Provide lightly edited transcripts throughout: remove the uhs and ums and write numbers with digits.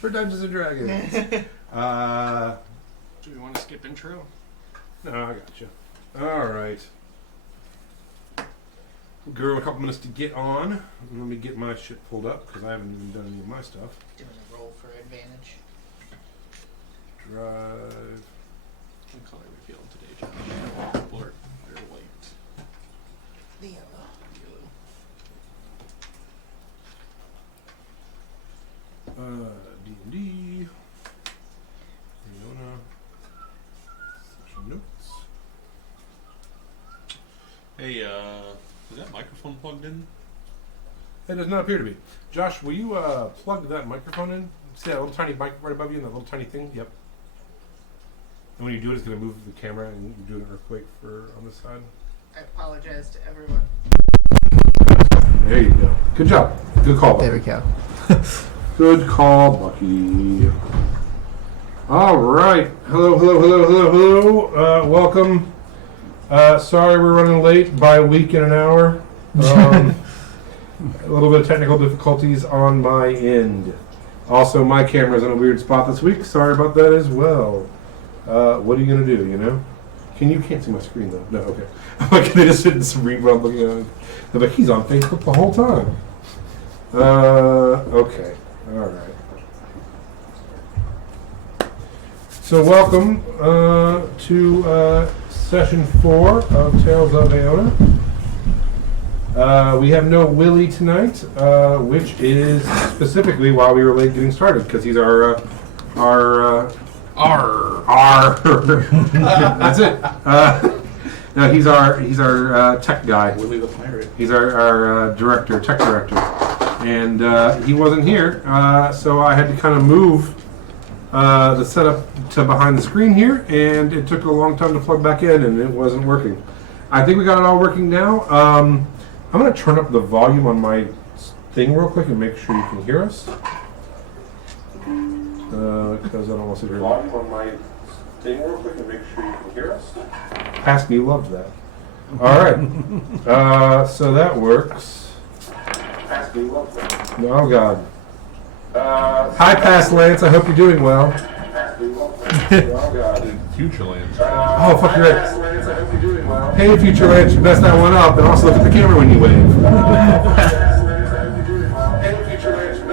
for Dungeons and Dragons. Do we want to skip intro? No, I got you. All right. We'll give him a couple minutes to get on. Let me get my shit pulled up because I haven't even done any of my stuff. Doing a roll for advantage. Drive. What color are we feeling today, John? Blur or white? The yellow. D&D. Leona. Session notes. Hey, is that microphone plugged in? It does not appear to be. Josh, will you plug that microphone in? See that little tiny mic right above you and that little tiny thing? Yep. And when you do it, it's going to move the camera and you do an earthquake on this side. I apologize to everyone. There you go. Good job. Good call, Bucky. There we go. Good call, Bucky. All right. Hello. Welcome. Sorry we're running late by a week and an hour. A little bit of technical difficulties on my end. Also, my camera's in a weird spot this week. Sorry about that as well. What are you going to do, you know? You can't see my screen, though. No, okay. I'm like, they just sit in some read while I'm looking at it. They're like, he's on Facebook the whole time. Okay. All right. So welcome to session 4 of Tales of Aeona. We have no Willie tonight, which is specifically why we were late getting started, because he's our that's it. No, he's our tech guy. Willie the Pirate. He's our tech director, and he wasn't here, so I had to kind of move the setup to behind the screen here, and it took a long time to plug back in, and it wasn't working. I think we got it all working now. I'm going to turn up the volume on my thing real quick and make sure you can hear us. Because I don't want to hear volume on my thing real quick and make sure you can hear us. Past me loved that. All right. So that works. Past me loved that. Oh, God. Hi, Past Lance. I hope you're doing well. Oh, God. Future Lance. Oh, fuck, you're right. Hey, Future Lance, you messed that one up, and also look at the camera when you wave.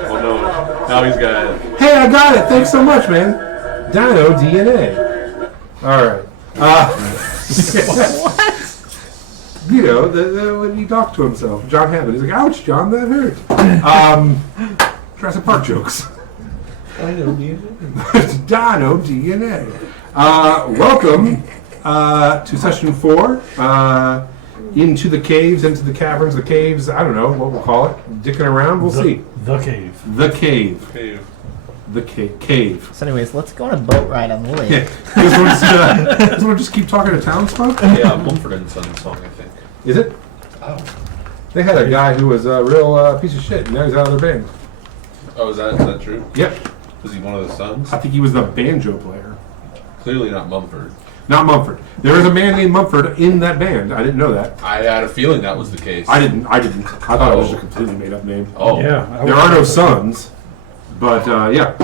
Oh, no. Now he's got it. Hey, I got it. Thanks so much, man. Dino DNA. All right. What? You know, when he talked to himself, John Hammond. He's like, ouch, John, that hurt. Jurassic Park jokes. Dino DNA. Dino DNA. Welcome to session 4. Into the caves, into the caverns, the caves. I don't know what we'll call it. Dicking around, we'll see. The cave. The cave. The cave. So anyways, let's go on a boat ride on the lake. Yeah. Does one just keep talking to townsfolk? Yeah, Mumford & Sons song, I think. Is it? Oh. They had a guy who was a real piece of shit, and now he's out of their band. Oh, is that true? Yep. Was he one of the sons? I think he was the banjo player. Clearly not Mumford. Not Mumford. There is a man named Mumford in that band. I didn't know that. I had a feeling that was the case. I didn't. I thought it was a completely made up name. Oh. Yeah. There are no sons, but yeah.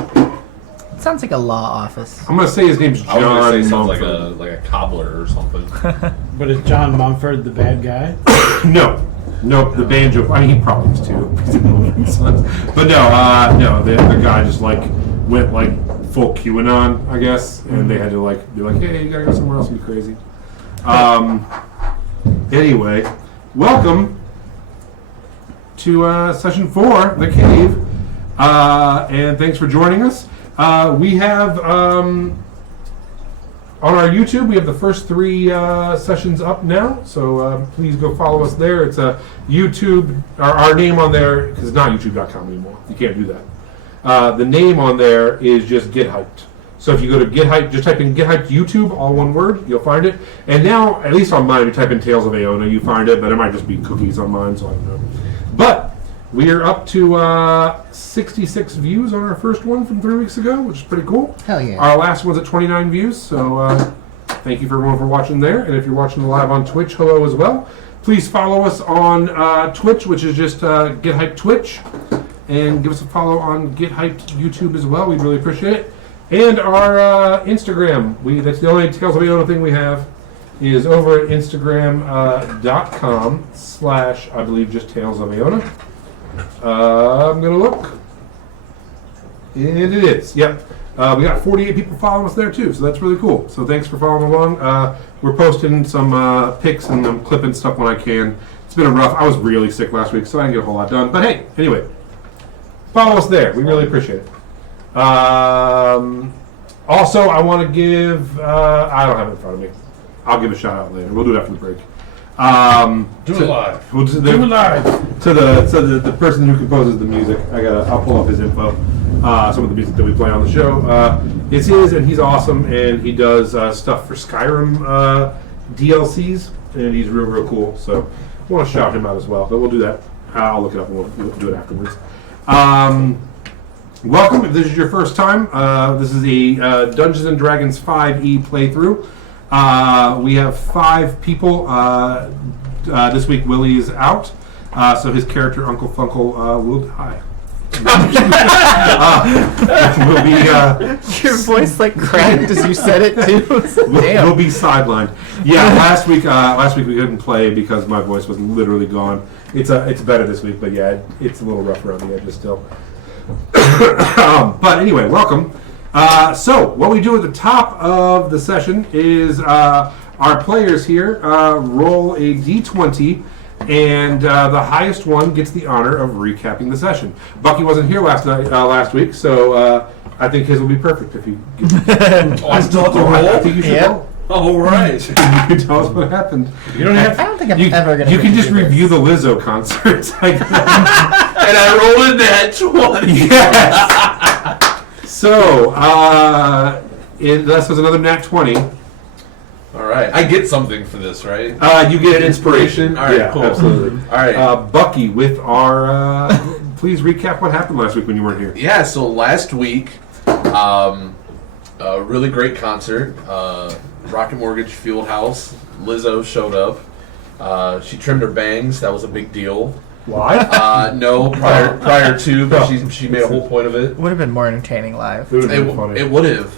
It sounds like a law office. I'm gonna say his name's I was John going to say something Mumford. like a cobbler or something. But is John Mumford the bad guy? No, the banjo. I mean, he probably was too. But no, the guy just like went like full QAnon, I guess, and they had to like be like, hey, you gotta go somewhere else and be crazy. Anyway, welcome to session 4, The Cave, and thanks for joining us. We have on our YouTube, we have the first 3 sessions up now, so please go follow us there. It's a YouTube, our name on there, because it's not youtube.com anymore. You can't do that. The name on there is just Get Hyped. So if you go to Get Hyped, just type in Get Hyped YouTube, all one word, you'll find it. And now, at least on mine, if you type in Tales of Aeona, you find it, but it might just be cookies on mine, so I don't know. But we are up to 66 views on our first one from 3 weeks ago, which is pretty cool. Hell yeah. Our last one's at 29 views, so thank you for everyone for watching there. And if you're watching live on Twitch, hello as well. Please follow us on Twitch, which is just Get Hyped Twitch. and give us a follow on Get Hyped YouTube as well. We'd really appreciate it. And our Instagram. That's the only Tales of Iona thing we have is over at Instagram.com/ I believe just Tales of Iona. I'm going to look. And it is. Yep. We got 48 people following us there too, so that's really cool. So thanks for following along. We're posting some pics and I'm clipping stuff when I can. It's been a rough. I was really sick last week, so I didn't get a whole lot done. But hey, anyway, follow us there. We really appreciate it. Also, I want to give. I don't have it in front of me. I'll give a shout out later. We'll do it after the break. Do it live. We'll Do it live. To the person who composes the music. I'll pull up his info. Some of the music that we play on the show. It's his, and he's awesome, and he does stuff for Skyrim DLCs, and he's real cool. So I want to shout him out as well, but we'll do that. I'll look it up and we'll do it afterwards. Welcome. If this is your first time, this is a Dungeons and Dragons 5e playthrough. We have 5 people. This week Willie is out, so his character Uncle Funkle will die. Will be Your voice like cracked as you said it too. Damn. will be sidelined. Yeah, last week we couldn't play because my voice was literally gone. It's better this week, but yeah, it's a little rough around the edges still. But anyway, welcome. So what we do at the top of the session is our players here roll a d20. And the highest one gets the honor of recapping the session. Bucky wasn't here last week, so I think his will be perfect if you. I still have to roll? I think you should Yep. roll. All right. You can tell us what happened. You don't have. I don't think I'm You, ever gonna. you can get just to do this. review the Lizzo concert. And I rolled in that 20. Yes. So this was another nat 20. All right. I get something for this, right? You get an inspiration. All right, yeah, cool. absolutely. All right. Bucky, with our please recap what happened last week when you weren't here. Yeah, so last week, a really great concert. Rocket Mortgage Fieldhouse. Lizzo showed up. She trimmed her bangs. That was a big deal. Why? No, prior to, but she made a whole point of it. Would have been more entertaining live. It would have been funny. It would have.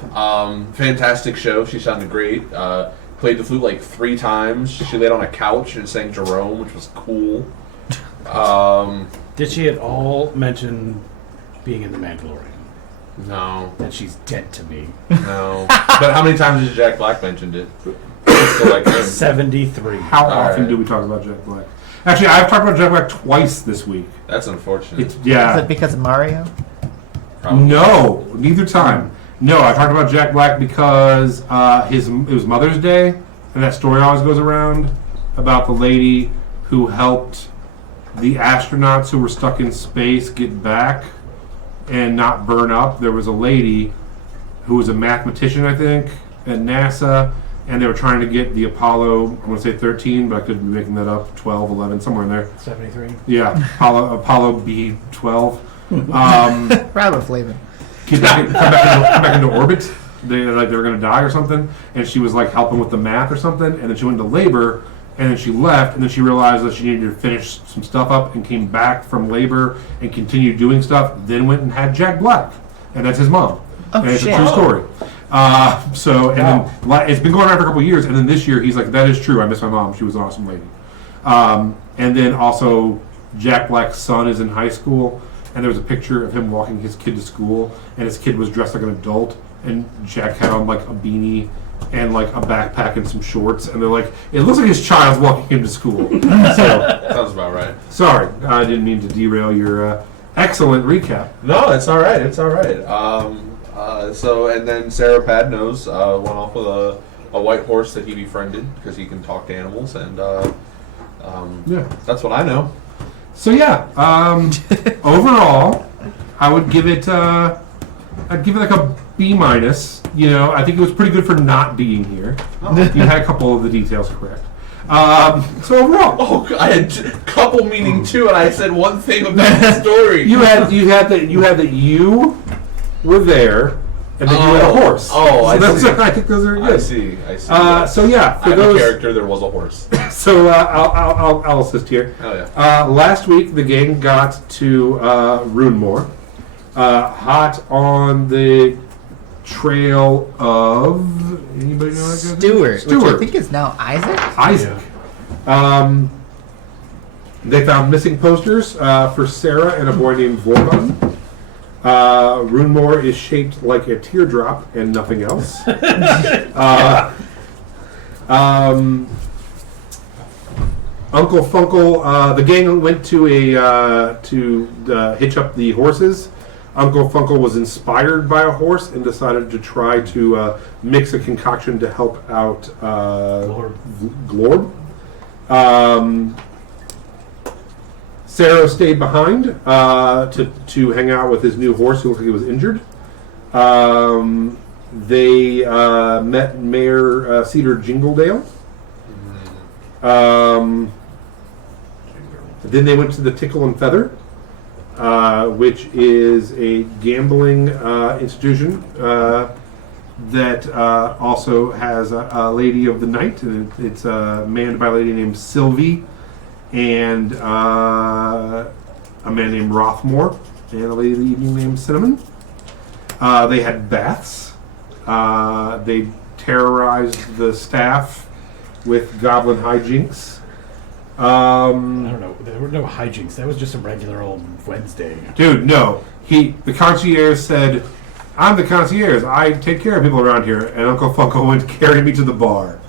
Fantastic show. She sounded great. Played the flute like 3 times. She laid on a couch and sang Jerome, which was cool. Did she at all mention being in The Mandalorian? No, That she's dead to me. no. But how many times has Jack Black mentioned it? Still like him. 73. How often right. do we talk about Jack Black? Actually, I've talked about Jack Black twice this week. That's unfortunate. Is Yeah. it because of Mario? Probably. No, neither time. No, I talked about Jack Black because it was Mother's Day, and that story always goes around about the lady who helped the astronauts who were stuck in space get back and not burn up. There was a lady who was a mathematician, I think, at NASA, and they were trying to get the Apollo, I'm going to say 13, but I could be making that up, 12, 11, somewhere in there. 73. Yeah, Apollo B12. Robert Flavin. Come back into orbit. They were going to die or something, and she was like helping with the math or something, and then she went into labor, and then she left, and then she realized that she needed to finish some stuff up, and came back from labor and continued doing stuff. Then went and had Jack Black, and that's his mom. Oh, and it's shit. a true story. Then it's been going on for a couple of years, and then this year he's like, "That is true. I miss my mom. She was an awesome lady." And then also Jack Black's son is in high school. And there was a picture of him walking his kid to school, and his kid was dressed like an adult, and Jack had on like a beanie and like a backpack and some shorts, and they're like, it looks like his child's walking him to school. So, Sounds about right. sorry, I didn't mean to derail your excellent recap. No, it's all right. It's all right. So, and then Sarah Padnos went off with a white horse that he befriended because he can talk to animals, and Yeah. that's what I know. So yeah, overall, I would give it. I'd give it like a B minus. You know, I think it was pretty good for not being here. You had a couple of the details correct. So overall, Oh, I had a couple meaning too, and I said one thing about the story. you had that you were there and then you had a horse. Oh, I that's, see. I think those are I good. see. I see. So yeah, for I'm a those. character. There was a horse. So I'll assist here. Oh yeah. Last week, the gang got to Runemore, hot on the trail of anybody know that guy's name? Stewart, which I Stewart. think is now Isaac. Isaac. They found missing posters for Sarah and a boy named Vorban. Runemore is shaped like a teardrop and nothing else. Uncle Funkle, the gang went to hitch up the horses. Uncle Funkle was inspired by a horse and decided to try to mix a concoction to help out Glorb. Sarah stayed behind to hang out with his new horse, who looked like he was injured. They met Mayor Cedar Jingledale. Then they went to the Tickle and Feather, which is a gambling institution that also has a lady of the night, and it's manned by a lady named Sylvie and a man named Rothmore and a lady of the evening named Cinnamon. They had baths. They terrorized the staff with goblin hijinks. I don't know. There were no hijinks. That was just a regular old Wednesday. Dude, no. The concierge said, "I'm the concierge. I take care of people around here." And Uncle Funkle went to carry me to the bar.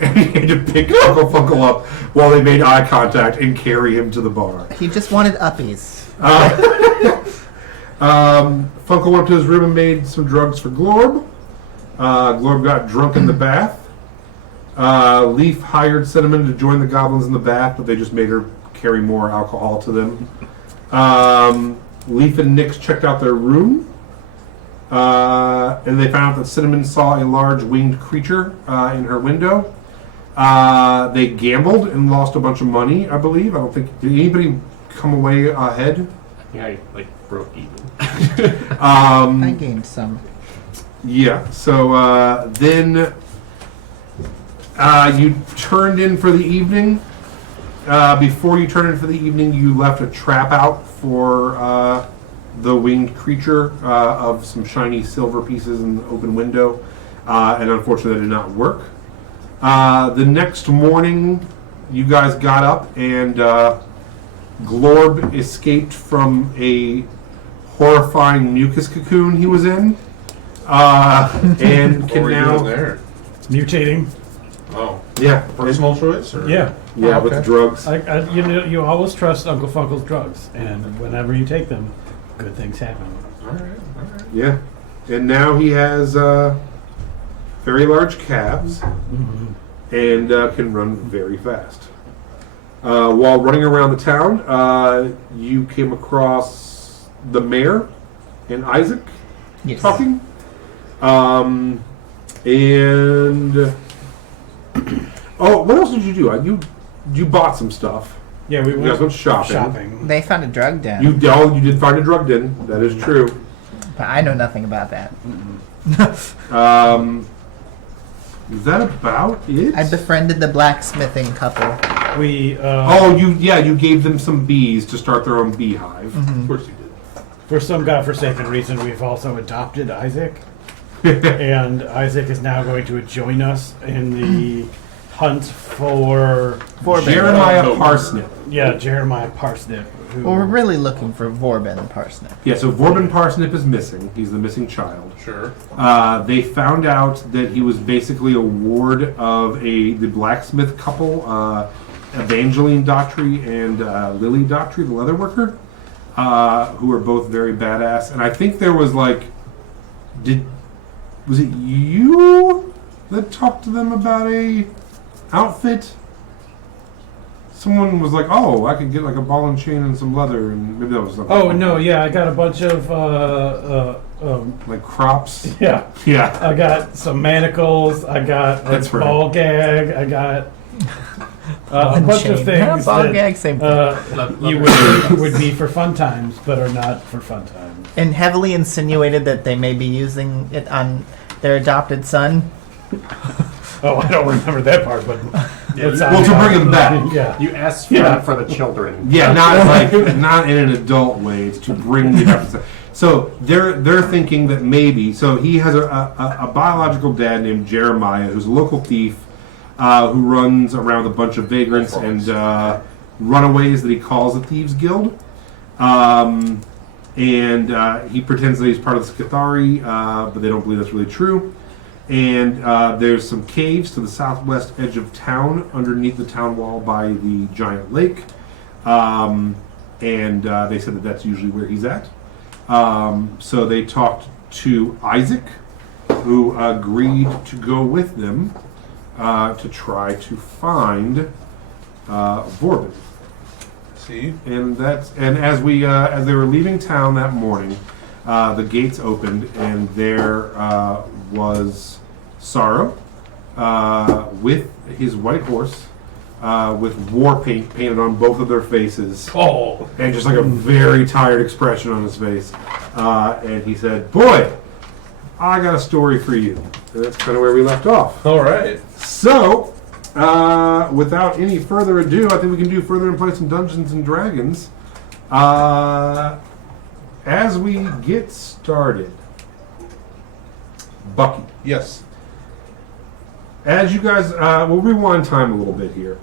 And he had to pick Uncle Funkle up while they made eye contact and carry him to the bar. He just wanted uppies. Funkle went to his room and made some drugs for Glorb. Glorb got drunk in the bath. Leaf hired Cinnamon to join the goblins in the bath, but they just made her carry more alcohol to them. Leaf and Nix checked out their room, and they found out that Cinnamon saw a large winged creature in her window. They gambled and lost a bunch of money, I believe. I don't think... Did anybody come away ahead? Yeah, I broke even. I gained some. Yeah, so then you turned in for the evening. Before you turned in for the evening, you left a trap out for the winged creature of some shiny silver pieces in the open window, and unfortunately that did not work. The next morning, you guys got up and Glorb escaped from a horrifying mucus cocoon he was in, and What can were you now... doing there? Mutating. Oh, Yeah, personal choice, or Yeah. yeah, Oh, with okay. the drugs. You always trust Uncle Funkle's drugs, and whenever you take them, good things happen. All right, all right. Yeah, and now he has very large calves and can run very fast. While running around the town, you came across the mayor and Isaac Yes. talking. And oh, what else did you do? You bought some stuff. Yeah, we You guys went shopping. shopping. They found a drug den, You did find a drug den. That is true. but I know nothing about that. Is that about it? I befriended the blacksmithing couple. We you gave them some bees to start their own beehive. Of course you did. for some godforsaken reason, we've also adopted Isaac, and Isaac is now going to join us in the hunt for Jeremiah Oh, Parsnip. Jeremiah Parsnip. Who, Well, we're really looking for Vorben Parsnip. Yeah, so Vorban Parsnip is missing. He's the missing child. Sure. They found out that he was basically a ward of the blacksmith couple, Evangeline Daughtry and Lily Daughtry, the leather worker, who are both very badass. And I think there was was it you that talked to them about a outfit? Someone was like, "Oh, I could get like a ball and chain and some leather," and maybe that was something. Oh no! Yeah, I got a bunch of like crops. yeah. Yeah. I got some manacles. I got a That's right. ball gag. I got A bunch of things Ball that gag, same thing. you would think would be for fun times, but are not for fun times. And heavily insinuated that they may be using it on their adopted son. Oh, I don't remember that part, but it's Well, to bring him back. Yeah. You asked for Yeah. that for the children. Yeah, not like not in an adult way. It's to bring the adopted. So they're thinking that maybe. So he has a biological dad named Jeremiah, who's a local thief, who runs around with a bunch of vagrants and runaways that he calls the Thieves Guild. And he pretends that he's part of the Scathari, but they don't believe that's really true. And there's some caves to the southwest edge of town, underneath the town wall by the giant lake. And they said that that's usually where he's at. So they talked to Isaac, who agreed to go with them to try to find Vorbin. See? And as they were leaving town that morning, the gates opened, and there was Sorrow with his white horse, with war paint painted on both of their faces, Oh. and just like a very tired expression on his face. And he said, "Boy, I got a story for you." And that's kind of where we left off. All right. So, without any further ado, I think we can do further and play some Dungeons and Dragons. As we get started, Bucky, Yes. as you guys, we'll rewind time a little bit here.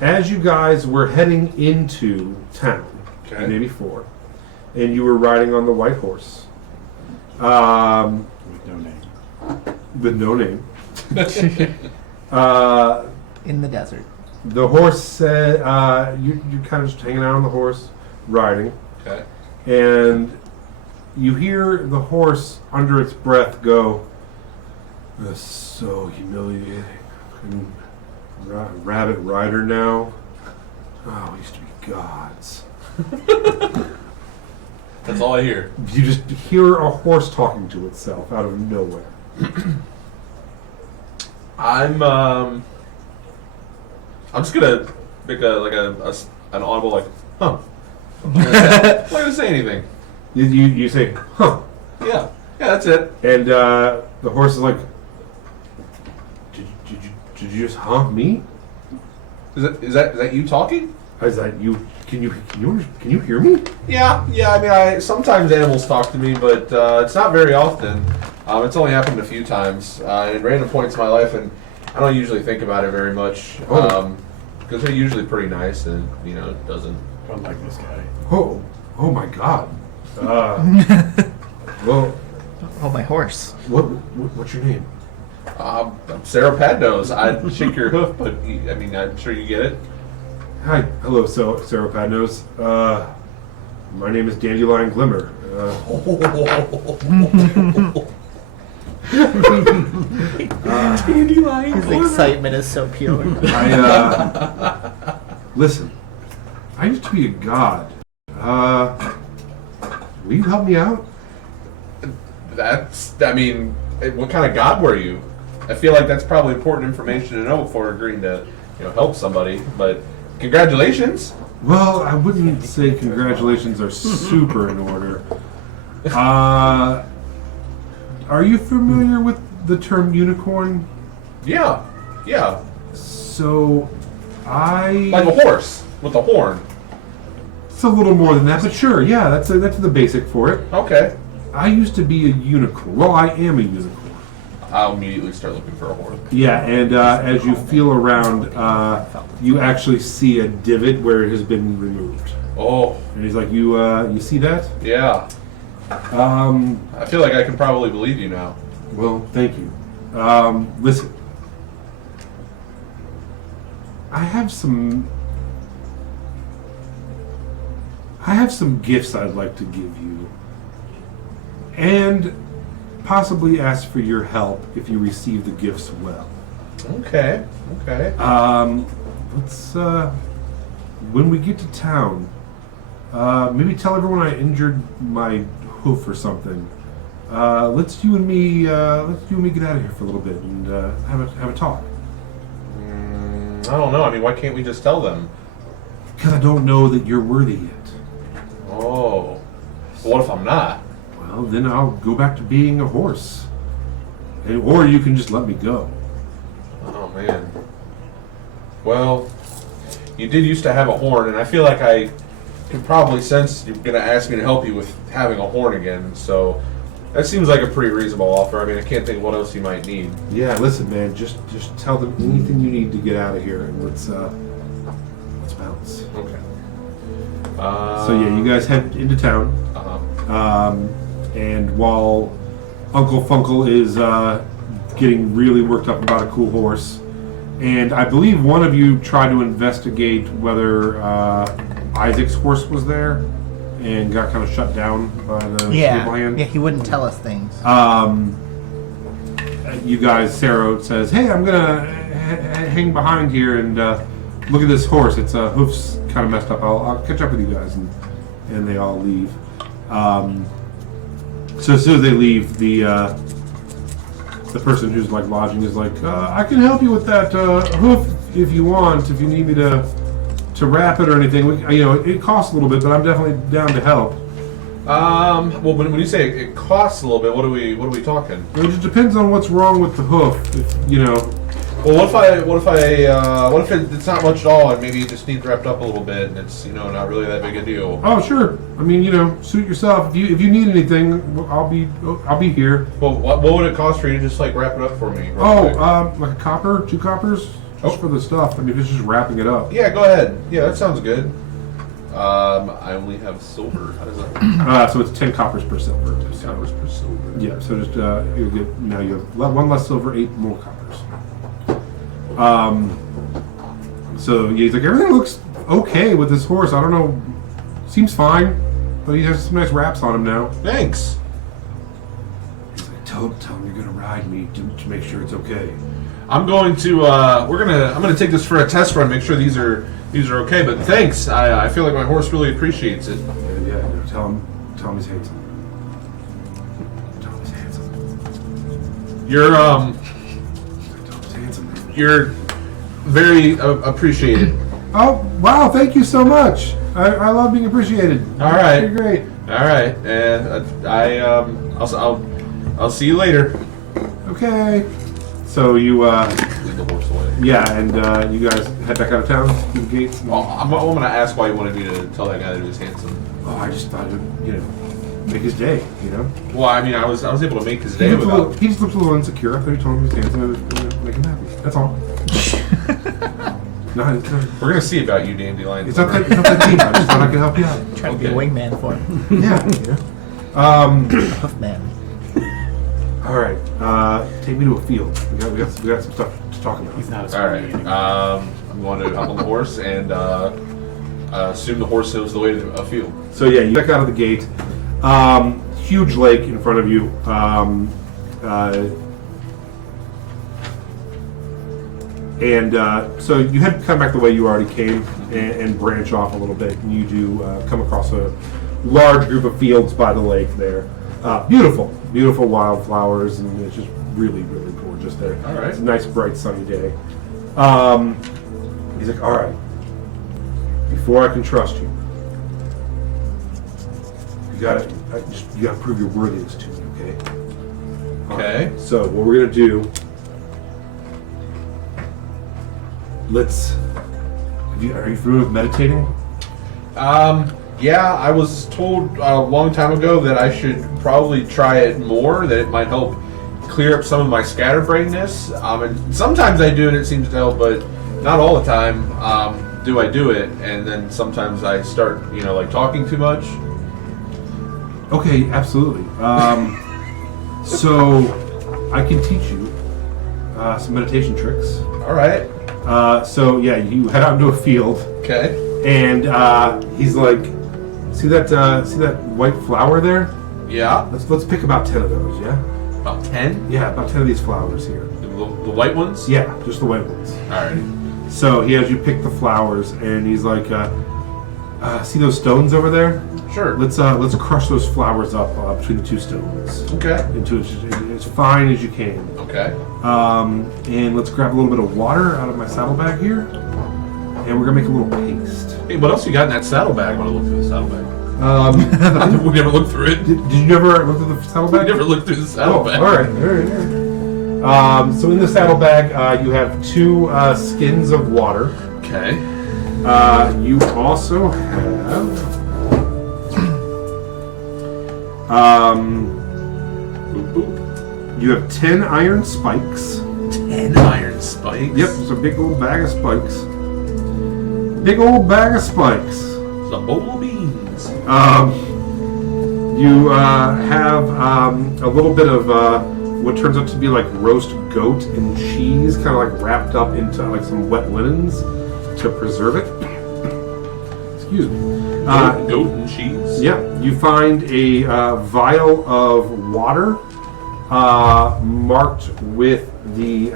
As you guys were heading into town, Okay. the day before, and you were riding on the white horse, With no name. with no name, In the desert. the horse said, you're kind of just hanging out on the horse, riding. Okay. And you hear the horse under its breath go, "That's so humiliating. And rabbit rider now. Oh, we used to be gods." That's all I hear. You just hear a horse talking to itself out of nowhere. I'm just gonna make an audible like, huh. I'm not gonna say anything. You say, "Huh," Yeah. Yeah, that's it. and the horse is like, "Did you just huh me? Is that you talking? Is that you? Can you hear me?" Yeah. I mean, sometimes animals talk to me, but it's not very often. It's only happened a few times in random points in my life, and I don't usually think about it very much because they're usually pretty nice, and it doesn't. Unlike this guy. Oh my God. Well, Oh, my horse. what's your name? I'm Sarah Padnose. I'd shake your hoof, but I mean, I'm sure you get it. Hi, hello, Sarah Padnose. My name is Dandelion Glimmer. His excitement is so pure. Listen, I used to be a god. Will you help me out? I mean, what kind of god were you? I feel like that's probably important information to know before agreeing to, help somebody. But congratulations. Well, I wouldn't say congratulations are super in order. Are you familiar with the term unicorn? Yeah. So, I... Like a horse with a horn. It's a little more than that, but sure, yeah, that's the basic for it. Okay. I used to be a unicorn. Well, I am a unicorn. I'll immediately start looking for a horn. Yeah, and as you feel around, you actually see a divot where it has been removed. Oh, And he's like, you see that? yeah. I feel like I can probably believe you now. Well, thank you. Listen. I have some gifts I'd like to give you. And possibly ask for your help if you receive the gifts well. Okay. Let's when we get to town, maybe tell everyone I injured my hoof or something. Let's you and me get out of here for a little bit and have a talk. I don't know. I mean, why can't we just tell them? Because I don't know that you're worthy yet. Oh. But what if I'm not? Well, then I'll go back to being a horse. Or you can just let me go. Oh, man. Well, you did used to have a horn, and I feel like I can probably sense you're going to ask me to help you with having a horn again, so that seems like a pretty reasonable offer. I mean, I can't think of what else you might need. Yeah, listen, man. Just tell them anything you need to get out of here, and let's bounce. Okay. So yeah, you guys head into town, Uh-huh. and while Uncle Funkle is getting really worked up about a cool horse, and I believe one of you tried to investigate whether Isaac's horse was there, and got kind of shut down by the Yeah, land. yeah, he wouldn't tell us things. You guys, Sarah says, "Hey, I'm gonna hang behind here and look at this horse. Its hoof's kind of messed up. I'll catch up with you guys," and they all leave. So as soon as they leave, the person who's like lodging is like, "I can help you with that hoof if you want. If you need me to wrap it or anything, it costs a little bit, but I'm definitely down to help." Well, when you say it costs a little bit, what are we talking? It just depends on what's wrong with the hoof. Well, what if it's not much at all, and maybe it just needs wrapped up a little bit, and it's not really that big a deal? Oh, sure. I mean, suit yourself. If you need anything, I'll be here. Well, what would it cost for you to just like wrap it up for me? real quick? Like a copper, 2 coppers, just for the stuff. I mean, it's just wrapping it up. Yeah, go ahead. Yeah, that sounds good. I only have silver. How does that? So it's 10 coppers per silver. $10 per silver. Yeah. So just you have 1 less silver, 8 more coppers. So yeah, he's like, everything looks okay with this horse. I don't know, seems fine, but he has some nice wraps on him now. Thanks. He's like, tell him you're gonna ride me to make sure it's okay. I'm going to. I'm gonna take this for a test run. Make sure these are okay. But thanks. I feel like my horse really appreciates it. Yeah. Tell him he's handsome. Tell him he's handsome. You're Tell him he's handsome. You're very appreciated. Oh wow! Thank you so much. I love being appreciated. All right. You're great. All right, and I'll see you later. Okay. So you Lead the horse away. yeah, and you guys head back out of town through the gates. Well, I'm gonna ask why you wanted me to tell that guy that he was handsome. Oh, I just thought it would, make his day. Well, I mean, I was able to make his He day without. just looked a little insecure. I thought he told him he was handsome. It was gonna make him happy. That's all. No, We're gonna see about you, Dandelion. it's not that deep. I just thought I could help you out. Trying to be a okay. wingman for him. Yeah. Hoofman. All right. Take me to a field. We got some stuff to talk about. He's not as All right. I'm going to hop on the horse and assume the horse knows the way to a field. So yeah, you back out of the gate. Huge lake in front of you. So you head kind of back the way you already came and branch off a little bit, and you do come across a large group of fields by the lake there. Beautiful wildflowers, and it's just really, really gorgeous there. All right. It's a nice, bright, sunny day. He's like, all right, before I can trust you, you gotta prove your worthiness to me, okay? Okay. So what we're gonna do? Are you familiar with meditating? Yeah, I was told a long time ago that I should probably try it more, that it might help clear up some of my scatterbrainness. And sometimes I do and it seems to help, but not all the time do I do it. And then sometimes I start, talking too much. Okay, absolutely. So I can teach you some meditation tricks. All right. So yeah, you head out into a field, Okay. and he's like, see that white flower there? Yeah. Let's pick about 10 of those. Yeah. About 10? Yeah, about 10 of these flowers here. The white ones? Yeah, just the white ones. All right. So he has you pick the flowers, and he's like, See those stones over there? Sure. Let's crush those flowers up between the two stones Okay. into as fine as you can. Okay. And let's grab a little bit of water out of my saddlebag here, and we're gonna make a little paste. Hey, what else you got in that saddlebag? I want to look through the saddlebag. Um, We never looked through it. did you never look at the We saddlebag? never looked through the Oh, saddlebag. all right. So in the saddlebag, you have 2 skins of water. Okay. You also have Boop, boop. you have 10 iron spikes. 10 iron spikes. Yep, it's a big old bag of spikes. Big old bag of spikes. It's a bowl of beans. You have a little bit of what turns out to be like roast goat and cheese, kind of like wrapped up into like some wet linens to preserve it. Excuse me. Goat and cheese. Yeah, you find a vial of water marked with the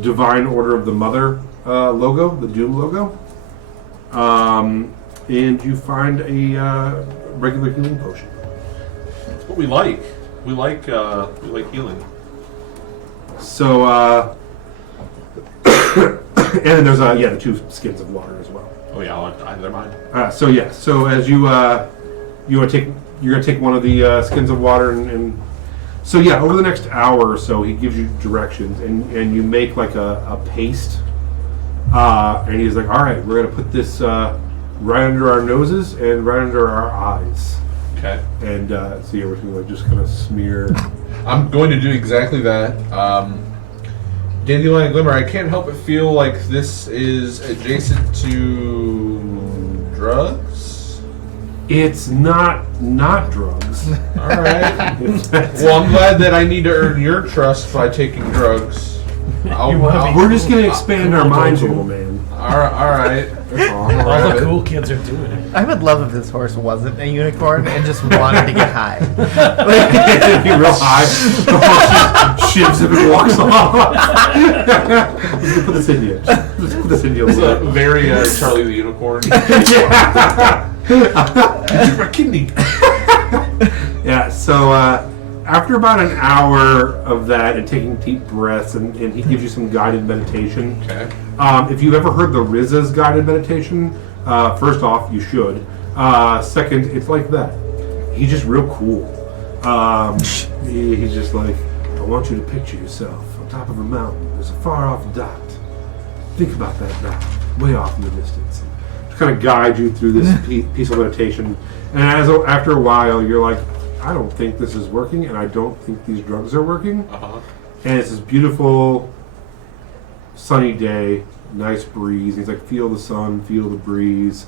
Divine Order of the Mother logo, the Doom logo. And you find a regular healing potion. That's what we like. We like healing. So, and there's the 2 skins of water as well. Oh yeah, they're mine. So as you you're gonna take one of the skins of water and so yeah, over the next hour or so he gives you directions and you make like a paste, and he's like, all right, we're gonna put this right under our noses and right under our eyes, Okay. and so yeah, we're gonna just kind of smear. I'm going to do exactly that. Dandelion Glimmer, I can't help but feel like this is adjacent to drugs. It's not drugs. All right. Well, I'm glad that I need to earn your trust by taking drugs. We're just gonna expand our minds a little, man. All right. That's all. I'm All alright the with it. cool kids are doing it. I would love if this horse wasn't a unicorn and just wanted to get high. Be real high. The horse just shivs him and walks off. Let's put this in you. Let's put this in you. It's a very Charlie the Unicorn. Yeah. It's my kidney. Yeah. So after about an hour of that and taking deep breaths, and he gives you some guided meditation. Okay. If you've ever heard the Rizza's guided meditation, first off, you should. Second, it's like that. He's just real cool. He's just like, I want you to picture yourself on top of a mountain. There's a far off dot. Think about that dot, way off in the distance. Just kind of guide you through this peaceful meditation. And after a while, you're like, I don't think this is working, and I don't think these drugs are working. Uh-huh. And it's this beautiful sunny day, nice breeze. He's like, feel the sun, feel the breeze.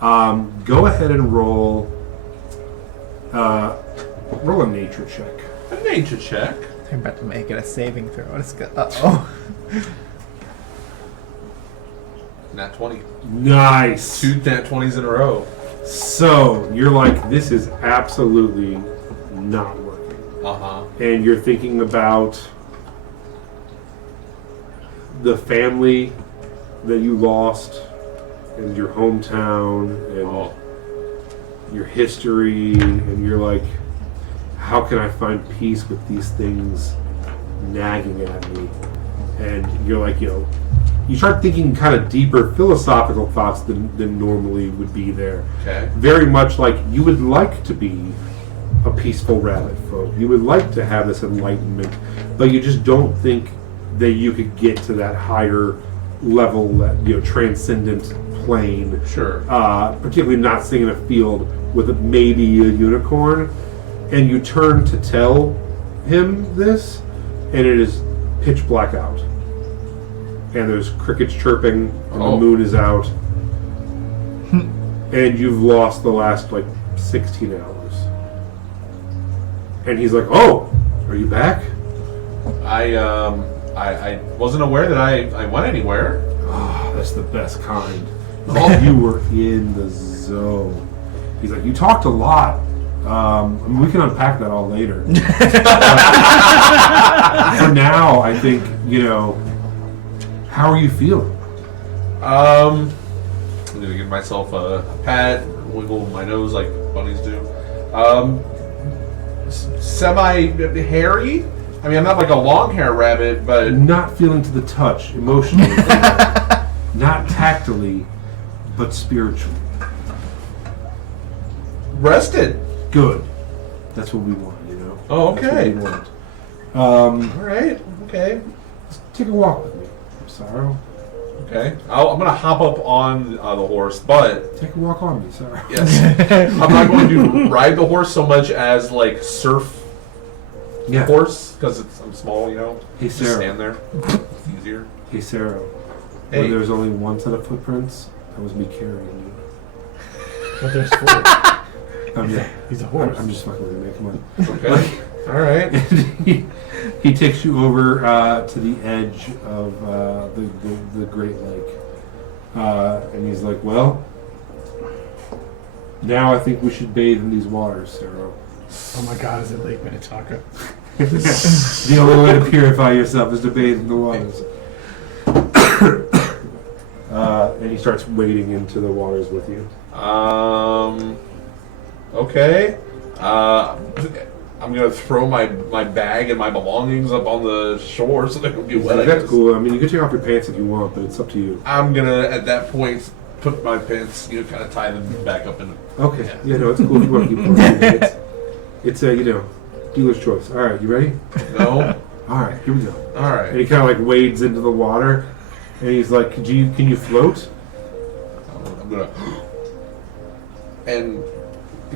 Go ahead and roll a nature check. A nature check. I'm about to make it a saving throw. It's good. Uh-oh. Nat 20. Nice. 2 Nat 20s in a row. So you're like, this is absolutely not working. Uh-huh. And you're thinking about the family that you lost and your hometown and your history, and you're like, how can I find peace with these things nagging at me? And you're like, you start thinking kind of deeper philosophical thoughts than normally would be there. Okay. Very much like you would like to be a peaceful rabbit folk. You would like to have this enlightenment, but you just don't think that you could get to that higher level, that transcendent plane. Sure. Particularly not sitting in a field with maybe a unicorn, and you turn to tell him this, and it is pitch black out, and there's crickets chirping, and the moon is out, and you've lost the last 16 hours. And he's like, "Oh, are you back?" I wasn't aware that I went anywhere. Oh, that's the best kind. You were in the zone. He's like, "You talked a lot. We can unpack that all later." For now, I think How are you feeling? I'm gonna give myself a pat, wiggle my nose like bunnies do. Semi hairy. I mean, I'm not like a long hair rabbit, but Not feeling to the touch, emotionally. Not tactily, but spiritually. rested. Good. That's what we want, you know? Oh, That's what okay. we want. All right. Okay. Take a walk with me, Sorrow. Okay. I'm gonna hop up on the horse, but Take a walk on me, Sorrow. yes, I'm not going to ride the horse so much as like surf Yeah. horse because I'm small, you know. Hey, Just Sarah. stand there. It's easier. Hey, Sarah. Hey. When there's only one set of footprints, that was me carrying you. But there's four. Yeah. He's a horse. I'm just fucking with you, man. Come on. Okay. All right. he takes you over to the edge of the Great Lake. And he's like, well, now I think we should bathe in these waters, Sarah. Oh my God, is it Lake Minnetonka? The only way to purify yourself is to bathe in the waters. And he starts wading into the waters with you. Okay. I'm gonna throw my bag and my belongings up on the shore so they don't get wet. I That's guess. cool. I mean, you can take off your pants if you want, but it's up to you. I'm gonna at that point put my pants, kind of tie them back up in. Okay. Yeah, no, it's cool if you want to keep going. It's a, dealer's choice. All right, you ready? No. All right, here we go. All And right. he kind of like wades into the water, and he's like, can you float? I'm gonna and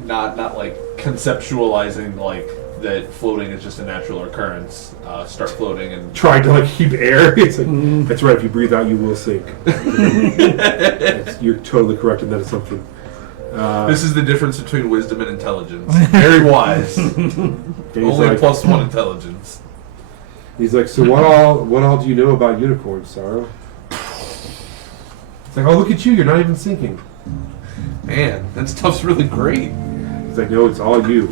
not like conceptualizing like that floating is just a natural occurrence. Start floating and Trying to like keep air. It's like, that's right, if you breathe out, you will sink. You're totally correct in that assumption. this is the difference between wisdom and intelligence. Very wise. And he's Only like, +1 intelligence. He's like, so what all do you know about unicorns, Sorrow? It's like, oh, look at you, you're not even sinking. Man, that stuff's really great. He's like, no, it's all you.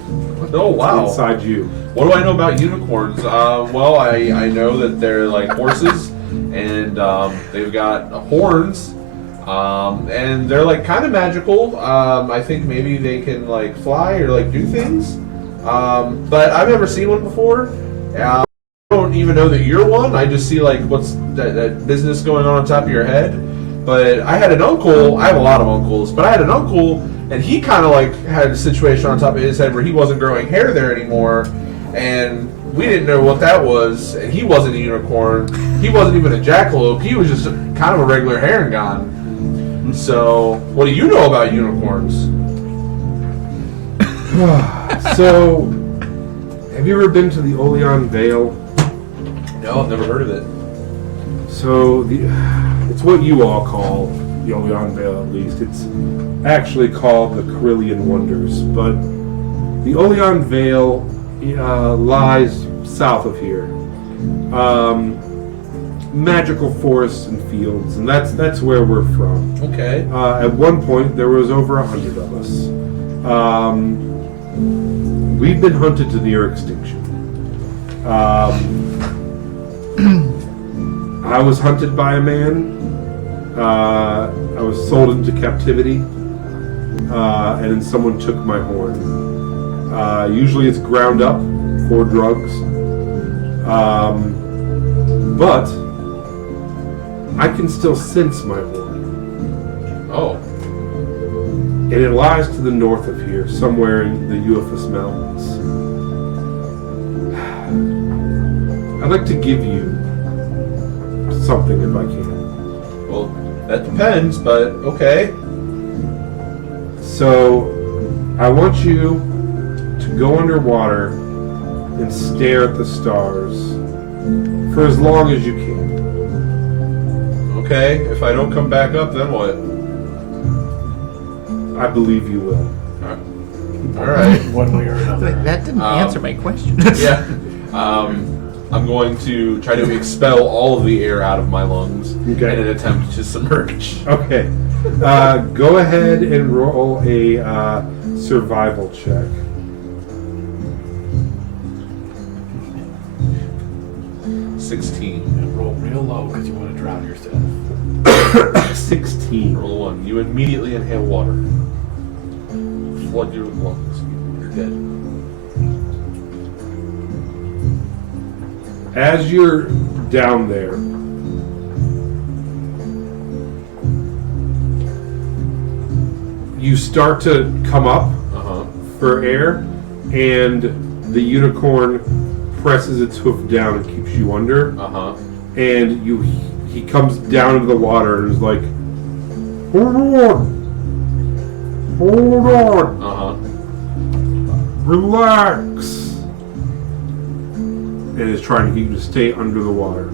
Oh wow. It's inside you. What do I know about unicorns? Well, I know that they're like horses, and they've got horns, and they're like kind of magical. I think maybe they can like fly or like do things, but I've never seen one before. I don't even know that you're one. I just see like what's that business going on top of your head. But I had an uncle. I have a lot of uncles, but I had an uncle, and he kind of like had a situation on top of his head where he wasn't growing hair there anymore, and we didn't know what that was. And he wasn't a unicorn. He wasn't even a jackalope. He was just kind of a regular Harengon. So, what do you know about unicorns? So, have you ever been to the Oleon Vale? No, I've never heard of it. So, it's what you all call the Oleon Vale, at least. It's actually called the Carillion Wonders, but the Oleon Vale lies south of here. Magical forests and fields, and that's where we're from. Okay. At one point, there was over 100 of us. We've been hunted to near extinction. I was hunted by a man. I was sold into captivity, and then someone took my horn. Usually it's ground up for drugs, but I can still sense my horn. Oh. And it lies to the north of here, somewhere in the Uophus Mountains. I'd like to give you something if I can. Well, that depends, but okay. So, I want you to go underwater and stare at the stars for as long as you can. Okay. If I don't come back up, then what? I believe you will. All right. One way or another. That didn't answer my question. Yeah. I'm going to try to expel all of the air out of my lungs Okay. in an attempt to submerge. Okay. Go ahead and roll a survival check. 16. Roll real real low because you want to drown yourself. 16. Roll 1. You immediately inhale water. Flood your lungs. You're dead. As you're down there, you start to come up for air, and the unicorn presses its hoof down and keeps you under. And he comes down into the water and is like, hold on, relax, and is trying to get you to stay under the water.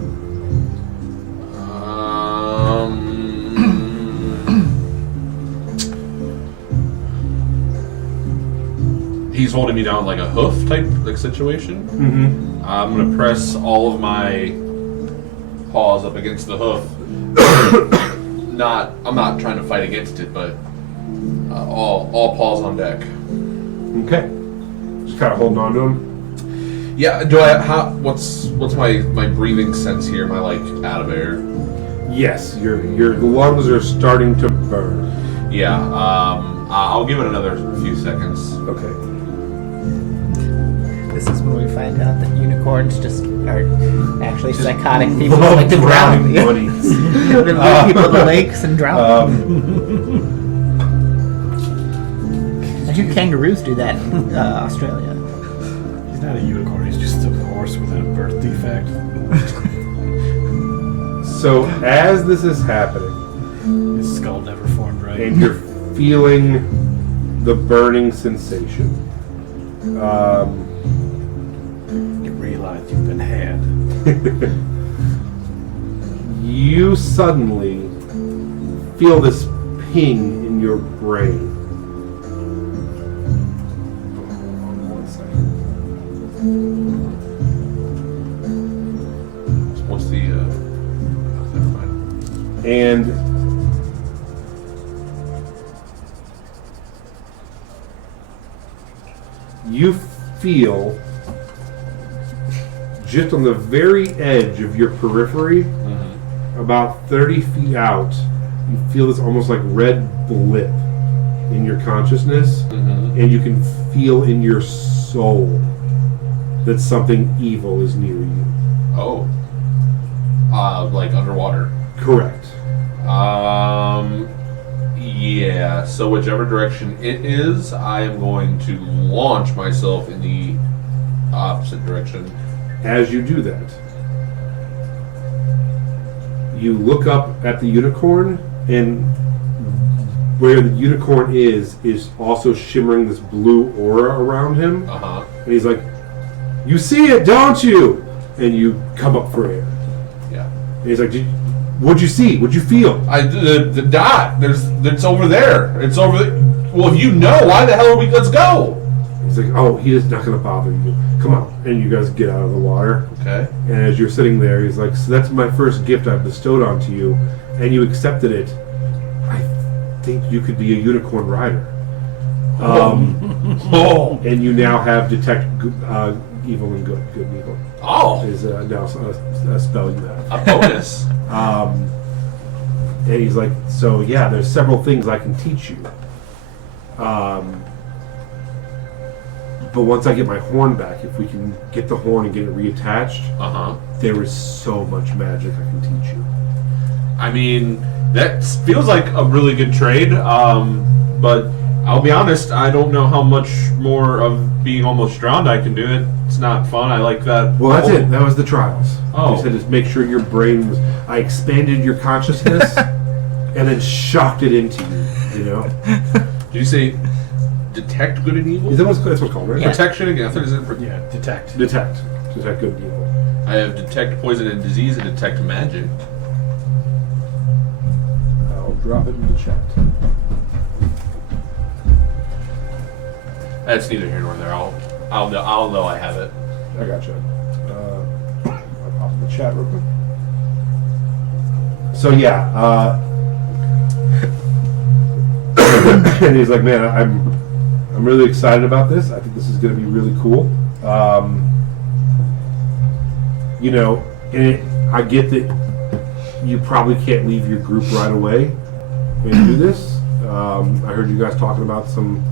He's holding me down like a hoof type situation. I'm gonna press all of my paws up against the hoof. I'm not trying to fight against it, but all paws on deck. Okay. Just kind of holding on to him. Yeah. What's my breathing sense here? Am I like out of air? Yes, your lungs are starting to burn. Yeah. I'll give it another few seconds. Okay. This is when we find out that unicorns just are actually psychotic people who like to drown. Buddies. They lead people to lakes and drown. I hear kangaroos do that in Australia. He's not a unicorn. He's just a horse with a birth defect. So as this is happening, His skull never formed right. and you're feeling the burning sensation, You realize you've been had. you suddenly feel this ping in your brain. Hold on 1 second. What's the? Never mind. And you feel just on the very edge of your periphery, about 30 feet out, you feel this almost like red blip in your consciousness, and you can feel in your soul that something evil is near you. Oh. Like underwater. Correct. Yeah. So whichever direction it is, I am going to launch myself in the opposite direction. As you do that, you look up at the unicorn, and where the unicorn is also shimmering this blue aura around him. And he's like, "You see it, don't you?" And you come up for air. Yeah. And he's like, "What'd you see? What'd you feel?" The dot. It's over there. It's over there. Well, if you know, why the hell are we? Let's go. He's like, "Oh, he is not going to bother you. Come on." And you guys get out of the water. Okay. And as you're sitting there, he's like, "So that's my first gift I've bestowed onto you, and you accepted it. I think you could be a unicorn rider." And you now have detect evil and good. Good and evil Oh. is now a spell you have. A bonus. And he's like, "So yeah, there's several things I can teach you. But once I get my horn back, if we can get the horn and get it reattached, there is so much magic I can teach you." I mean, that feels like a really good trade. But I'll be honest, I don't know how much more of being almost drowned I can do. It's not fun. I like that. Well, that's it. That was the trials. Oh. You said just make sure your brain was. I expanded your consciousness and then shocked it into you. You know. Did you say detect good and evil? Is that that's what's called, right? Yeah. Protection against it? Is it Yeah, detect. Detect good and evil. I have detect poison and disease and detect magic. I'll drop it in the chat. That's neither here nor there. I'll know I have it. I gotcha. I'll pop in the chat real quick. So yeah, and he's like, "Man, I'm really excited about this. I think this is going to be really cool." You know, and I get that you probably can't leave your group right away and do this. I heard you guys talking about some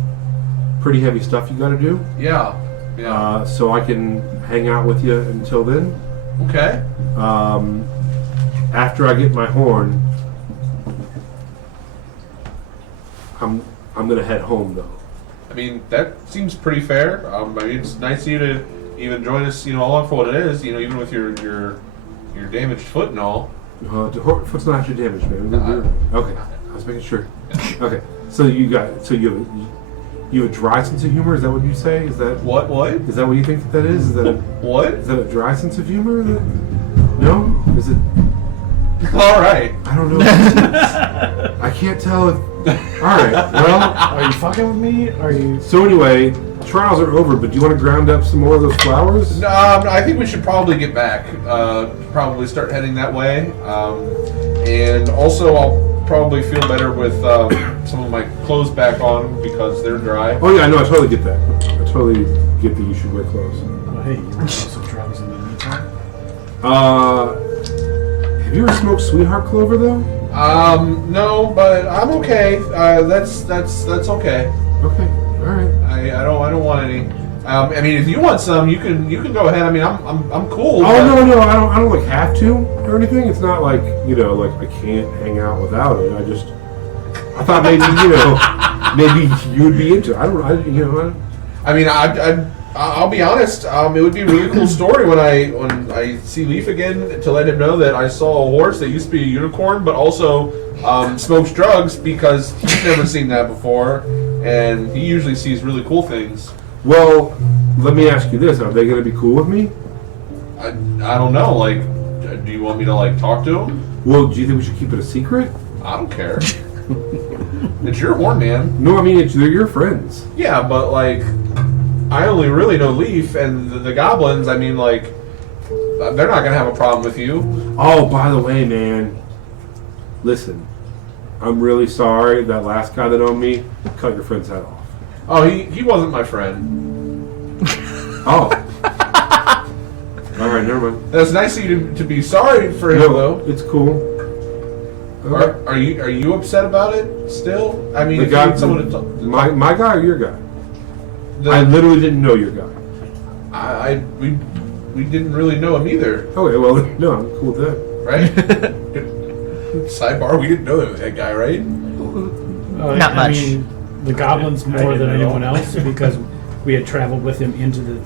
pretty heavy stuff you got to do. Yeah. Yeah. So I can hang out with you until then. Okay. After I get my horn, I'm gonna head home though. I mean, that seems pretty fair. I mean, it's nice of you to even join us, along for what it is, even with your damaged foot and all. Foot's not your damage, man. Okay, I was making sure. Okay, so you have a dry sense of humor. Is that what you say? Is that What? Is that what you think that is? Is that What? a dry sense of humor? No? Is it? All right. I don't know. I can't tell if. All right. Well. Are you fucking with me? Are you? So anyway, trials are over. But do you want to ground up some more of those flowers? I think we should probably get back. Probably start heading that way. And also, I'll probably feel better with some of my clothes back on because they're dry. Oh yeah, I know. I totally get that. I totally get that you should wear clothes. Well, hey, you want some drugs in the meantime? Have you ever smoked Sweetheart Clover though? No, but I'm okay. That's okay. Okay. All right. I don't want any. I mean, if you want some, you can go ahead. I mean, I'm cool. Oh no, I don't like have to or anything. It's not like like I can't hang out without it. I thought maybe maybe you would be into it. I mean, I'll be honest. It would be a really cool story when I see Leaf again to let him know that I saw a horse that used to be a unicorn, but also smokes drugs because he's never seen that before, and he usually sees really cool things. Well, let me ask you this: are they going to be cool with me? I don't know. Like, do you want me to talk to him? Well, do you think we should keep it a secret? I don't care. It's your horn, man. No, I mean they're your friends. Yeah, but I only really know Leaf and the goblins. I mean, they're not gonna have a problem with you. Oh, by the way, man, listen, I'm really sorry. That last guy that owned me cut your friend's head off. Oh, he wasn't my friend. Oh. All right, never mind. That's nice of you to be sorry for him, though. It's cool. Are you upset about it still? I mean, The if guy, you need someone to talk, my guy or your guy? I literally didn't know your guy. we didn't really know him either, Okay, well, no, I'm cool with that. right? Sidebar: we didn't know that guy, right? Not much. I mean, the goblins more than anyone else because we had traveled with him into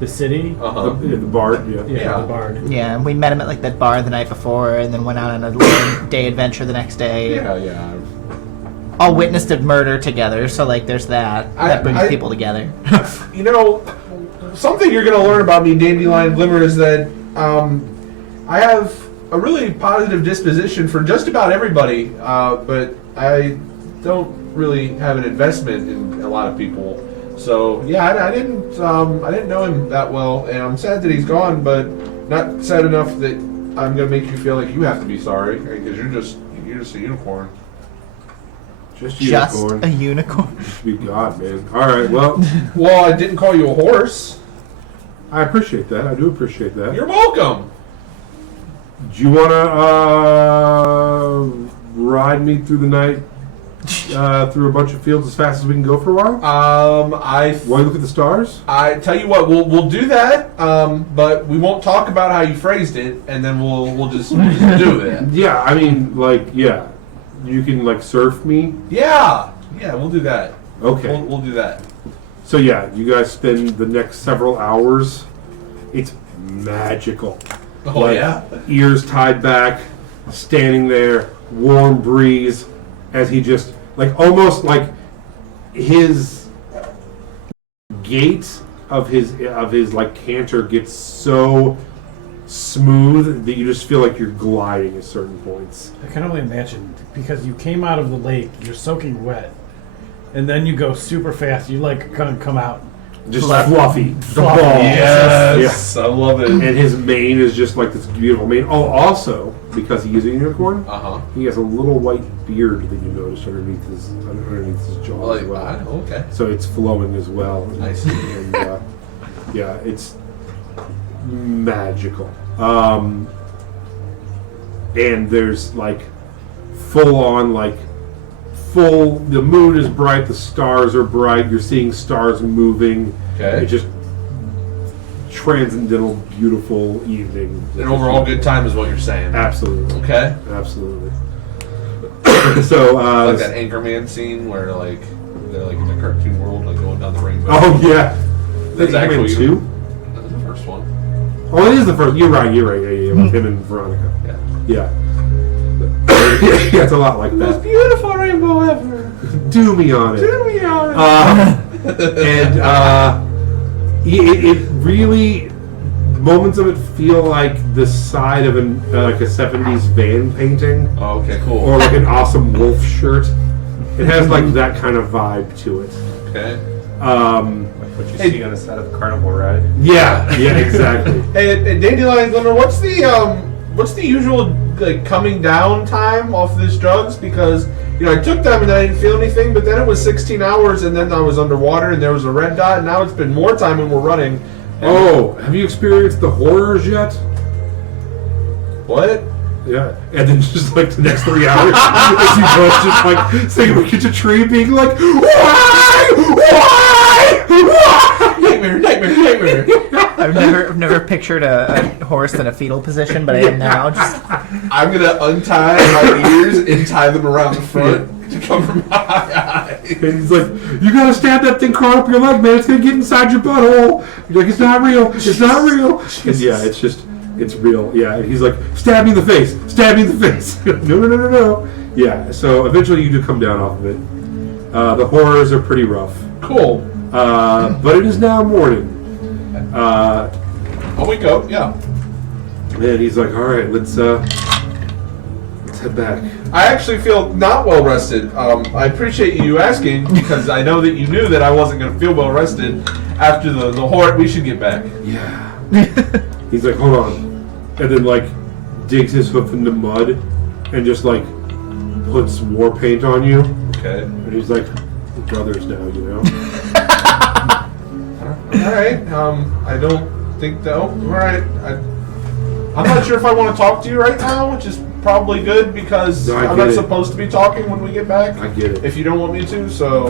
the city. The bard, yeah. Yeah. The bard. Yeah, and we met him at that bar the night before, and then went out on a little day adventure the next day. Yeah. All witnessed a murder together, so there's that. That brings people together. Something you're going to learn about me, Dandelion Glimmer, is that I have a really positive disposition for just about everybody, but I don't really have an investment in a lot of people. So yeah, I didn't know him that well, and I'm sad that he's gone, but not sad enough that I'm going to make you feel like you have to be sorry because you're just a unicorn. Just Just unicorn. a unicorn. Just be God, man. All right, well, Well, I didn't call you a horse. I appreciate that. I do appreciate that. You're welcome. Do you want to ride me through the night, through a bunch of fields as fast as we can go for a while? I Want to look at the stars? tell you what, we'll do that, but we won't talk about how you phrased it, and then we'll just do it. Yeah, I mean, yeah. You can, surf me? Yeah, we'll do that. Okay. We'll do that. So, yeah, you guys spend the next several hours. It's magical. Oh, yeah? Ears tied back, standing there, warm breeze, as he just, almost like his gait of his canter gets so smooth that you just feel like you're gliding at certain points. I can only imagine because you came out of the lake, you're soaking wet, and then you go super fast. You kind of come out Just fluffy. The Fluffy. ball. Yes, I love it. And his mane is just like this beautiful mane. Oh, also, because he is a unicorn, he has a little white beard that you notice underneath his jaw as well. Okay. So it's flowing as well. I see. And yeah, it's magical. and there's like full on like the moon is bright, the stars are bright, you're seeing stars moving. Okay. It's just transcendental, beautiful evening. An overall good time is what you're saying. Absolutely. Okay. Absolutely. So, Like that Anchorman scene where like they're like in the cartoon world, like going down the rainbow. oh yeah, That's actually Anchorman 2. That was the first one. Oh, it is the first. You're right. Yeah, with him and Veronica. Yeah. Yeah. Yeah, it's a lot like that. Beautiful rainbow ever. Do me on it. Do me on And it really, moments of it feel like the side of like a 70s van painting, Oh, okay, cool. or like an awesome wolf shirt. It has like that kind of vibe to it. Okay. What you see on the side of the carnival ride. Yeah, exactly. Hey, Dandelion Glimmer, what's the usual like coming down time off these drugs? Because I took them and I didn't feel anything, but then it was 16 hours, and then I was underwater and there was a red dot, and now it's been more time and we're running. Oh, have you experienced the horrors yet? What? Yeah, and then just like the next 3 hours, as you both just like sitting against a tree, being like, "Why? Nightmare. I've never pictured a horse in a fetal position, but I am now. Just I'm gonna untie my ears and tie them around the front to cover my eyes. And he's like, "You gotta stab that thing crawl up your leg, man. It's gonna get inside your butthole." You're like, "It's not real. It's not real." And yeah, it's real. Yeah, and he's like, "Stab me in the face. Stab me in the face." No. Yeah. So eventually, you do come down off of it. The horrors are pretty rough. Cool. But it is now morning. I'll wake up. Yeah. And he's like, "All right, let's head back." I actually feel not well rested. I appreciate you asking because I know that you knew that I wasn't going to feel well rested after the horde. We should get back. Yeah. He's like, "Hold on," and then like digs his hoof in the mud and just like puts war paint on you. Okay. And he's like, "We're brothers now, you know." All right. I don't think that. Oh, all right. I'm not sure if I want to talk to you right now, which is probably good because No, I I'm get not it. supposed to be talking when we get back. I get it. If you don't want me to, so.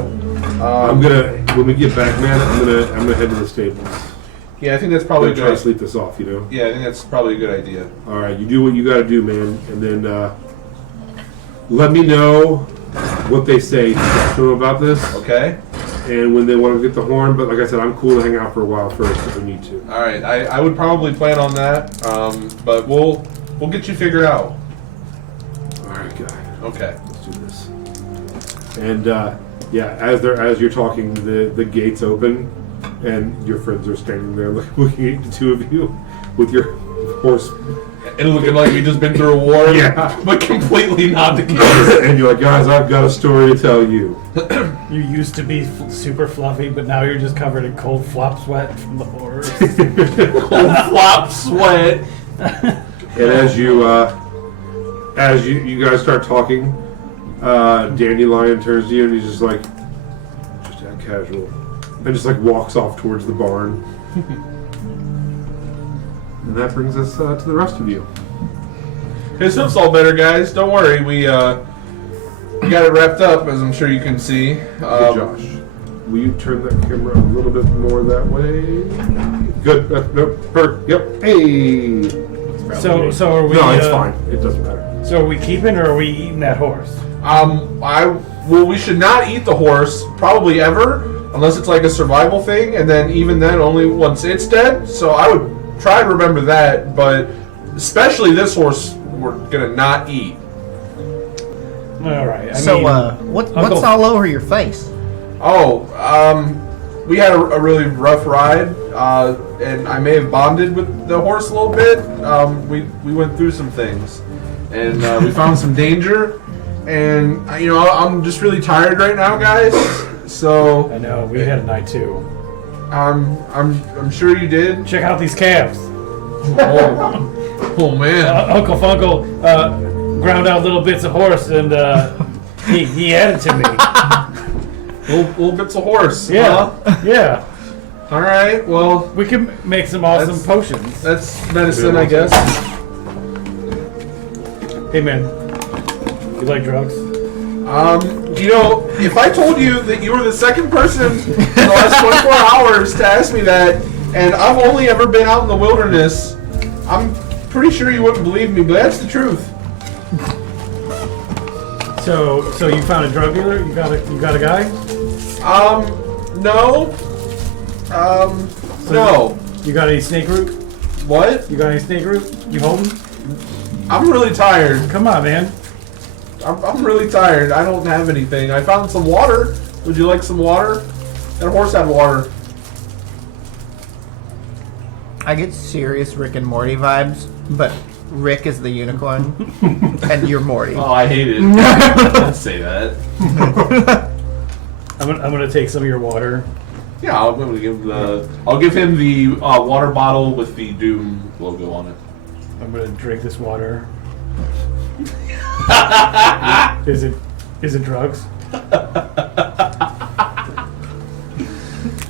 I'm gonna when we get back, man. I'm gonna head to the stables. Yeah, I think that's I'm probably gonna try to good. sleep this off, you know. Yeah, I think that's probably a good idea. All right, you do what you gotta do, man, and then let me know what they say to them about this. Okay. And when they want to get the horn, but like I said, I'm cool to hang out for a while first if we need to. All right. I would probably plan on that. But we'll get you figured out. All right, guy. Okay. Let's do this. And yeah, as you're talking, the gates open, and your friends are standing there looking at the two of you with your horse. And looking like we just been through a war, Yeah. but completely not the case. And you're like, "Guys, I've got a story to tell you." You used to be super fluffy, but now you're just covered in cold flop sweat from the horrors. Flop sweat. And as you guys start talking, Dandelion turns to you and he's just like, "Just act casual," and just like walks off towards the barn. And that brings us to the rest of you. His hoof's all better, guys. Don't worry. We got it wrapped up, as I'm sure you can see. Hey, Josh, will you turn that camera a little bit more that way? Good. Yep. Hey. So are we? No, it's fine. It doesn't matter. So are we keeping or are we eating that horse? We should not eat the horse probably ever, unless it's like a survival thing, and then even then only once it's dead. So I would try to remember that, but especially this horse, we're gonna not eat. All right. what's Uncle- all over your face? Oh, we had a really rough ride, and I may have bonded with the horse a little bit. We went through some things, and we found some danger, and I'm just really tired right now, guys. So I know we had a night too. I'm sure you did. Check out these calves. Oh man. Uncle Funkle ground out little bits of horse and he added to me. Little bits of horse. Yeah, Huh? yeah. All right. Well, We can make some awesome That's- potions. that's medicine, I guess. Hey man, you like drugs? If I told you that you were the second person in the last 24 hours to ask me that, and I've only ever been out in the wilderness, I'm pretty sure you wouldn't believe me, but that's the truth. So you found a drug dealer? You got a guy? No. No. You got any snake root? What? You got any snake root? You holding? I'm really tired. Come on, man. I'm really tired. I don't have anything. I found some water. Would you like some water? That horse had water. I get serious Rick and Morty vibes, but Rick is the unicorn, and you're Morty. Oh, I hate it. Don't say that. I'm gonna take some of your water. Yeah, I'll give him the water bottle with the Doom logo on it. I'm gonna drink this water. Is it drugs? I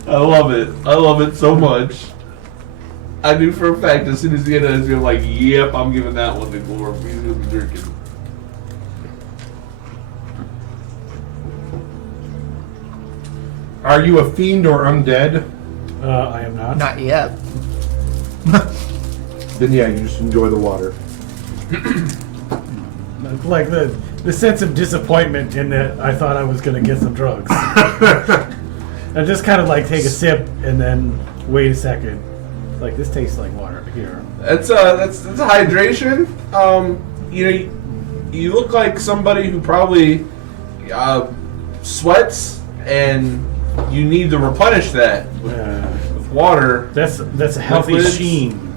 love it. I love it so much. I knew for a fact as soon as he had it, I was gonna be like, yep, I'm giving that one to Glorp. He's gonna be drinking. Are you a fiend or undead? I am not. Not yet. Then yeah, you just enjoy the water. Like the sense of disappointment in that I thought I was gonna get some drugs. I just kind of like take a sip and then wait a second. Like this tastes like water here. That's a hydration. You look like somebody who probably sweats, and you need to replenish that with water. That's a healthy Liquids. sheen,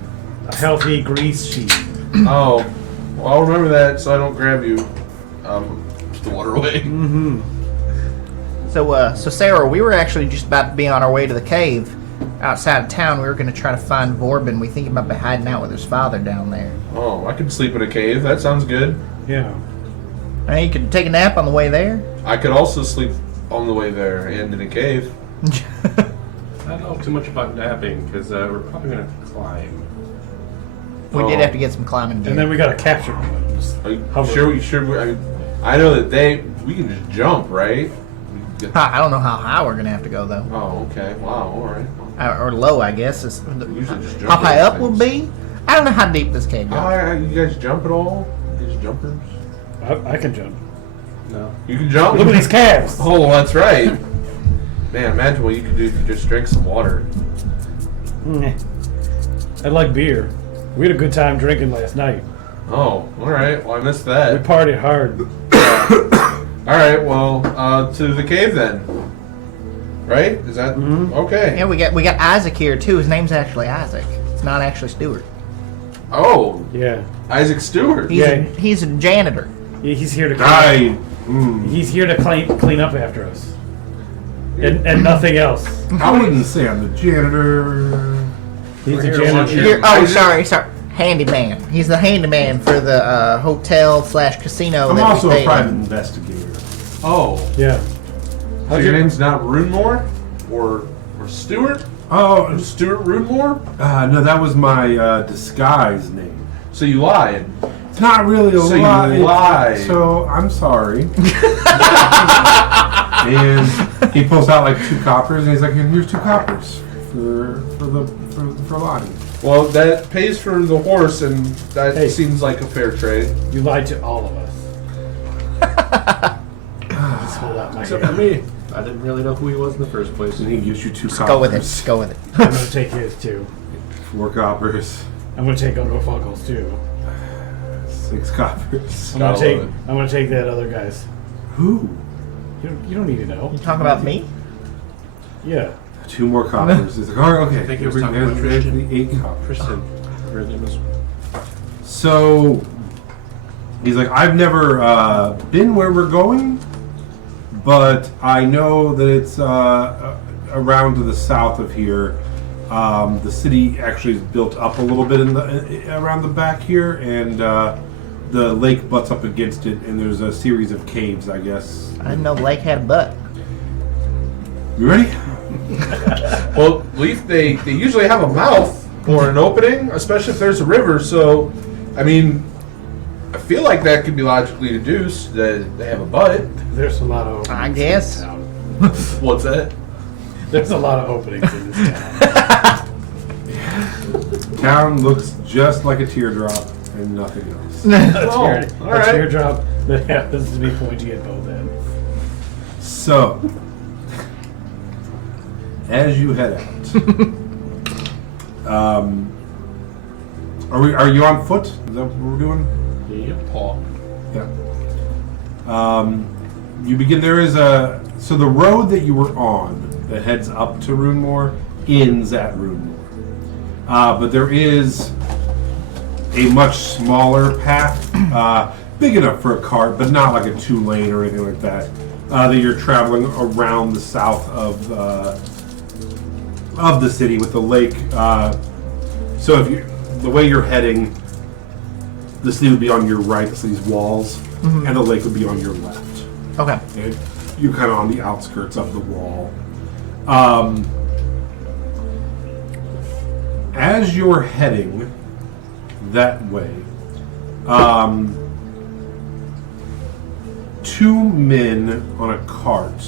a healthy grease sheen. Oh, well, I'll remember that so I don't grab you. Put the water away. Mm-hmm. So Sarah, we were actually just about to be on our way to the cave outside of town. We were going to try to find Vorbin. We think he might be hiding out with his father down there. Oh, I could sleep in a cave. That sounds good. Yeah. I mean, you could take a nap on the way there. I could also sleep on the way there and in a cave. I don't know too much about napping because we're probably going to climb. We did Oh. have to get some climbing gear. And then we gotta capture one. Are you Hover. sure? You sure? I know that we can just jump, right? We can get- I don't know how high we're going to have to go, though. Oh, okay. Wow. All right. Or low, I guess. We usually just jump How high over up will things. be? I don't know how deep this cave goes. You guys jump at all? These jumpers? I can jump. No. You can jump. Look at these calves. Oh, that's right. Man, imagine what you could do if you just drank some water. I like beer. We had a good time drinking last night. Oh, all right. Well, I missed We that. partied hard. All right. Well, to the cave then. Right? Is that okay? Yeah, we got Isaac here too. His name's actually Isaac. It's not actually Stewart. Oh, Yeah. Isaac Stewart. He's a janitor. He's here to He's here to clean up after us. And nothing else. I wouldn't say I'm the janitor. He's a Here, janitor. watch it. Oh, Isaac? sorry. Handyman. He's the handyman for the hotel/casino. I'm that also we a stayed private in. investigator. Oh, Yeah. so your name's not Runemore or Stewart? Oh, Stuart Runemore? no, that was my disguise name. So you lied. It's not really a So you lie. lied. So I'm sorry. And he pulls out like 2 coppers, and he's like, "Here's 2 coppers for Lottie." Well, that pays for the horse, and that Hey. seems like a fair trade. You lied to all of us. Just hold out my Except for hand. me. I didn't really know who he was in the first place. And he gives you 2 coppers. Go with it. Go with it. I'm gonna take his too. 4 coppers. I'm gonna take Odofuckles too. 6 coppers. I'm gonna Gotta take. love it. I'm gonna take that other guy's. Who? You don't need to know. You talk about me? Yeah. 2 more coppers. He's like, "All right, okay." I think he was Bring- talking about there's Christian. the 8 coppers. Kristen. Her name is. So he's like, "I've never been where we're going, but I know that it's around to the south of here. The city actually is built up a little bit around the back here, and the lake butts up against it, and there's a series of caves, I guess. I didn't know the lake had a butt. You ready? Well, Leaf, they usually have a mouth or an opening, especially if there's a river. So, I mean, I feel like that could be logically deduced that they have a butt. There's a lot of openings I in guess. this town. What's that? There's a lot of openings in this town. Town looks just like a teardrop and nothing else. A all right. teardrop that happens to be pointy at both ends. So, as you head out, are you on foot? Is that what we're doing? Yep. Paul. Yeah. You begin. There is so the road that you were on that heads up to Runemore ends at Runemore, but there is a much smaller path, big enough for a cart, but not like a 2-lane or anything like that. That you're traveling around the south of the city with the lake. So if the way you're heading, the city would be on your right, the city's walls, and the lake would be on your left. Okay. And you're kind of on the outskirts of the wall. As you're heading that way, 2 men on a cart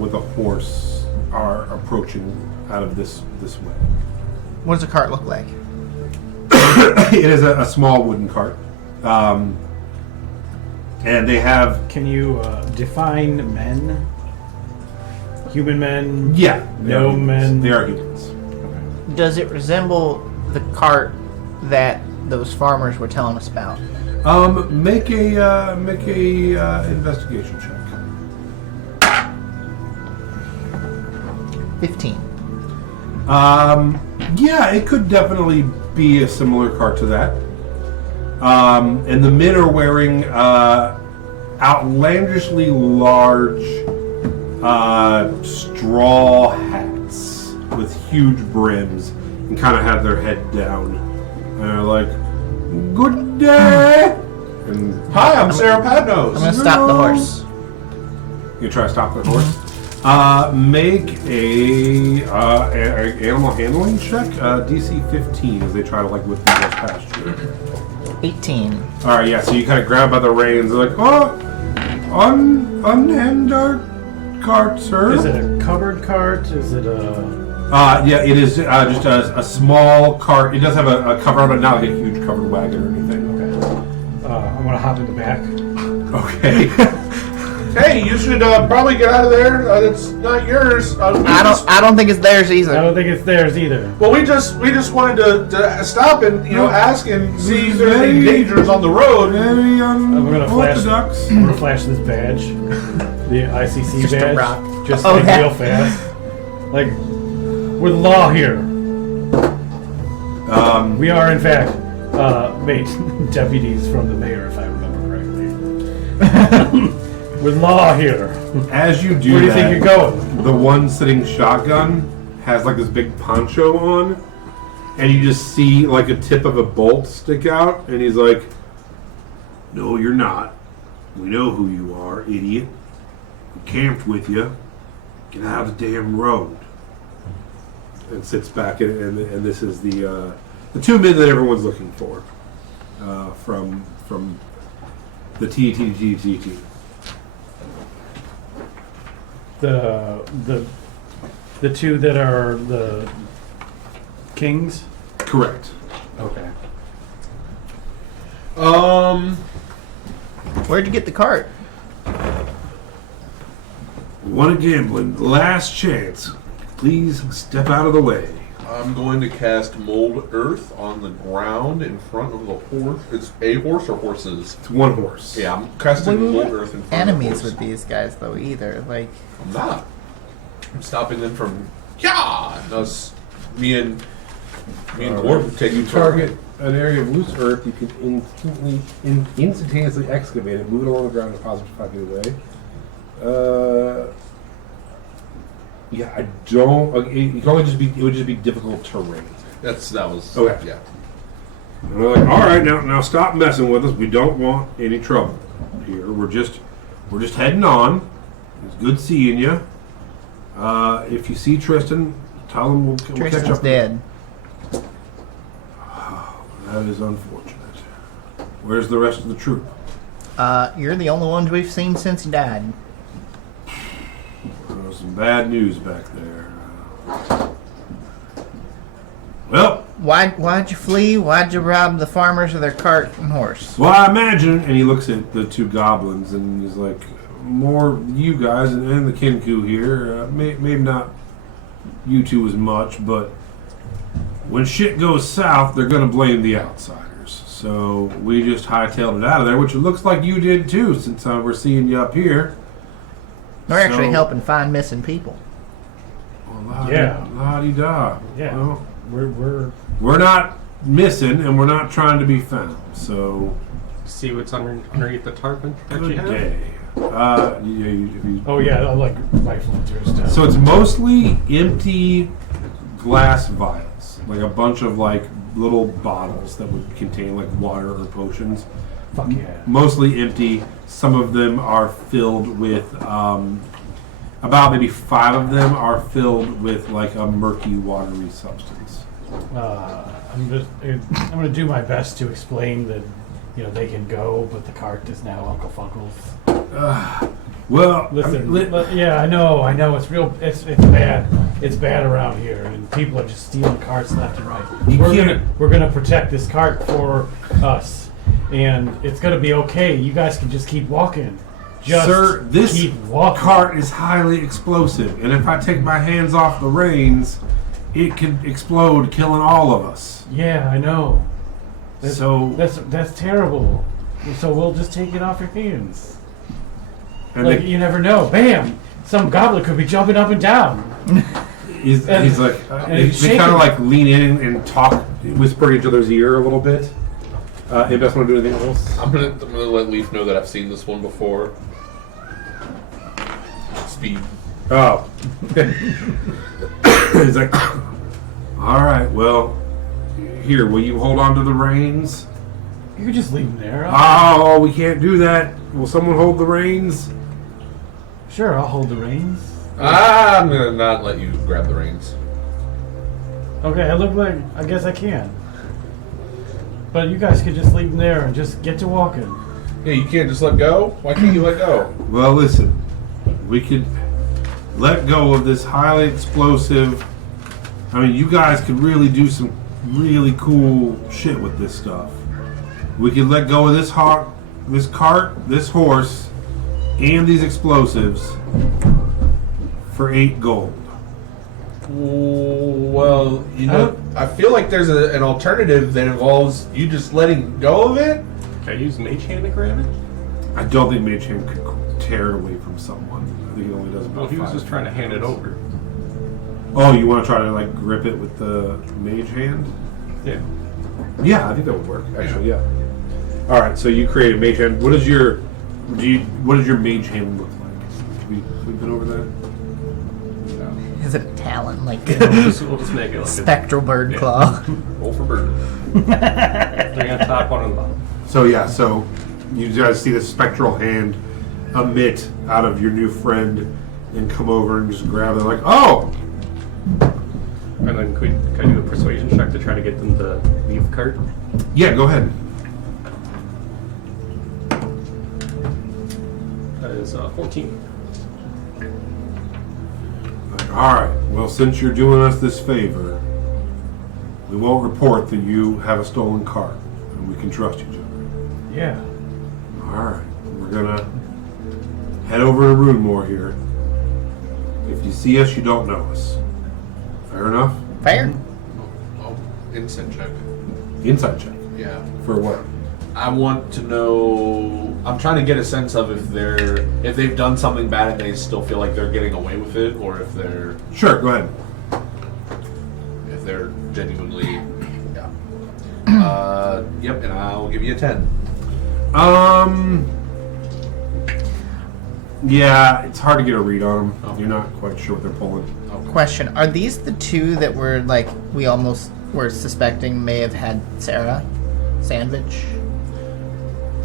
with a horse are approaching out of this way. What does a cart look like? It is a small wooden cart, and they have Can you define men? Human men? they are No humans. men. They are humans. Does it resemble the cart that those farmers were telling us about? Make a investigation check. 15. Yeah, it could definitely be a similar cart to that. And the men are wearing outlandishly large straw hats with huge brims and kind of have their head down. And they're like, "Good day!" And Hi, I'm Sarah Padnos. I'm gonna stop the horse. you try to stop the horse. Make a animal handling check, DC 15, as they try to like whip the horse past you. 18. All right, yeah. So you kind of grab by the reins, like, "Oh, unhand our cart, sir." Is it a covered cart? Is it a... Yeah, it is just a small cart. It does have a cover on it, not like a huge covered wagon or anything. Okay. I'm gonna hop in the back. Okay. Hey, you should probably get out of there. It's not yours. I don't think it's theirs I either. don't think it's theirs either. Well, we just wanted to stop and ask and see if there's any Very- dangers on the road. Very We're gonna flash. unorthodox. I'm gonna flash this badge, the ICC Just a badge, rock. just Oh, like that- real fast. Like, we're the law here. We are, in fact, deputies from the mayor, if I remember correctly. With law here. As you do Where do you that, think you're going? the one sitting shotgun has like this big poncho on, and you just see like a tip of a bolt stick out, and he's like, "No, you're not. We know who you are, idiot. We camped with you. Get out of the damn road." And sits back, and this is the 2 men that everyone's looking for from the TTTTT. The 2 that are the kings? Correct. Okay. Where'd you get the cart? One gambling, last chance. Please step out of the way. I'm going to cast Mold Earth on the ground in front of the horse. It's a horse or horses? It's one horse. Yeah, I'm casting We Mold weren't Earth in front enemies of the with horse. these guys though either. Like, I'm not. I'm stopping them from. And us, me and Gordon take You you target an area of loose earth, you can instantaneously excavate it, move it along the ground in a positive 5 feet away. Yeah, I don't. It can only just be. It would just be difficult terrain. That was. Okay. Yeah. And they're like, "All right, now stop messing with us. We don't want any trouble here. We're just heading on. It's good seeing you. If you see Tristan, tell him we'll catch Tristan's up." dead. That is unfortunate. Where's the rest of the troop? You're the only ones we've seen since he died. There was some bad news back there. Well, Why'd you flee? Why'd you rob the farmers of their cart and horse? well, I imagine, and he looks at the two goblins and he's like, more you guys and the Kinku here, maybe not you two as much, but when shit goes south, they're going to blame the outsiders. So we just hightailed it out of there, which it looks like you did too, since we're seeing you up here. We're actually So- helping find missing people. Well, Yeah. la-di-da. Yeah. Well, We're we're not missing, and we're not trying to be found. So, See what's underneath the tarpon that you good have? day. oh yeah, I like rifling through stuff. So it's mostly empty glass vials, like a bunch of like little bottles that would contain like water or potions. Fuck yeah. Mostly empty. Some of them are filled with about maybe 5 of them are filled with like a murky, watery substance. I'm gonna do my best to explain that, you know, they can go, but the cart is now Uncle Funkle's. Well, Listen, yeah, I know, it's real, it's bad. It's bad around here, and people are just stealing carts left and right. You We're can't- gonna protect this cart for us, and it's gonna be okay. You guys can just keep walking. Just Sir, this keep walking. cart is highly explosive, and if I take my hands off the reins, it could explode, killing all of us. Yeah, I know. So, That's terrible. So we'll just take it off your hands. and Like, you never know. Bam! Some goblin could be jumping up and down. he's like, and they he's kind shaking. of like lean in and talk, whisper each other's ear a little bit. Anybody else want to do anything else? I'm gonna let Leaf know that I've seen this one before. Speed. Oh. He's like, all right, well, here, will you hold on to the reins? You could just leave them there. Oh, we can't do that. Will someone hold the reins? Sure, I'll hold the reins. I'm gonna not let you grab the reins. Okay, I guess I can. But you guys could just leave them there and just get to walking. Yeah, you can't just let go? Why can't you let go? Well, listen, we could let go of this highly explosive. I mean, you guys could really do some really cool shit with this stuff. We could let go of this cart, this horse, and these explosives for 8 gold. Well, you know, I feel like there's an alternative that involves you just letting go of it. Can I use Mage Hand to grab it? I don't think Mage Hand could tear it away from someone. I think it only does about Well, he was 5 just trying to hand it over. Oh, you want to try to like grip it with the Mage Hand? Yeah. Yeah, I think that would work. Actually, yeah. All right, so you create a Mage Hand. What does your Mage Hand look like? We've been over that. Is it a talon like We'll just make it like spectral bird Yeah. claw? Roll for bird. a 3 on top, 1 on the bottom. So yeah, so you guys see the spectral hand emit out of your new friend and come over and just grab it. Like, oh, And then can I do a persuasion check to try to get them to leave the cart? yeah, go ahead. That is 14. Like, all right. Well, since you're doing us this favor, we won't report that you have a stolen cart, and we can trust each other. Yeah. All right, we're gonna head over to Runemore here. If you see us, you don't know us. Fair enough. Fair. Oh, instant check. Inside check Yeah. for what? I want to know. I'm trying to get a sense of if they've done something bad and they still feel like they're getting away with it, or if they're Sure, go ahead. genuinely. Yeah. Yep. And I'll give you a 10. Yeah, it's hard to get a read on them. Oh. You're not quite sure what they're pulling. Question: are these the two that were like we almost were suspecting may have had Sarah Sandwich?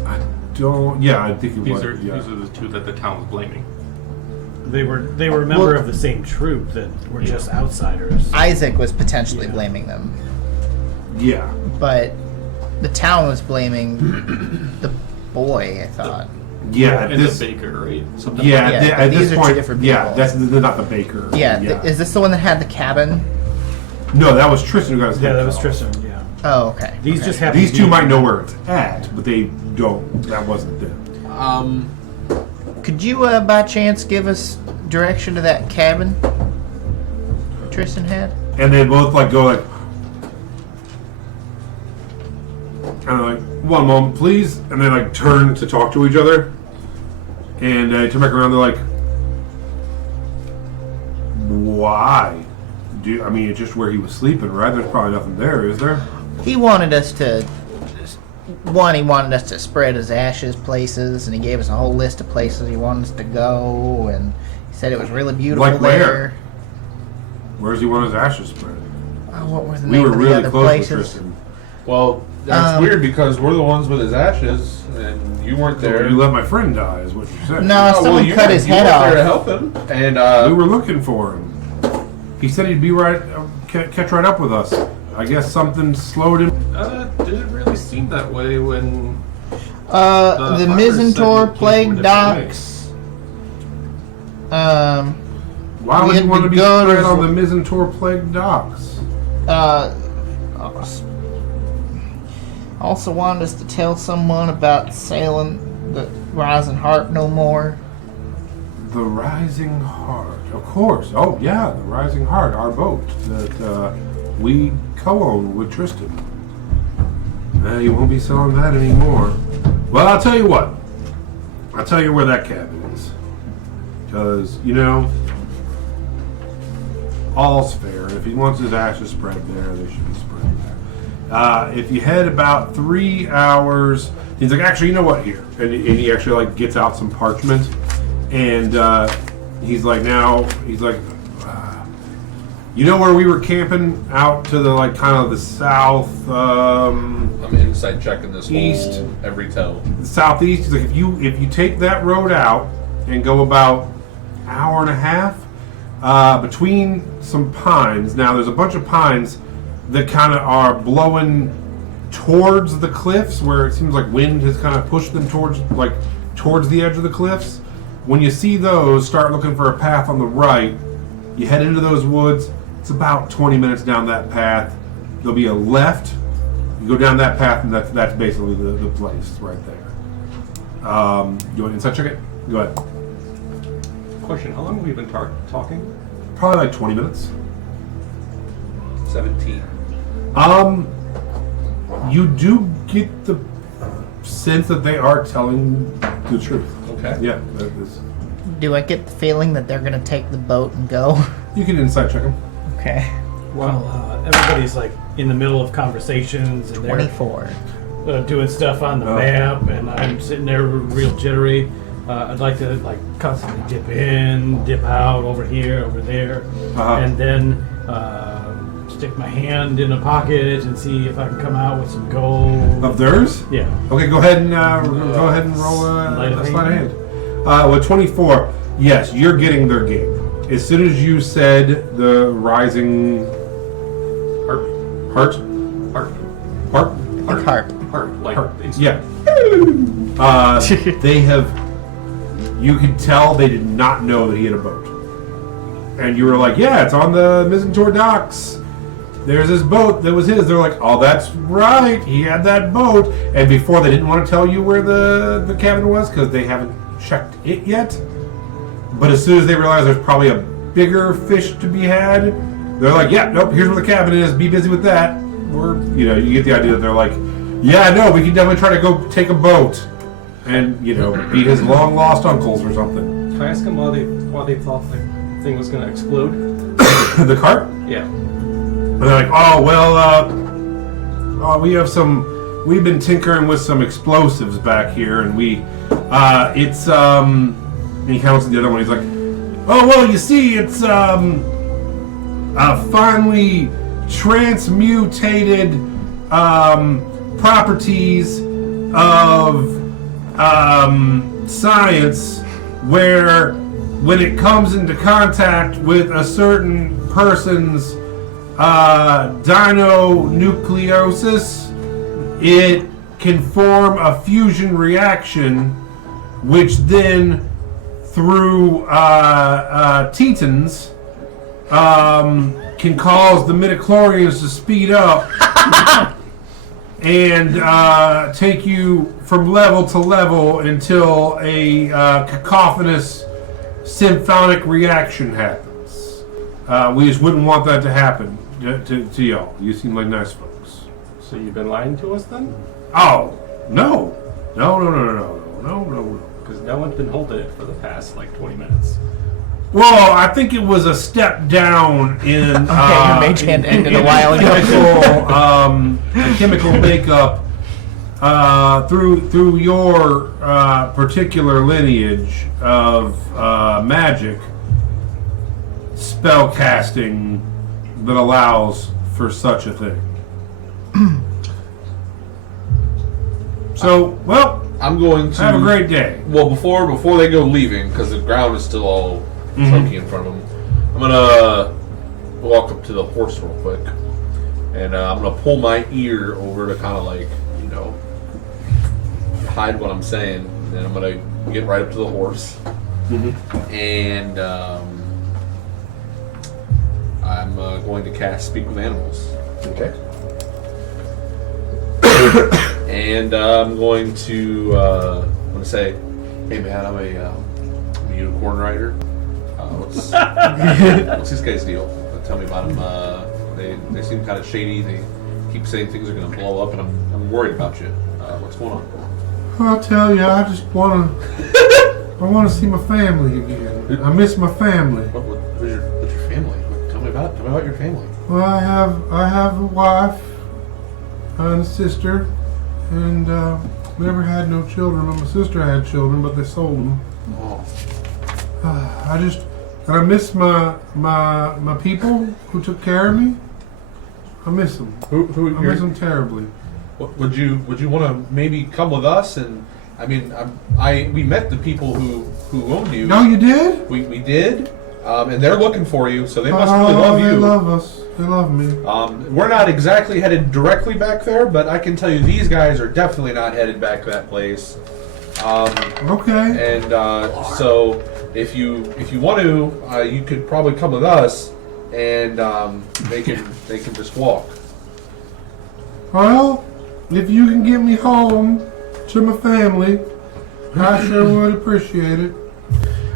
I don't. Yeah, I think it These was. are Yeah. these are the 2 that the town was blaming. They were a member of the same troop that were just outsiders. Isaac was potentially Yeah. blaming them, Yeah. but The town was blaming the boy, I thought. Yeah, at And this, the baker, right? Something yeah, Yeah, at these this are two point, different yeah, people. that's they're not the baker. Yeah, is this the one that had the cabin? No, that was Tristan who got his Yeah, head that was cut off. Tristan. Yeah. Oh, okay. These okay. just happen. These to two be- might know where it's at, but they don't. That wasn't them. Could you, by chance, give us direction to that cabin Tristan had? And they both like go like, and they're like, one moment, please, and they like turn to talk to each other, and they turn back around. They're like, why? I mean, it's just where he was sleeping, right? There's probably nothing there, is there? He wanted us to. He wanted us to spread his ashes places, and he gave us a whole list of places he wanted us to go, and he said it was really beautiful Like where? there. Where's he want his ashes spread? Oh, what were the We name were of the really other close places? with Tristan. Well, that's Um, weird because we're the ones with his ashes, and you weren't there. You let my friend die, is what you said. No, Oh, someone you cut weren't- his you head weren't there to off. help him, and We were looking for him. He said he'd be right, catch right up with us. I guess something slowed him. Didn't really seem that way when The farmer said Mizzentor he came Plague from a different Docks. Why We would had you want to to be go to- spread on the Mizzentor Plague docks? Also wanted us to tell someone about sailing the Rising Harp no more. The Rising Heart, of course. Oh yeah, the Rising Heart, our boat that we co-own with Tristan. You won't be selling that anymore. Well, I'll tell you what. I'll tell you where that cabin is. Because, you know, all's fair. If he wants his ashes spread there, they should be spread there. If you head about 3 hours, he's like, actually, you know what? Here, and he actually like gets out some parchment, and he's like, you know where we were camping out to the like kind of the south, I'm inside checking this East. whole every tell. southeast. He's like, if you take that road out and go about hour and a half between some pines. Now there's a bunch of pines that kind of are blowing towards the cliffs, where it seems like wind has kind of pushed them towards the edge of the cliffs. When you see those, start looking for a path on the right. You head into those woods. It's about 20 minutes down that path. There'll be a left. You go down that path, and that's basically the place right there. You want inside check it? Go ahead. Question: how long have we been talking? Probably like 20 minutes. 17. You do get the sense that they are telling the truth. Okay. Yeah, that is. Do I get the feeling that they're gonna take the boat and go? You can inside check them. Okay. Well, everybody's like in the middle of conversations and they're 24. doing stuff on the Oh. map, and I'm sitting there real jittery. I'd like to like constantly dip in, dip out, over here, over there, Uh-huh. and then stick my hand in a pocket and see if I can come out with some gold. Of theirs? Yeah. Okay, go ahead and roll Sleight of a sleight of hand. hand. With 24, yes, you're getting their game. As soon as you said the rising Harp, heart, harp, harp, I think harp. harp. Like heart, it's- yeah. They have. You could tell they did not know that he had a boat, and you were like, "Yeah, it's on the Mizzentor docks. There's this boat that was his." They're like, "Oh, that's right. He had that boat." And before they didn't want to tell you where the cabin was because they haven't checked it yet. But as soon as they realize there's probably a bigger fish to be had, they're like, "Yeah, nope. Here's where the cabin is. Be busy with that." Or you get the idea that they're like, "Yeah, no, we can definitely try to go take a boat, and be his long lost uncles or something." Can I ask them why they thought the thing was gonna explode? The cart. Yeah. And they're like, "Oh well, we've been tinkering with some explosives back here, and and he counts the other one. He's like, "Oh well, you see, it's finely transmutated properties of science, where when it comes into contact with a certain person's dinonucleosis, it can form a fusion reaction, which then, through Tetons, can cause the midichlorians to speed up and take you from level to level until a cacophonous symphonic reaction happens. We just wouldn't want that to happen to y'all. You seem like nice folks. So you've been lying to us then? Oh, no. No. Because no one's been holding it for the past like 20 minutes. Well, I think it was a step down in your mage hand ended a while ago. chemical makeup through your particular lineage of magic spell casting that allows for such a thing. So, well, I'm going to have a great day. Well, before they go leaving, because the ground is still all chunky in front of them, I'm gonna walk up to the horse real quick, and I'm gonna pull my ear over to kind of like, you know, hide what I'm saying. And then I'm gonna get right up to the horse, and I'm going to cast Speak with Animals. Okay. And I'm going to say, hey man, I'm a unicorn rider. What's this guy's deal? Tell me about him. They seem kind of shady. They keep saying things are going to blow up, and I'm worried about you. What's going on? I'll tell you, I just want to see my family again. I miss my family. What's your family? Tell me about your family. Well, I have a wife and a sister, and never had no children. My sister had children, but they sold them. Oh. I miss my people who took care of me. I miss them. Who I miss them terribly. Would you want to maybe come with us? And I mean, we met the people who owned you. No, you did? We did, and they're looking for you, so they must really love you. They love us. They love me. We're not exactly headed directly back there, but I can tell you these guys are definitely not headed back to that place. Okay. And so if you want to, you could probably come with us, and they can just walk. Well, if you can get me home to my family, I sure would appreciate it.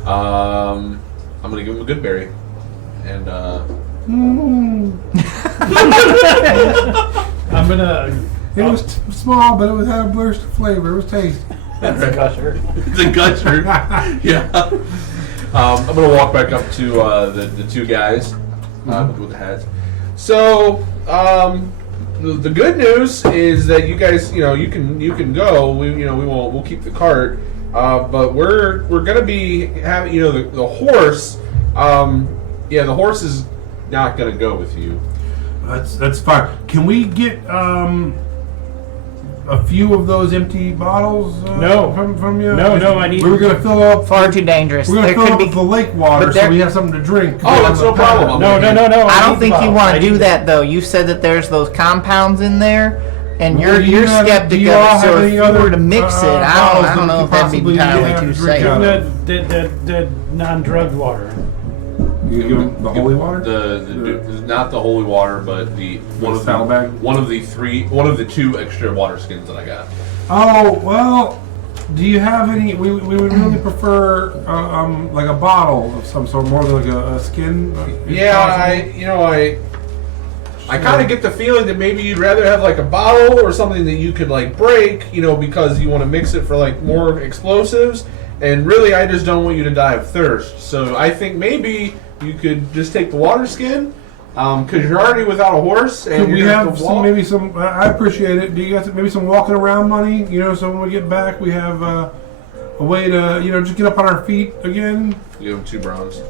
I'm gonna give them a good berry, and I'm gonna. It was small, but it had a burst of flavor. It was tasty. That's a gusher. the gusher. Yeah. I'm gonna walk back up to the two guys with the hats. So the good news is that you guys, you can go. We'll keep the cart, but we're gonna be having the horse. The horse is not gonna go with you. That's fine. Can we get a few of those empty bottles? No. from you. No, I need. We were gonna fill up. Far too dangerous. We're gonna There fill could up be. with the lake water but so there- we have something to drink. Oh, that's no problem. No. I don't need think the you bottle. want I to do need- that though. You said that there's those compounds in there, and Well, do you're you have- do skeptic you of all it. So have if any you other, were to mix it, I bottles don't know that if that'd possibly be you entirely have too to drink safe. out of? The non-drugged water. You give them the holy water? The not the holy water, but the saddlebag? one of the two extra water skins that I got. Oh, well, do you have any? We would really prefer like a bottle of some sort, more than like a skin. If Yeah, possible. I kind of get the feeling that maybe you'd rather have like a bottle or something that you could like break, because you want to mix it for like more explosives. And really, I just don't want you to die of thirst. So I think maybe you could just take the water skin, because you're already without a horse. And Could we you're gonna have to some, walk. maybe some? I appreciate it. Do you guys maybe some walking around money? So when we get back, we have a way to just get up on our feet again. Give them 2 bronze.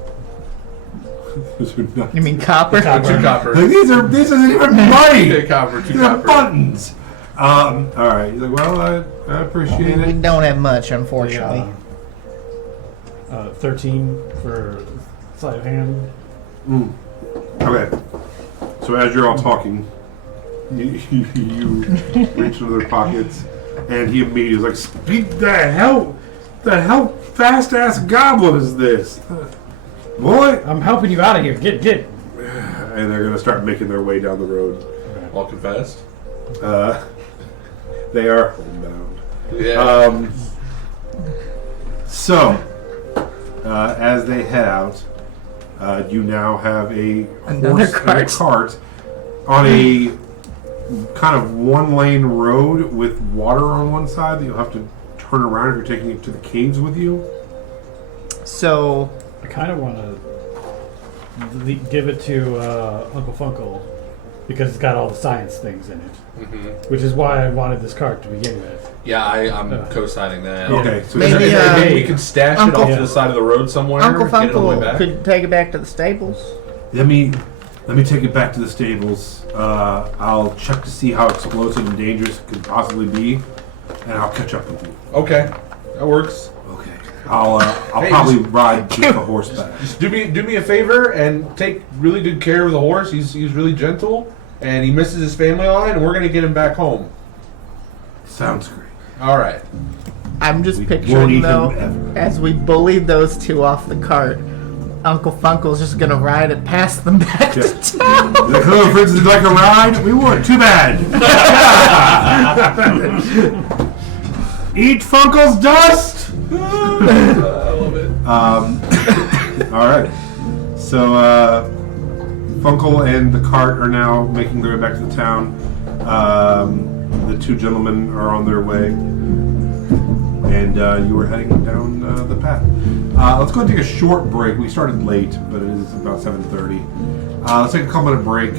You mean copper? 2 copper. This isn't even money. 2 copper. 2 These are copper. buttons. All right. He's like, well, I appreciate We it. don't have much, unfortunately. 13 for sleight of hand. Okay. So as you're all talking, you reach into their pockets, and he immediately is like, "Speak the hell fast ass goblin is this, boy?" I'm helping you out of here. Get. And they're gonna start making their way down the road. Walking fast. They are homebound. Yeah. So, as they head out, you now have a Another horse and a cart. cart on a kind of one-lane road with water on one side that you'll have to turn around if you're taking it to the caves with you. So, I kind of want to give it to Uncle Funkle because it's got all the science things in it, which is why I wanted this cart to begin with. Yeah, I'm co-signing that. Okay, so Maybe, Is there a way we uh, can stash Uncle- it off to the side of the road somewhere. Uncle get it on the way Funkle back? could take it back to the stables. let me take it back to the stables. I'll check to see how explosive and dangerous it could possibly be, and I'll catch up with you. Okay, that works. Okay. I'll Hey, probably just- ride with the horseback. Just do me a favor and take really good care of the horse. He's really gentle, and he misses his family line, and we're gonna get him back home. Sounds great. All right. I'm just We won't picturing, eat though, him ever. as we bullied those two off the cart, Uncle Funkle's just gonna ride it past them back Yeah. to town. Like, hello, friends, would you like a ride? We would. Too bad. Eat Funkle's dust. I love it. All right. So Funkle and the cart are now making their way back to the town. The two gentlemen are on their way, and you are heading down the path. Let's go and take a short break. We started late, but it is about 7:30. Let's take a couple minute break.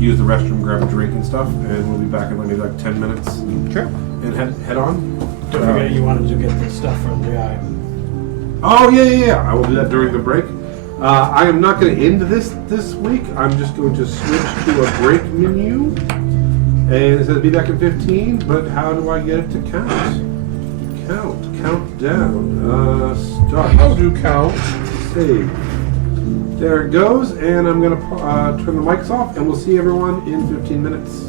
Use the restroom, grab a drink and stuff, and we'll be back in maybe like 10 minutes. Sure. And head on. Don't forget you wanted to get the stuff from the eye. Oh yeah. I will do that during the break. I am not going to end this week. I'm just going to switch to a break menu, and it says be back in 15. But how do I get it to count? Count down. Start. How do count? Save. There it goes, and I'm going to turn the mics off, and we'll see everyone in 15 minutes.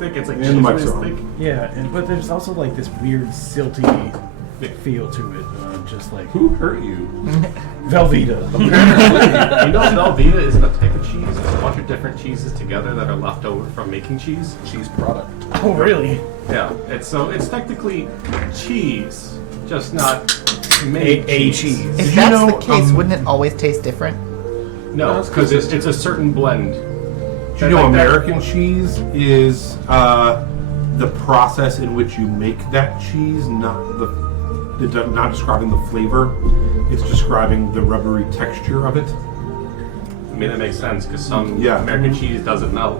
thick. It's like And the cheese mic's whiz on. thick. Yeah, but there's also like this weird silty feel to it, just like Who hurt you? Velveeta. You know, Velveeta isn't a type of cheese. It's a bunch of different cheeses together that are left over from making cheese. Cheese product. Oh, really? Yeah, it's technically cheese, just not made A cheese. If Did you that's know, the case, wouldn't it always taste different? No, because it's a certain blend. Do you know American cheese is the process in which you make that cheese, not describing the flavor. It's describing the rubbery texture of it. I mean, that makes sense because some Yeah. American cheese doesn't melt.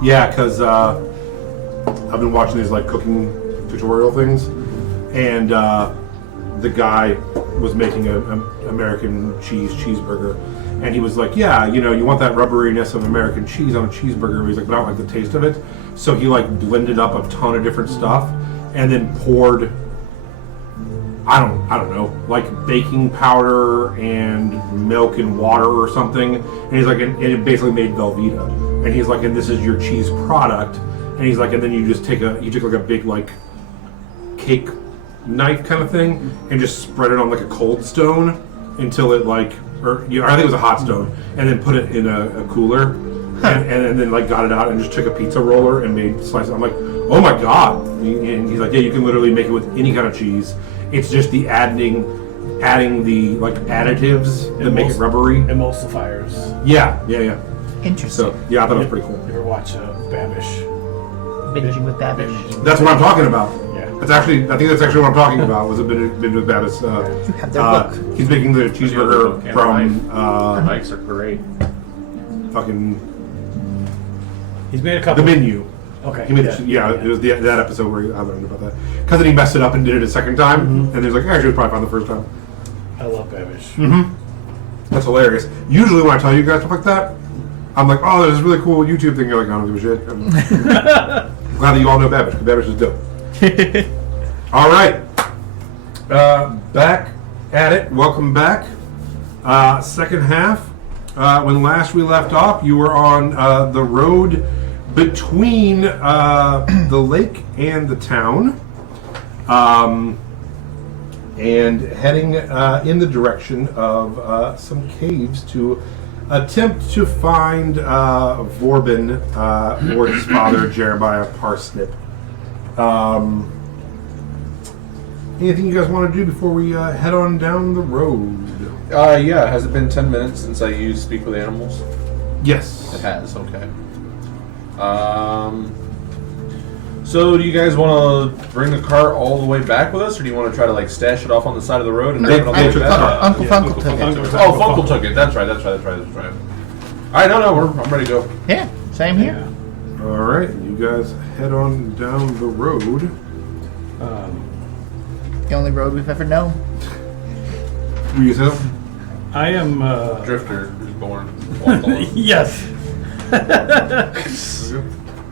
Yeah, because I've been watching these like cooking tutorial things, and the guy was making an American cheeseburger, and he was like, "Yeah, you know, you want that rubberiness of American cheese on a cheeseburger." He's like, "But I don't like the taste of it." So he like blended up a ton of different stuff, and then poured. I don't know, like baking powder and milk and water or something. And he's like, and it basically made Velveeta. And he's like, and this is your cheese product. And he's like, and then you took like a big like cake knife kind of thing and just spread it on like a cold stone until it like, or you know, I think it was a hot stone, and then put it in a cooler. And then like got it out and just took a pizza roller and made slices. I'm like, oh my god! And he's like, yeah, you can literally make it with any kind of cheese. It's just the adding the like additives that make it rubbery. Emulsifiers. Yeah. Interesting. So yeah, I thought it was pretty cool. You ever watch Babish? Binging with Babish. That's what I'm talking about. Yeah. I think that's actually what I'm talking about. Was a bit with Babbitt. You have their book. He's making the cheeseburger Yeah, from Our mics are great. fucking He's made a the couple. menu. Okay. He made it was that episode where I learned about that. Because then he messed it up and did it a second time, and he was like, actually, it was probably fine the first time. I love Babish. That's hilarious. Usually when I tell you guys stuff like that, I'm like, oh, there's this really cool YouTube thing. You're like, I don't give a shit. I'm glad that you all know Babish, because Babish is dope. All right. Back at it. Welcome back. Second half. When last we left off, you were on the road between the lake and the town. And heading in the direction of some caves to attempt to find Vorbin or his father, Jeremiah Parsnip. Anything you guys want to do before we head on down the road? Yeah, has it been 10 minutes since I used Speak with Animals? Yes. It has, okay. So do you guys want to bring the cart all the way back with us, or do you want to try to like stash it off on the side of the road and No, drive it all the way back? Uncle Funkle took it. Oh, Funkle took it. That's right. All right, I'm ready to go. Yeah, same here. All right, you guys head on down the road. The only road we've ever known. Were you saying? I am. Drifter is born. Walk along. Yes.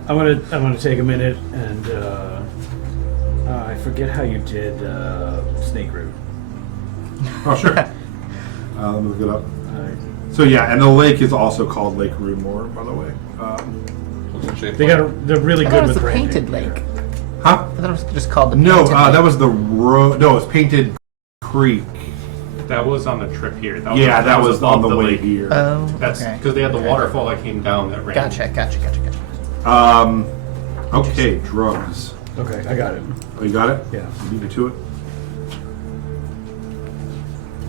I'm gonna take a minute and I forget how you did Snake Root. Oh, sure. Let me look it up. So yeah, and the lake is also called Lake Rudmore, by the way. What's it shaped They're really I thought good it was with the branding. painted lake. Huh? I thought it was just called the No, painted lake. that was the road. No, it's Painted Creek. That was on the trip here. Yeah, that was on above the way lake. here. Oh, That's okay. because they had the waterfall that came down that ran. Gotcha. Okay, drugs. Okay, I got it. Oh, you got it? Yeah. You beat me to it.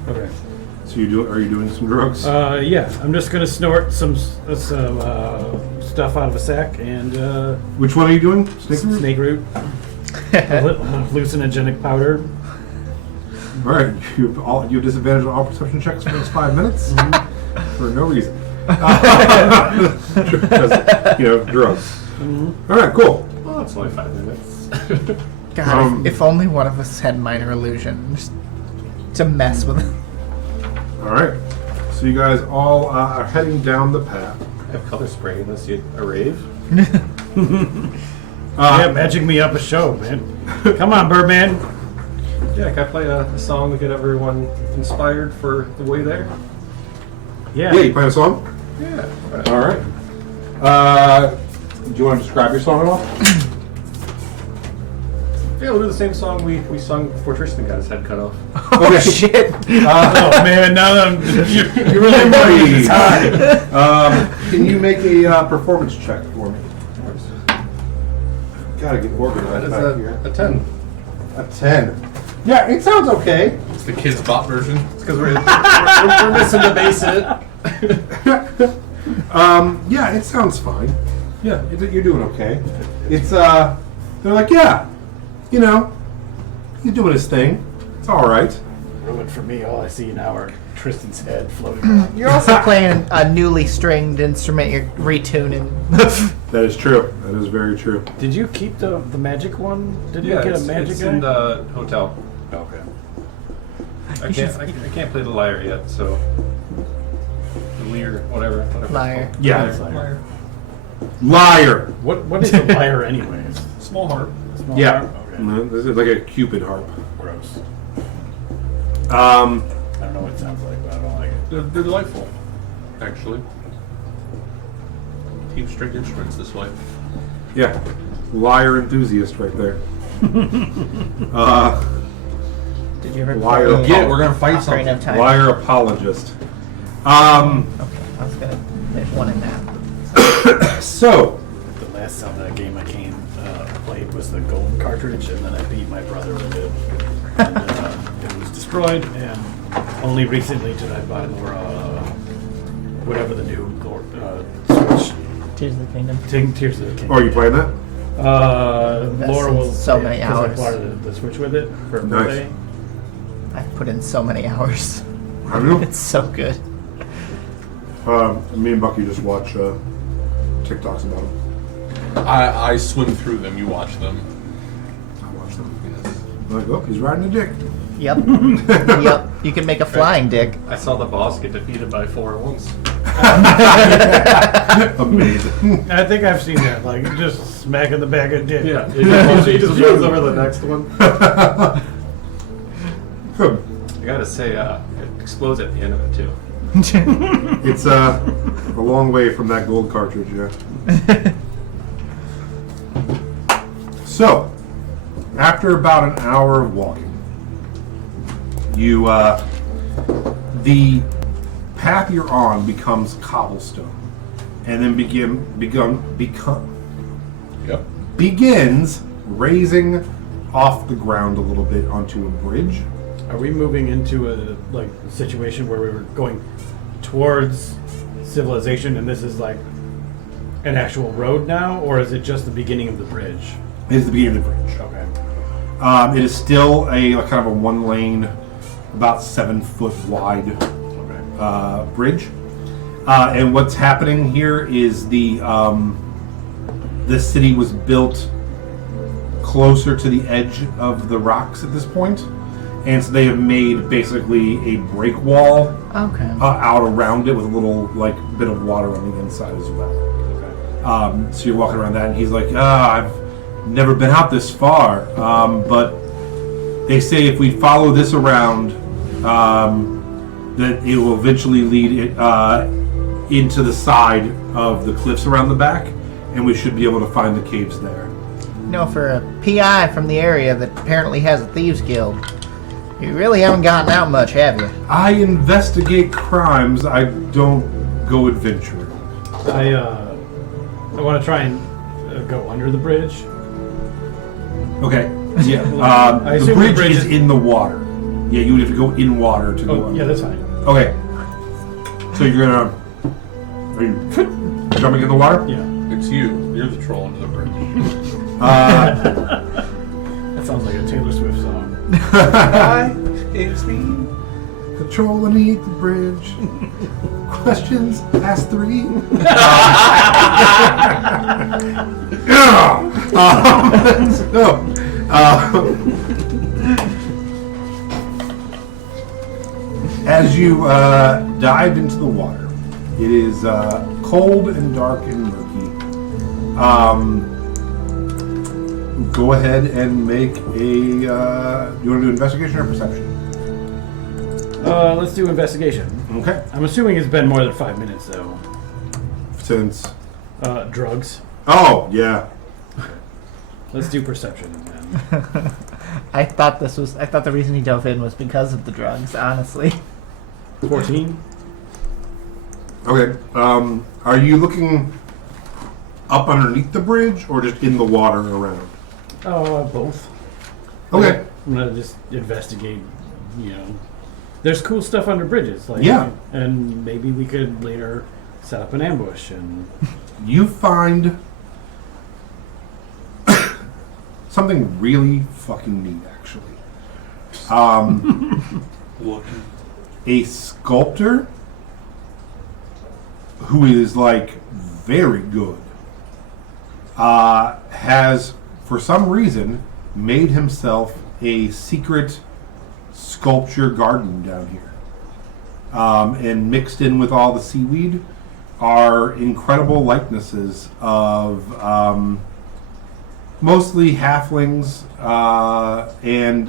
Okay. So are you doing some drugs? Yeah, I'm just gonna snort some stuff out of a sack and Which one are you doing? Snake root? Snake Root, hallucinogenic powder. All right, you have disadvantage on all perception checks for the next 5 minutes for no reason. Because, drugs. All right, cool. Well, it's only 5 minutes. God, if only one of us had minor illusion, just to mess with it. All right. So you guys all are heading down the path. I have color spray in this. A rave? Yeah, magic me up a show, man. Come on, Birdman. Yeah, can I play a song to get everyone inspired for the way there? Yeah. Yeah, you playing a song? Yeah. All right. Do you want to describe your song at all? Yeah, we'll do the same song we sung before Tristan got his head cut off. Okay. Shit. Oh man, now that you're really Please. time. Can you make a performance check for me? Gotta get That organized is back here. a 10. A 10. Yeah, it sounds okay. It's the kids' bot version. It's because we're missing the bass in it. Yeah, it sounds fine. Yeah, you're doing okay. It's they're like, yeah, you know, he's doing his thing. It's all right. Ruined for me. All I see now are Tristan's head floating around. You're also playing a newly stringed instrument. You're retuning. That is true. That is very true. Did you keep the magic one? Did you Yeah, get a it's magic in guy? the hotel. Okay. I can't play the lyre yet, so the lyre, whatever. Liar. Yeah. Lyre. Liar. What is a lyre, anyways? Small harp. Small Yeah. harp? Okay. This is like a Cupid harp. Gross. Um, I don't know what it sounds like, but I don't like it. They're delightful, actually. Team stringed instruments this way. yeah, liar enthusiast right there. Did you ever Liar. play Get it, we're gonna fight Ocarina of Time? Liar apologist. Okay, I was gonna. There's one in that. So, The last Zelda game I played was the golden cartridge, and then I beat my brother with it. And it was destroyed, and only recently did I buy more, whatever the new Switch Tears of the Kingdom. Tears of the Kingdom. are you playing that? Laura will so many because hours. I bought the Switch with it for her Nice. birthday. I've put in so many hours. Have you? It's so good. Me and Bucky just watch TikToks about them. I swim through them. You watch them. I watch them. I'm like, oh, he's riding a dick. Yep. Yep. You can make a flying dick. I saw the boss get defeated by 4 at once. Amazing. I think I've seen that, like just smacking the back of dick. Yeah, he just runs over the next one. Good. I gotta say, it explodes at the end of it too. It's a long way from that gold cartridge, yeah. So, after about an hour of walking, you the path you're on becomes cobblestone, and then begins raising off the ground a little bit onto a bridge. Are we moving into a situation where we were going towards civilization, and this is like an actual road now, or is it just the beginning of the bridge? It is the beginning of the bridge. Okay. It is still a kind of a one lane, about 7 foot wide Okay. bridge. And what's happening here is the city was built closer to the edge of the rocks at this point, and so they have made basically a break wall Okay. out around it with a little bit of water on the inside as well. Okay. So you're walking around that, and he's like, I've never been out this far, but they say if we follow this around, that it will eventually lead it into the side of the cliffs around the back, and we should be able to find the caves there. You know, for a PI from the area that apparently has a thieves guild, you really haven't gotten out much, have you? I investigate crimes. I don't go adventuring. I want to try and go under the bridge. Okay. Yeah. I The assume bridge, the bridge is is- in the water. Yeah, you would have to go in water to go Oh, under. yeah, that's fine. Okay. So you're gonna. Are you jumping in the water? Yeah. It's you. You're the troll under the bridge. That sounds like a Taylor Swift song. It's me. The troll beneath the bridge. Questions asked 3. As you dive into the water, it is cold and dark and murky. Go ahead and make a. You want to do investigation or perception? Let's do investigation. Okay. I'm assuming it's been more than 5 minutes, though. Since Drugs. Oh, yeah. Let's do perception then. I thought the reason he dove in was because of the drugs, honestly. 14. Okay. Are you looking up underneath the bridge or just in the water around? Both. Okay. I'm gonna just investigate. There's cool stuff under bridges, like Yeah. and maybe we could later set up an ambush and. You find something really fucking neat, actually. A sculptor who is like very good has, for some reason, made himself a secret sculpture garden down here. And mixed in with all the seaweed are incredible likenesses of mostly halflings and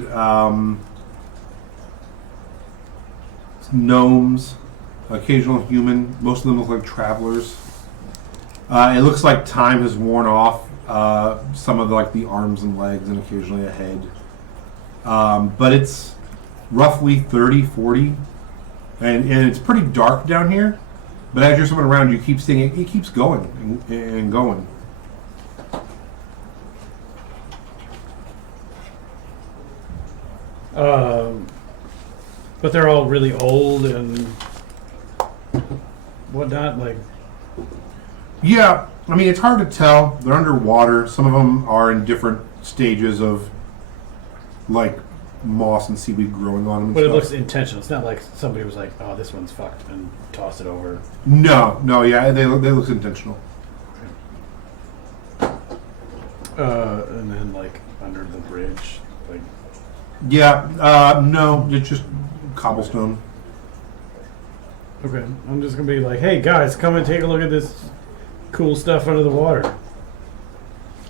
gnomes, occasional human. Most of them look like travelers. It looks like time has worn off some of the arms and legs and occasionally a head. But it's roughly 30, 40. And it's pretty dark down here. But as you're swimming around, you keep seeing it. It keeps going and going. But they're all really old and whatnot. Like, Yeah, I mean, it's hard to tell. They're underwater. Some of them are in different stages of, moss and seaweed growing on them. And but it stuff. looks intentional. It's not like somebody was like, "Oh, this one's fucked," and tossed it over. No, yeah, they look intentional. And then under the bridge, Yeah, no, it's just cobblestone. okay, I'm just gonna be like, "Hey guys, come and take a look at this cool stuff under the water."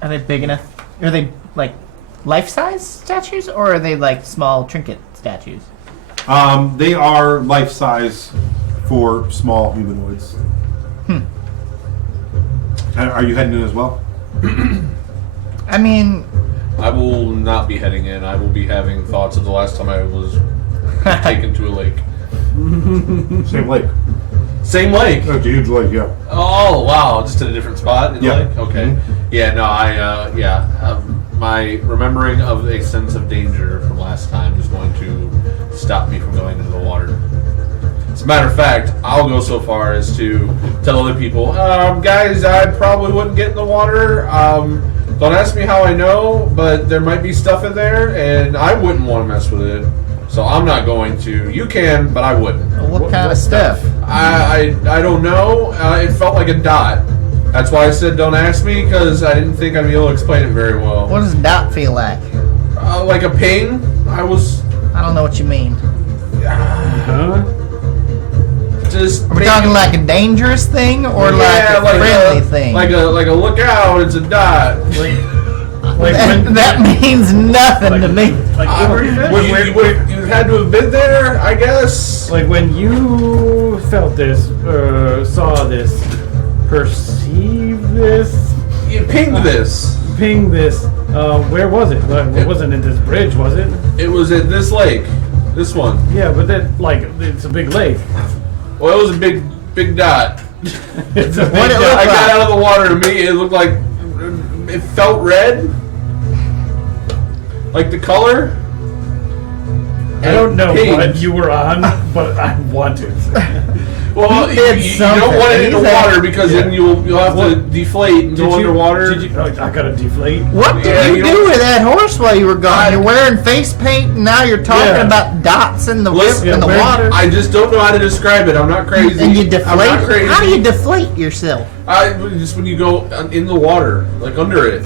Are they big enough? Are they life-size statues, or are they small trinket statues? They are life-size for small humanoids. Are you heading in as well? I mean, I will not be heading in. I will be having thoughts of the last time I was taken to a lake. Same lake. Same lake. Oh, it's a huge lake, yeah. Oh wow! Just in a different spot in the Yeah. lake. Okay. Mhm. Yeah. No. My remembering of a sense of danger from last time is going to stop me from going into the water. As a matter of fact, I'll go so far as to tell other people, guys, I probably wouldn't get in the water. Don't ask me how I know, but there might be stuff in there, and I wouldn't want to mess with it. So I'm not going to. You can, but I wouldn't. what kind of stuff? I don't know. It felt like a dot. That's why I said don't ask me, because I didn't think I'd be able to explain it very well. What does dot feel like? Like a ping. I don't know what you mean. Huh? just. Are we talking like a dangerous thing or like a friendly thing? Like a look out. It's a dot. That means nothing to me. You had to have been there, I guess. Like when you felt this, saw this, perceived this, You pinged this. pinged this, where was it? It wasn't in this bridge, was it? It was at this lake. This one. Yeah, but that, it's a big lake. Well, it was a big dot. It's a big What it dot. look I got like? out of the water to me. It looked like it felt red, like the color. I don't know Pink. what you were on, but I want to. Well, He did you don't something. want it in the He's water because then you'll have to deflate and go underwater. I gotta deflate. What Yeah, did you you do don't- with that horse while you were gone? You're wearing face paint, and now you're talking Yeah. about dots in the Listen, in the where- water. I just don't know how to describe it. I'm not crazy. And you I'm deflate. not crazy. How do you deflate yourself? Just when you go in the water, like under it.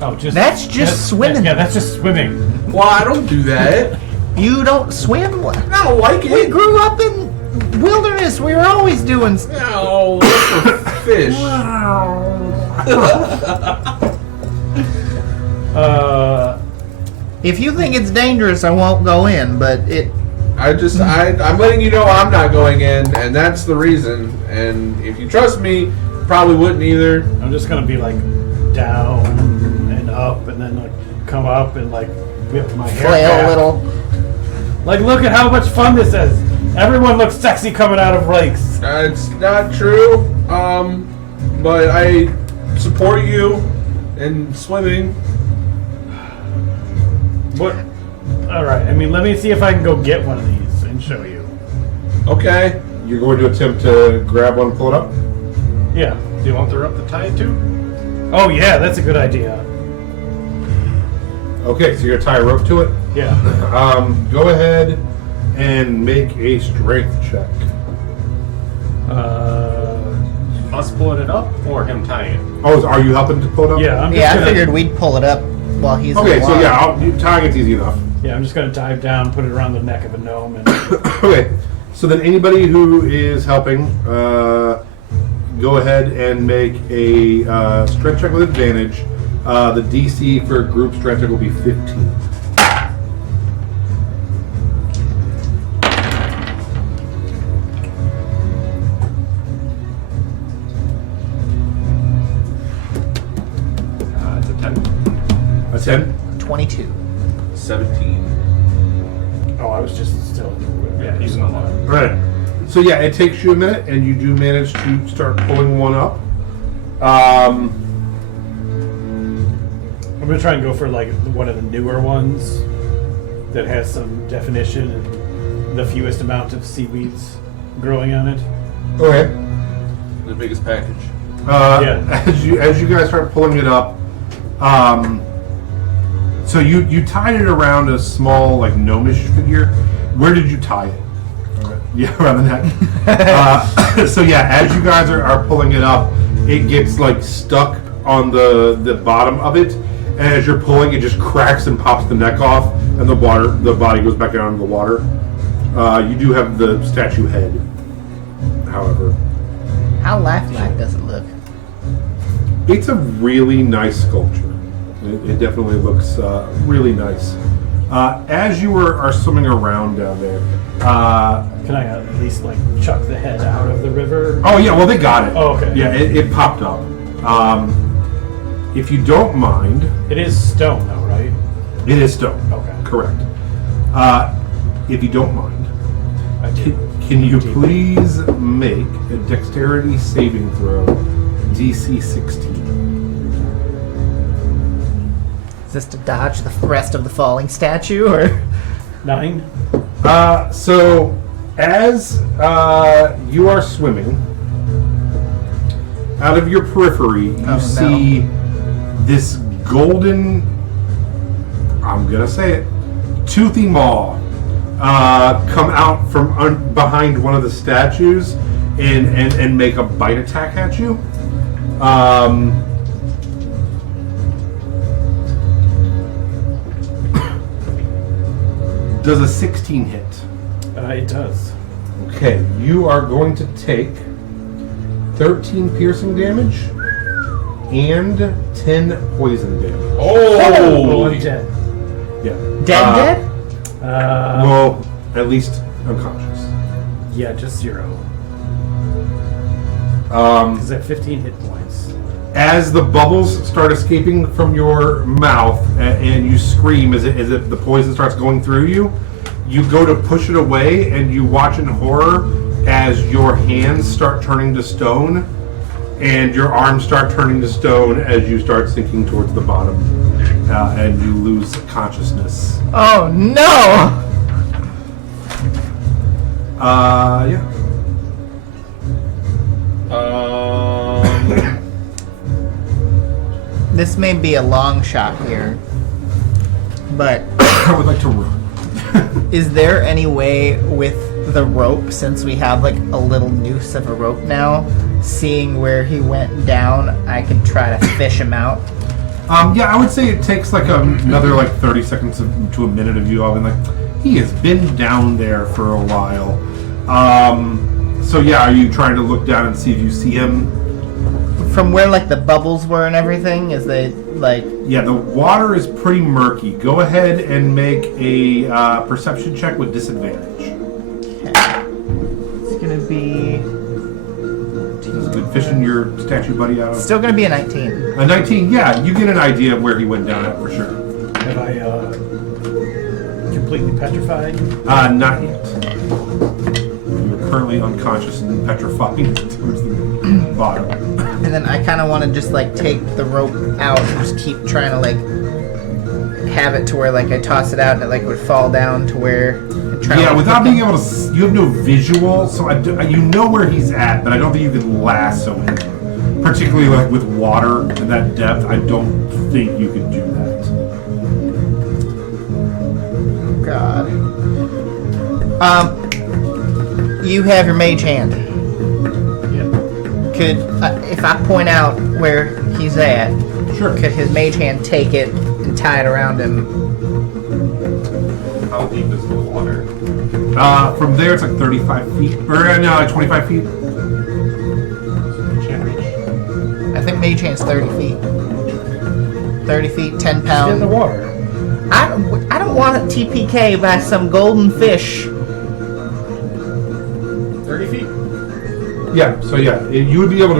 Oh, just That's just swimming. Yeah, that's just swimming. Well, I don't do that. You don't swim. I don't like We it. grew up in wilderness. We were always doing. No, that's for fish. If you think it's dangerous, I won't go in. But I'm letting you know I'm not going in, and that's the reason. And if you trust me, Probably wouldn't either. I'm just gonna be like down and up, and then like come up and like whip my hair Flail back. a little. Like, look at how much fun this is. Everyone looks sexy coming out of lakes. It's not true. But I support you in swimming. What? All right. I mean, let me see if I can go get one of these and show you. Okay. You're going to attempt to grab one and pull it up? Yeah. Do you want the rope to tie it to? Oh yeah, that's a good idea. Okay, so you're going to tie a rope to it? Yeah. Go ahead and make a strength check. Us pulling it up or him tying it? Oh, are you helping to pull it up? Yeah. I'm just Yeah, I gonna, figured we'd pull it up while he's Okay, in the so line. yeah, tying it's easy enough. Yeah, I'm just gonna dive down, put it around the neck of a gnome, and Okay, so then anybody who is helping, go ahead and make a strength check with advantage. The DC for group strength check will be 15. It's a 10. A 10? 22. 17. oh, I was just still. Yeah, he's in the water. Right. So yeah, it takes you a minute, and you do manage to start pulling one up. I'm gonna try and go for like one of the newer ones that has some definition and the fewest amount of seaweeds growing on it. Okay. The biggest package. Yeah. As you guys start pulling it up, so you tied it around a small like gnomish figure. Where did you tie it? Yeah, around the neck. So yeah, as you guys are pulling it up, it gets like stuck on the bottom of it, and as you're pulling, it just cracks and pops the neck off, and the body goes back down into the water. You do have the statue head, however. How lifelike does it look? It's a really nice sculpture. It definitely looks really nice. As you are swimming around down there, Can I at least like chuck the head out of the river? oh yeah, well they got it. Oh, okay. Yeah, it popped up. If you don't mind, It is stone though, right? it is stone. Okay. Correct. If you don't mind, I do. can you please make a dexterity saving throw, DC 16? Is this to dodge the rest of the falling statue, or? 9. So, as you are swimming, out of your periphery, you Oh, see this golden, I'm gonna say it, toothy maw come out from behind one of the statues and make a bite attack at you. Does a 16 hit? It does. Okay, you are going to take 13 piercing damage and 10 poison damage. Oh, I'm dead. Yeah. Dead? Well, at least unconscious. Yeah, just 0. Because I have 15 hit points. As the bubbles start escaping from your mouth and you scream as the poison starts going through you, you go to push it away and you watch in horror as your hands start turning to stone and your arms start turning to stone as you start sinking towards the bottom and you lose consciousness. Oh no! Yeah. This may be a long shot here, but I would like to run. is there any way with the rope, since we have like a little noose of a rope now, seeing where he went down, I could try to fish him out? Yeah, I would say it takes like another like 30 seconds to a minute of you all being like, he has been down there for a while. So yeah, are you trying to look down and see if you see him? From where like the bubbles were and everything, is they like? Yeah, the water is pretty murky. Go ahead and make a perception check with disadvantage. Okay. It's gonna be This is good fishing your statue buddy out of? Still gonna be a 19. A 19, yeah, you get an idea of where he went down at for sure. Have I completely petrified? Not yet. You're currently unconscious and petrified towards the bottom. And then I kind of want to just like take the rope out and just keep trying to like have it to where like I toss it out and it like would fall down to where. Yeah, without being able to, you have no visual, so you know where he's at, but I don't think you can lasso him. Particularly like with water at that depth, I don't think you could do that. God. You have your mage hand. Yeah. Could if I point out where he's at, Sure. could his mage hand take it and tie it around him? How deep is the water? From there, it's like 35 feet, or no, like 25 feet. Can't reach. I think mage hand's 30 feet. 30 feet, 10 Get in the pounds. water. I don't want a TPK by some golden fish. 30 feet. Yeah, so yeah, you would be able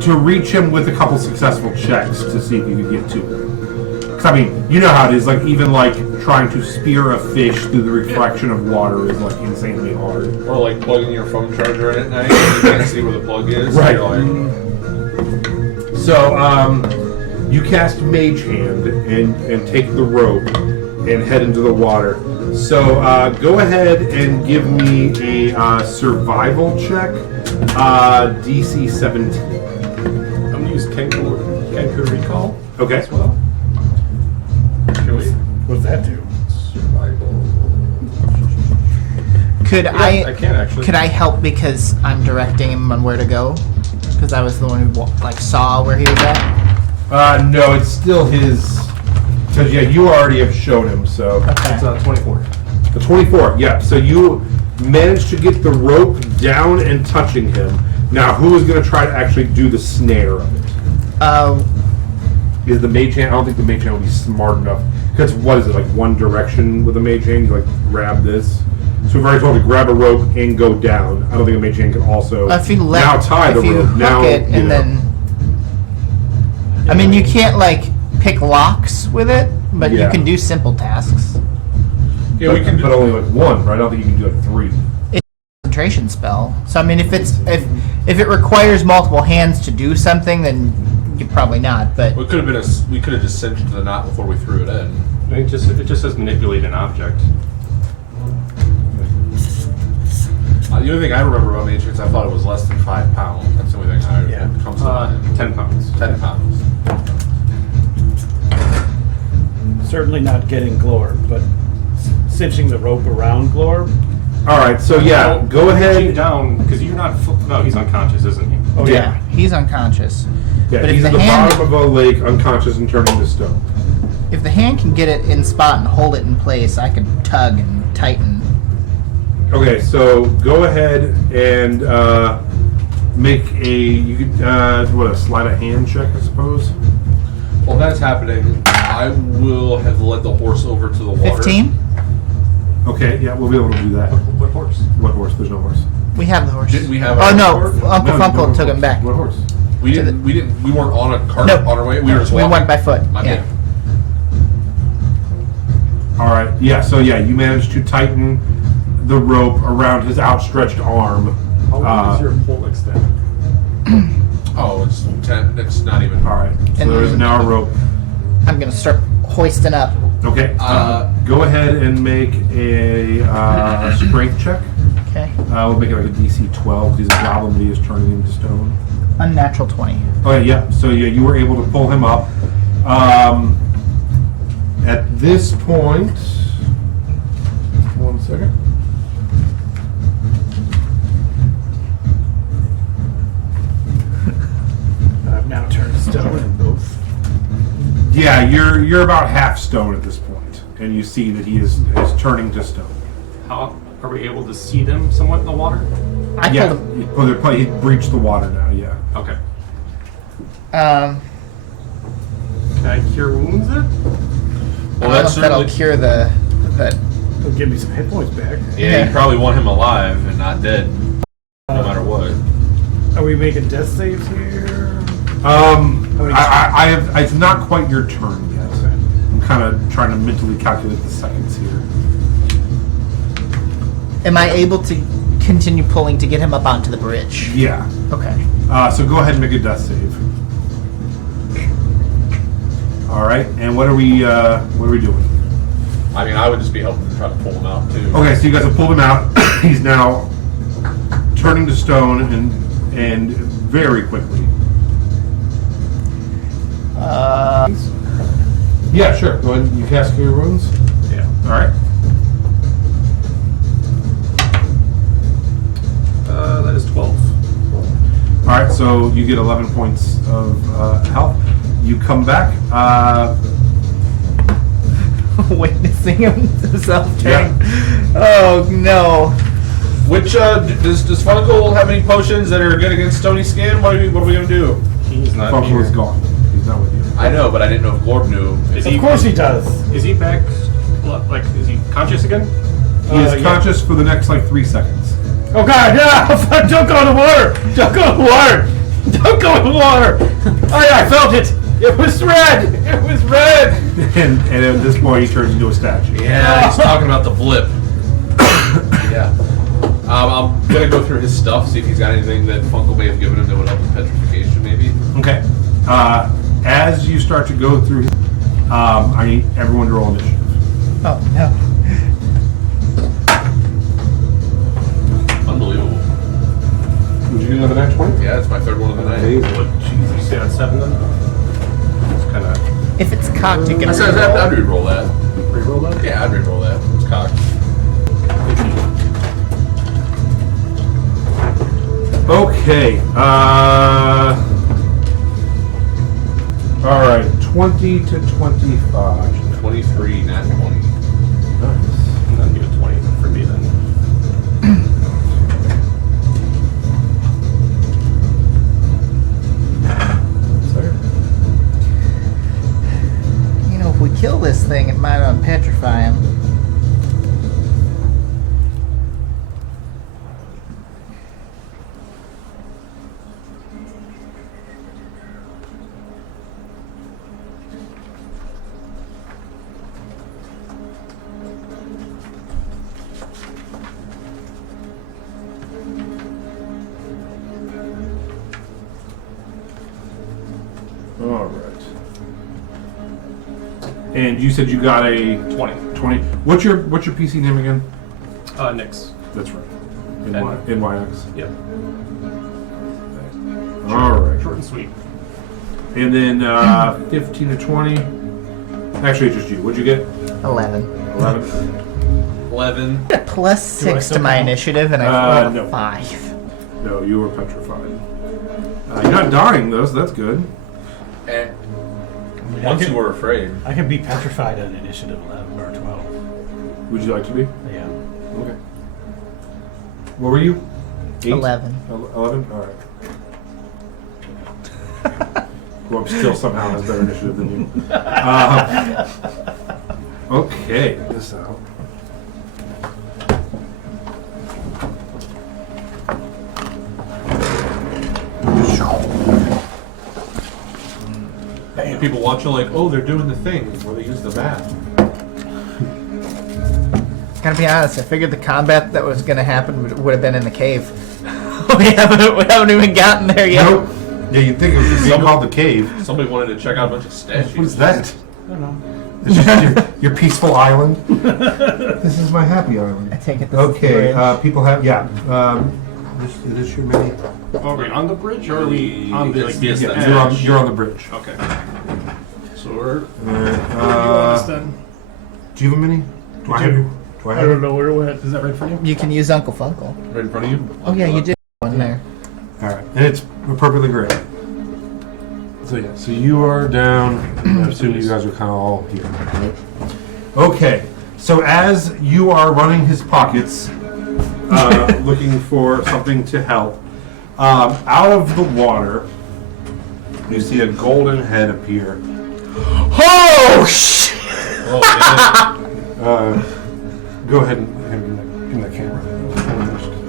to reach him with a couple successful checks to see if you could get to him. Because, I mean, you know how it is, like, even, like, trying to spear a fish through the reflection of water is, like, insanely hard. Or like plugging your phone charger in at night and you can't see where the plug is. Right. You're like, So, you cast Mage Hand and take the rope and head into the water. So, go ahead and give me a survival check, DC 17. I'm gonna use Kenku Recall Okay. as well. Shall we? What's that do? Survival. Could I can actually. Could I help because I'm directing him on where to go? Because I was the one who like saw where he was at. No, it's still his. Because yeah, you already have showed him. So It's 24. the 24. Yeah. So you managed to get the rope down and touching him. Now, who is going to try to actually do the snare of it? Is the mage hand? I don't think the mage hand will be smart enough. Because what is it, like one direction with a mage hand? You like grab this. So we've already told him to grab a rope and go down. I don't think a mage hand can also If you let, now tie the if you rope. hook Now it you and know. then. I mean, you can't like pick locks with it, but Yeah. you can do simple tasks. yeah, we can but do. only like one, right? I don't think you can do like three. Concentration spell. So I mean, if it requires multiple hands to do something, then you probably not. But We could have been we could have just cinched the knot before we threw it in. It just says manipulate an object. The only thing I remember about Matrix, I thought it was less than 5 pounds. That's the only thing I Yeah. comes to mind. 10 pounds. 10 pounds. Certainly not getting Glorb, but cinching the rope around Glorb. All right, so yeah, Well, go ahead. reaching down because you're not. No, he's unconscious, isn't he? Oh yeah, he's unconscious. Yeah, But if he's the at the hand- bottom of a lake, unconscious and turning to stone. If the hand can get it in spot and hold it in place, I could tug and tighten. Okay, so go ahead and make you could a sleight of hand check, I suppose. While that's happening, I will have led the horse over to the water. 15. Okay, yeah, we'll be able to do that. What horse? What horse? There's no horse. We have the horse. Didn't we have Oh our no, horse? Uncle No, Funkle no took horse. him back. What horse? We weren't on a cart No. on our way. We were just We walking. went by foot. My Yeah. bad. All right, yeah. So yeah, you managed to tighten the rope around his outstretched arm. How long does your pole extend? Oh, it's 10. It's not even. All right, so And- there's now a rope. I'm gonna start hoisting up. Okay, go ahead and make a strength check. Okay. We'll make it like a DC 12. He's a goblin, but he is turning into stone. Unnatural 20. Okay, yeah. So yeah, you were able to pull him up. At this point, 1 second. I've now turned to stone in both. Yeah, you're about half stone at this point, and you see that he is turning to stone. How are we able to see them somewhat in the water? I Yeah, pulled him. he breached the water now. Yeah. Okay. Can Can I cure wounds then? Well, I don't that's know if that'll certainly. cure the. It'll give me some hit points back. Yeah, Yeah. you probably want him alive and not dead, no matter what. I we making death saves here? I have. It's not quite your turn yet. I'm kind of trying to mentally calculate the seconds here. Am I able to continue pulling to get him up onto the bridge? Yeah. Okay. So go ahead and make a death save. All right. And what are we doing? I mean, I would just be helping to try to pull him out too. Okay, so you guys have pulled him out. He's now turning to stone and very quickly. Yeah, sure. Go ahead. You cast Cure Wounds. Yeah. All right. That is 12. All right. So you get 11 points of health. You come back. Witnessing himself Yeah. turning. Oh no. Which does Fungal have any potions that are good against stony skin? What are we gonna do? He's not Funko here. is gone. He's not with you. I know, but I didn't know if Glorb knew. Of course he does. Is he back? Like, is he conscious again? He is Yeah. conscious for the next like 3 seconds. Oh God! Yeah! Don't go in the water! Don't go in the water! Don't go in the water! I felt it. It was red. It was red. And at this point, he turns into a statue. Yeah, he's talking about the blip. Yeah. I'm gonna go through his stuff, see if he's got anything that Fungal may have given him that would help with petrification, maybe. Okay. As you start to go through, I need everyone to roll initiative. Oh no. Unbelievable. Would you do another next one? Yeah, it's my third one of the night. What, jeez, you say on 7 then? It's kind of... If it's cocked, you can. I said I'd re-roll that. Reroll that? Yeah, I'd re-roll that. It's cocked. Okay. All right. 20 to 25. 23, not 20. Nice. Not even 20 for me then. You know, if we kill this thing, it might unpetrify him. All right. And you said you got a 20. 20. What's your PC name again? Nix. That's right. And- NYX. Yep. All right. Short and sweet. And then 15 to 20. Actually, just you. What'd you get? 11. 11. 11. A plus Do I 6 to still my count? initiative, and I rolled a No. 5. No, you were petrified. You're not dying though, so that's good. And once you were afraid. I can be petrified on initiative 11 or 12. Would you like to be? Yeah. Okay. What were you? 8? 11. 11? All right. Gorb still somehow has better initiative than you. Okay, this out. And people watching like, oh, they're doing the thing where they use the map. Gotta be honest, I figured the combat that was gonna happen would have been in the cave. we haven't even gotten there yet. Nope. Yeah, you'd think it was being called the cave. Somebody wanted to check out a bunch of statues. What is that? I don't know. It's just your peaceful island. This is my happy island. I take it this Okay, is the bridge. people have, yeah. Is this your mini? Are we on the bridge or are we on the, like, the Yes, edge? that's You're on the bridge. Okay. So we're... Do you have a mini? Do I have do. Do I have it? know where it went. Is that right for you? You can use Uncle Funkle. Right in front of you? Oh yeah, you did one there. All right, and it's perfectly great. So yeah, so you are down. I assume you guys are kind of all here. Right? Okay, so as you are running his pockets, looking for something to help, out of the water, you see a golden head appear. Oh shit! Oh, yeah. Go ahead and give me the camera.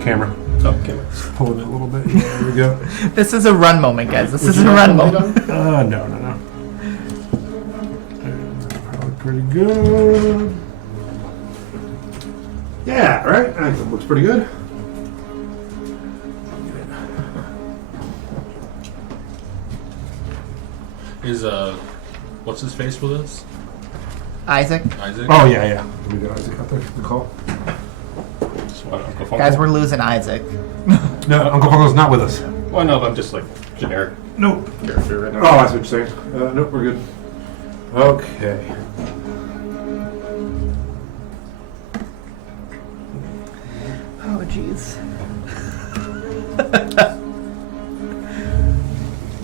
Camera. Okay. Pull it a little bit. Yeah, there we go. This is a run moment, guys. This is a run moment. No. Probably pretty good. Yeah, right? I think it looks pretty good. Is what's his face for this? Isaac, Isaac. Oh, yeah. Let me get Isaac out there. Good call. So what, Uncle Funko? guys, we're losing Isaac. No, Uncle Funko's not with us. Well, no, I'm just like generic Nope. character right Oh, now. that's what you're saying. Nope, we're good. Okay. Oh, jeez.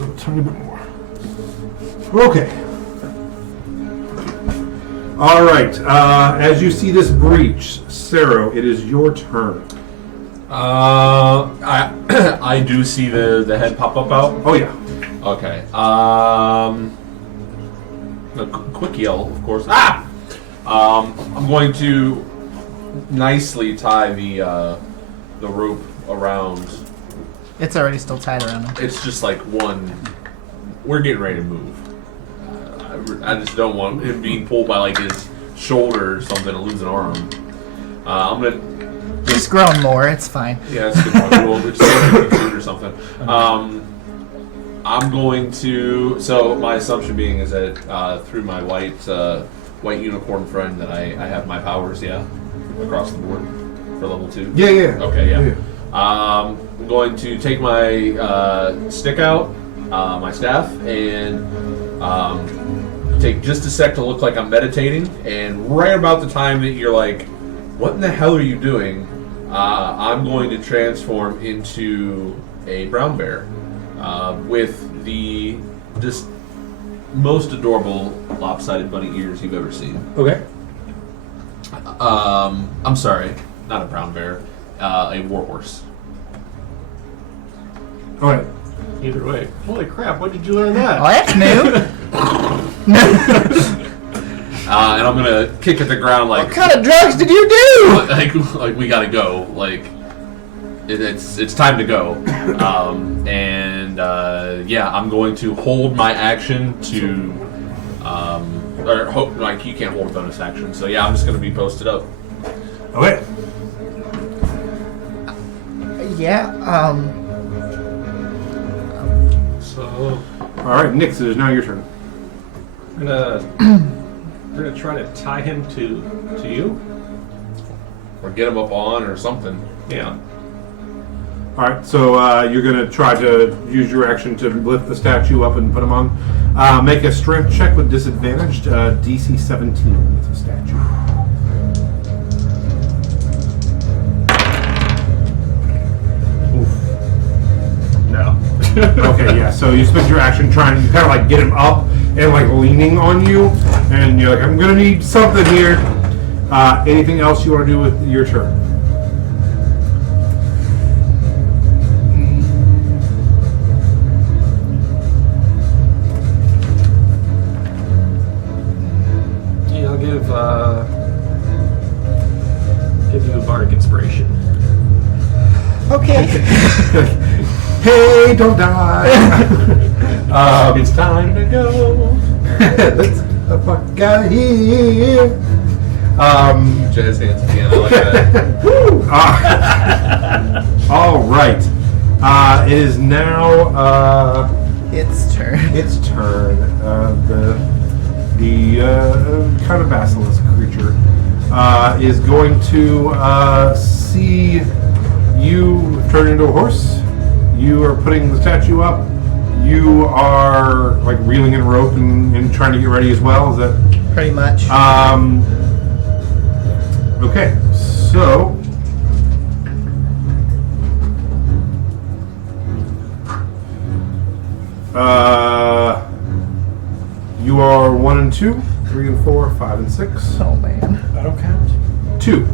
A tiny bit more. Okay. All right. As you see this breach, Sero, it is your turn. I do see the head pop up out. Oh yeah. Okay. A quick yell, of course. Ah! I'm going to nicely tie the rope around. It's already still tied around him. It's just like one. We're getting ready to move. I just don't want him being pulled by like his shoulder or something and lose an arm. I'm gonna. He's grown more. It's fine. Yeah, that's a good point. We'll just or something. I'm going to. So my assumption being is that through my white unicorn friend that I have my powers. Yeah, across the board for level 2. Yeah. Okay. Yeah. I'm going to take my stick out, my staff, and take just a sec to look like I'm meditating. And right about the time that you're like, "What in the hell are you doing?" I'm going to transform into a brown bear with the just most adorable lopsided bunny ears you've ever seen. Okay. I'm sorry, not a brown bear, a warhorse. All right. Either way. Holy crap, when did you learn Oh, that? that's new. And I'm gonna kick at the ground like, What kind of drugs did you do? like we gotta go. Like it's time to go. Yeah, I'm going to hold my action to, or hope like you can't hold a bonus action. So yeah, I'm just gonna be posted up. Okay. Yeah. So All right, Nix, it is now your turn. we're gonna try to tie him to you. Or get him up on or something. Yeah. All right, so you're going to try to use your action to lift the statue up and put him on. Make a strength check with disadvantage, DC 17 with the statue. No. Okay, yeah, so you spend your action trying to kind of like get him up and like leaning on you, and you're like, I'm going to need something here. Anything else you want to do with your turn? Yeah, I'll give you a bardic inspiration. Okay. Hey, don't die! It's time to go. Let's get the fuck out of here! Jazz hands again. I like that. Woo! All right. It is now It's turn. its turn. The kind of basilisk creature is going to see you turn into a horse. You are putting the statue up. You are like reeling in rope and trying to get ready as well. Is that Pretty much. okay? So. You are 1 and 2, 3 and 4, 5 and 6. Oh man. I don't count. 2.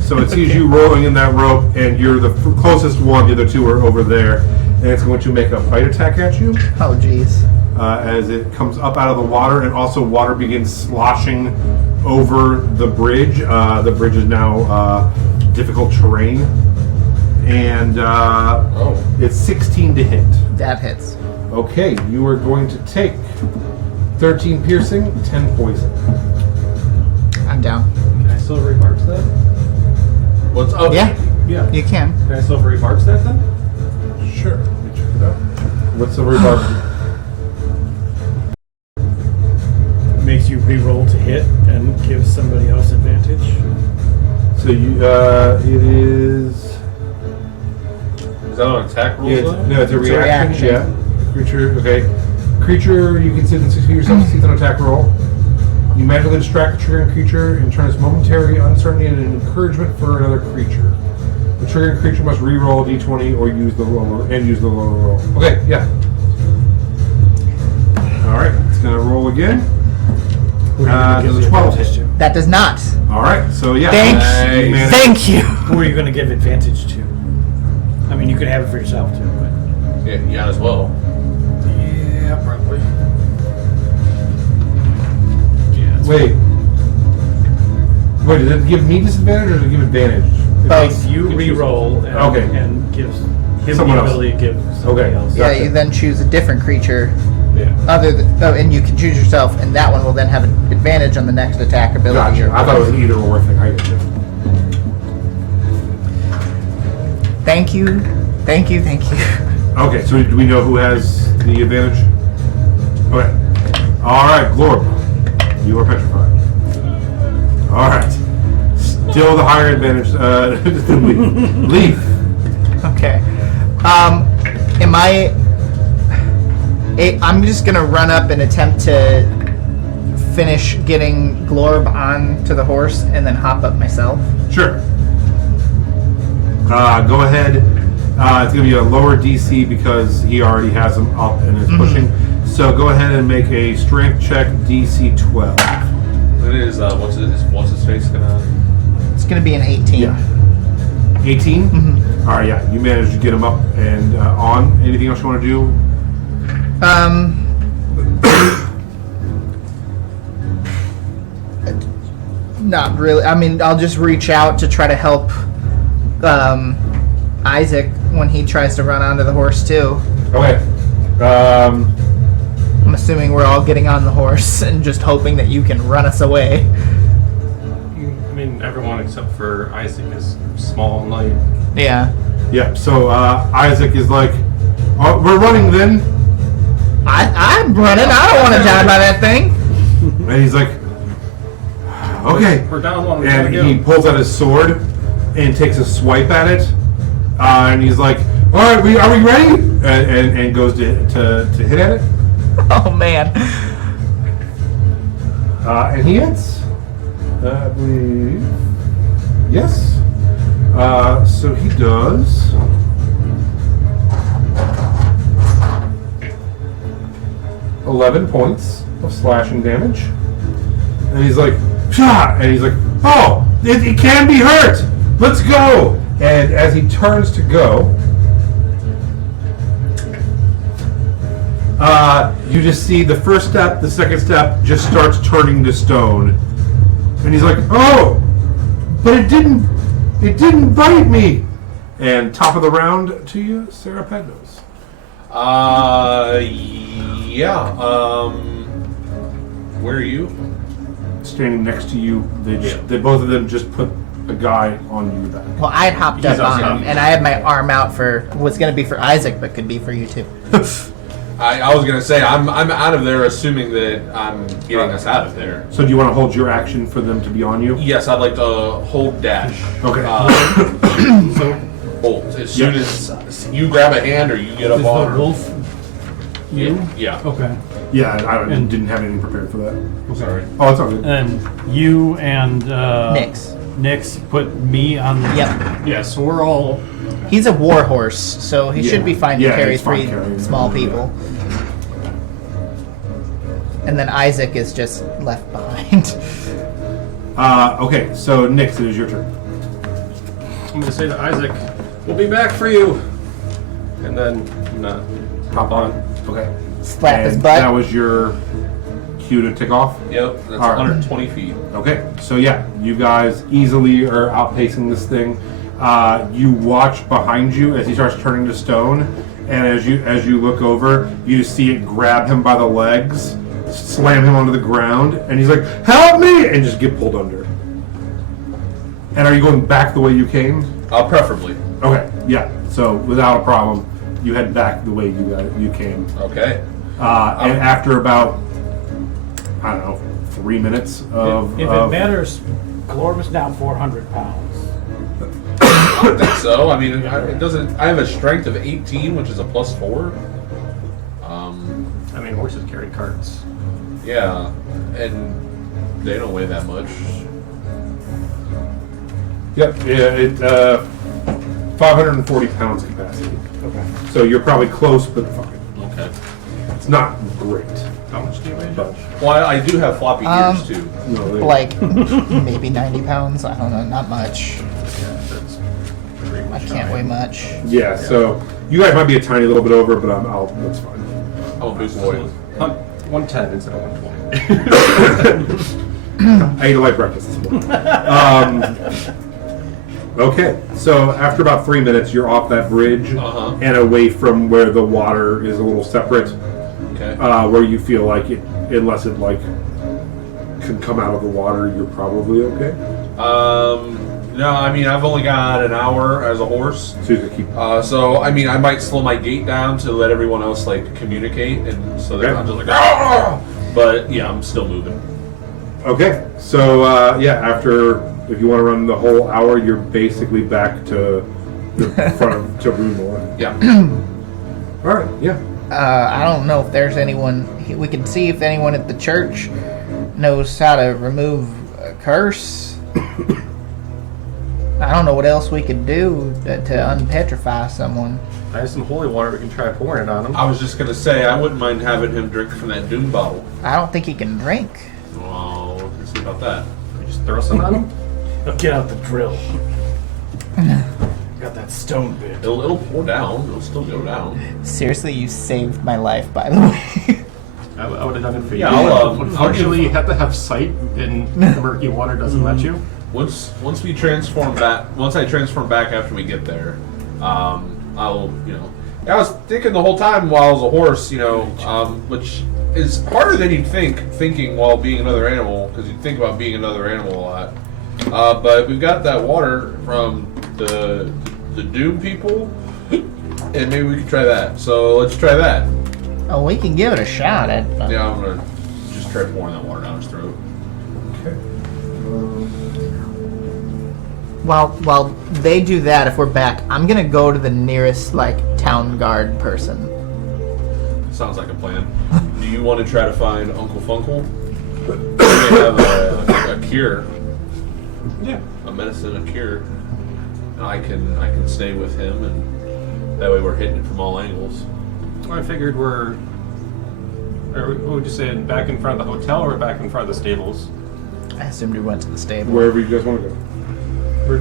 So it sees you rolling in that rope, and you're the closest one. The other 2 are over there, and it's going to make a bite attack at you Oh jeez. as it comes up out of the water, and also water begins sloshing over the bridge. The bridge is now difficult terrain, and Oh. it's 16 to hit. That hits. Okay, you are going to take 13 piercing, 10 poison. I'm down. Can I silvery parts that? What's up? Yeah, Yeah. you can. Can I silvery parts that then? Sure. Let me check it out. What's the rebarb? Makes you re-roll to hit and gives somebody else advantage. So you, it is. Is that an attack roll? Yeah, though? no, it's a It's a reaction. reaction. Yeah. Creature. Okay. Creature. You can see within 6 feet of yourself. Succeeds an attack roll. You magically distract the triggering creature and turn its momentary uncertainty into an encouragement for another creature. The triggering creature must re-roll a d20 or use the lower roll. Okay. Yeah. All right. It's gonna roll again. Who are you gonna give Does the a 12 advantage hit? to? That does not. All right. So yeah. Thank you managed- Thank you. Who are you going to give advantage to? I mean, you could have it for yourself too, but Yeah, yeah, as well. yeah, probably. Wait. Wait. Did it give me disadvantage or did it give advantage? It Both. makes you re-roll and, Okay. and gives him Someone the else. ability to give somebody Okay. else. Yeah, Gotcha. you then choose a different creature Yeah. other than, and you can choose yourself, and that one will then have an advantage on the next attack ability. Gotcha. I thought it was an either or thing. I get you. Thank you. Thank you. Thank you. Okay, so do we know who has the advantage? Okay. All right, Glorb. You are petrified. All right. Still the higher advantage than Leaf. Okay. Am I? I'm just gonna run up and attempt to finish getting Glorb onto the horse and then hop up myself. Sure. Go ahead. It's going to be a lower DC because he already has him up and is pushing. So go ahead and make a strength check DC 12. It is, what's his face gonna... It's gonna be an 18. Yeah. 18? All right, yeah. You managed to get him up and on. Anything else you want to do? Not really. I mean, I'll just reach out to try to help Isaac when he tries to run onto the horse too. Okay. I'm assuming we're all getting on the horse and just hoping that you can run us away. I mean, everyone except for Isaac is small and light. Yeah. Yeah, so Isaac is like, oh, we're running then. I'm running. I don't want to die by that thing. And he's like, okay. We're down one. We And gotta he go. pulls out his sword and takes a swipe at it. And he's like, all right, are we ready? And goes to hit at it. Oh man. And he hits. I believe. Yes. So he does. $11 points of slashing damage. And he's like, Psha! And he's like, oh, it can be hurt. Let's go. And as he turns to go, you just see the first step, the second step just starts turning to stone. And he's like, oh, but it didn't bite me. And top of the round to you, Sarah Pednos. Yeah, where are you? Standing next to you, they both of them just put a guy on your back. Well, I had hopped up He's on outside. him, and I had my arm out for was going to be for Isaac, but could be for you too. I was gonna say, I'm out of there assuming that I'm getting us out of there. So do you want to hold your action for them to be on you? Yes, I'd like to hold dash. Okay. Bolt. As soon as you grab a hand or you get up Is on the her. wolf you? Yeah. Okay. Yeah, I didn't have anything prepared for that. Sorry. Oh, it's all good. And you and Nix put me on the. Yep. Yeah, so we're all. He's a war horse, so he should be fine to Yeah, carry he's fine three carrying small them, yeah. people. And then Isaac is just left behind. Okay, so Nix, it is your turn. I'm gonna say to Isaac, "We'll be back for you," and then not Hop on. Okay. Slap his And butt. that was your cue to tick off? Yep, that's All right. 120 feet. Okay, so yeah, you guys easily are outpacing this thing. You watch behind you as he starts turning to stone, and as you look over, you see it grab him by the legs, slam him onto the ground, and he's like, "Help me!" and just get pulled under. And are you going back the way you came? Preferably. Okay, yeah. So without a problem, you head back the way you came. Okay. And after about, I don't know, 3 minutes of... If it matters, Glorb is down 400 pounds. I don't think so. I mean, it doesn't. I have a strength of 18, which is a +4. I mean, horses carry carts. Yeah, and they don't weigh that much. Yep, yeah, 540 pounds capacity. Okay. So you're probably close, but fine. Okay. It's not great. How much do you weigh, But, Josh? Well, I do have floppy ears too. no, they- Like maybe 90 pounds. I don't know, not much. Yeah, that's pretty I much can't high. weigh much. yeah, so you guys might be a tiny little bit over, but that's fine. I'm a big boy. 110 instead of 120. I ate a light breakfast this morning. Okay, so after about 3 minutes, you're off that bridge Uh-huh. and away from where the water is a little separate, Okay. where you feel like it, unless it like can come out of the water, you're probably okay. No, I mean I've only got an hour as a horse. So you can keep. So I mean I might slow my gait down to let everyone else like communicate, and so they're Okay. not just like. "Ah!" But yeah, I'm still moving. Okay, so yeah, after if you want to run the whole hour, you're basically back to the front of to Runor. Yeah. All right, yeah. I don't know if there's anyone. We can see if anyone at the church knows how to remove a curse. I don't know what else we could do to unpetrify someone. I have some holy water. We can try pouring it on him. I was just gonna say I wouldn't mind having him drink from that Doom bottle. I don't think he can drink. Oh, let's see about that. We just throw some on him. Get out the drill. Got that stone bit. It'll pour down. It'll still go down. Seriously, you saved my life, by the way. I would have done it for Yeah, you. I'll Unfortunately, you have to have sight, and murky water doesn't let you. Once I transform back after we get there, I'll I was thinking the whole time while I was a horse, which is harder than you'd thinking while being another animal, because you think about being another animal a lot. But we've got that water from the Doom people, and maybe we can try that. So let's try that. Oh, we can give it a shot. Yeah, I'm gonna just try pouring that water down his throat. Okay. While they do that, if we're back, I'm gonna go to the nearest town guard person. Sounds like a plan. Do you want to try to find Uncle Funkle? They have a cure, Yeah. a medicine, a cure. And I can stay with him, and that way we're hitting it from all angles. I figured what would you say, back in front of the hotel or back in front of the stables? I assumed we went to the stable. Wherever you guys want to go.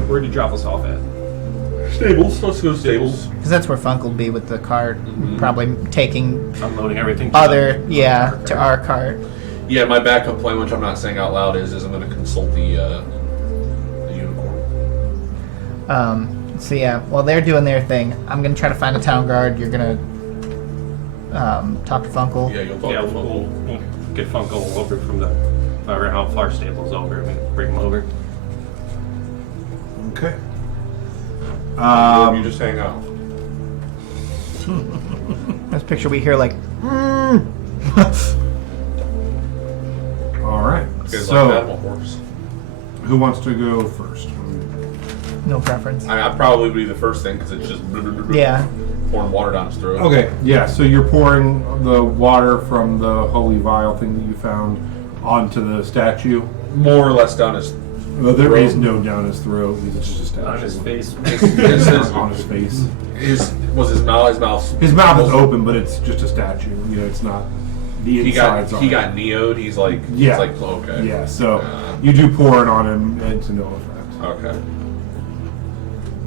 Where'd you drop us off at? Stables. Let's go to stables. Because that's where Funk will be with the cart, probably taking Unloading everything. To to our cart. Yeah, my backup plan, which I'm not saying out loud, is I'm going to consult the unicorn. So yeah, while they're doing their thing, I'm gonna try to find a town guard. You're gonna talk to Funkle. Yeah, you'll talk Yeah, to we'll Funkle. get Funko over from the how far stable's over and bring him over. Okay. You just hang out. This picture we hear All right. You guys So, like animal horse? who wants to go first? no preference. I mean, I'd probably be the first thing because it's just Yeah. pouring water down his throat. Okay. Yeah. So you're pouring the water from the holy vial thing that you found onto the statue. More or less down his. Well, there is no down his throat. It's just a statue. On his face. On his face. His mouth. His mouth is open, but it's just a statue. It's not. The He got insides got neoed. He's like Yeah. He's like okay. Yeah. So you do pour it on him, and to no effect. Okay.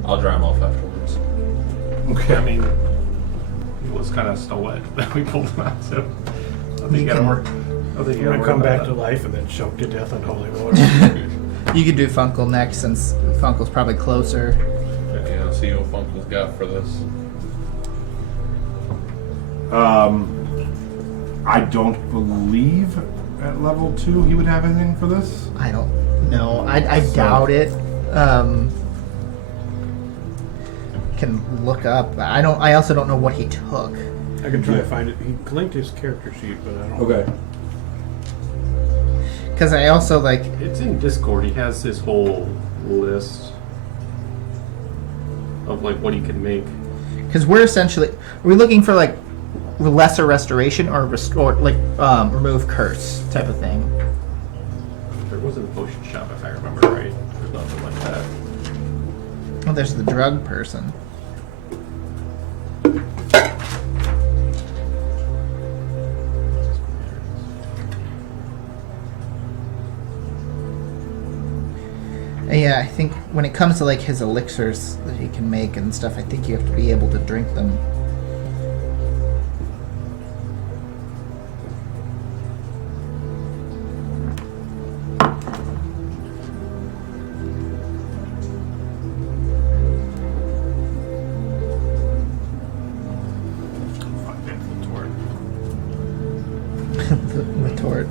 I'll dry him off afterwards. Okay. I mean, he was kind of still wet that we pulled him out, so I think You you gotta can- work. I think you You're gotta gonna work come about back to that. life and then choke to death on holy water. You could do Funkle next since Funkle's probably closer. see what Funkel's got for this. I don't believe at level 2 he would have anything for this. I don't know. I So- doubt it. Can look up. I also don't know what he took. I can try to find it. He linked his character sheet, but I don't. Okay. Because I also like. It's in Discord. He has his whole list of like what he can make. Because we're essentially. Are we looking for like lesser restoration or restore like remove curse type of thing? There wasn't a potion shop if I remember right. There's nothing like that. Oh, there's the drug person. Yeah, I think when it comes to like his elixirs that he can make and stuff, I think you have to be able to drink them. Fuck that retort. The retort.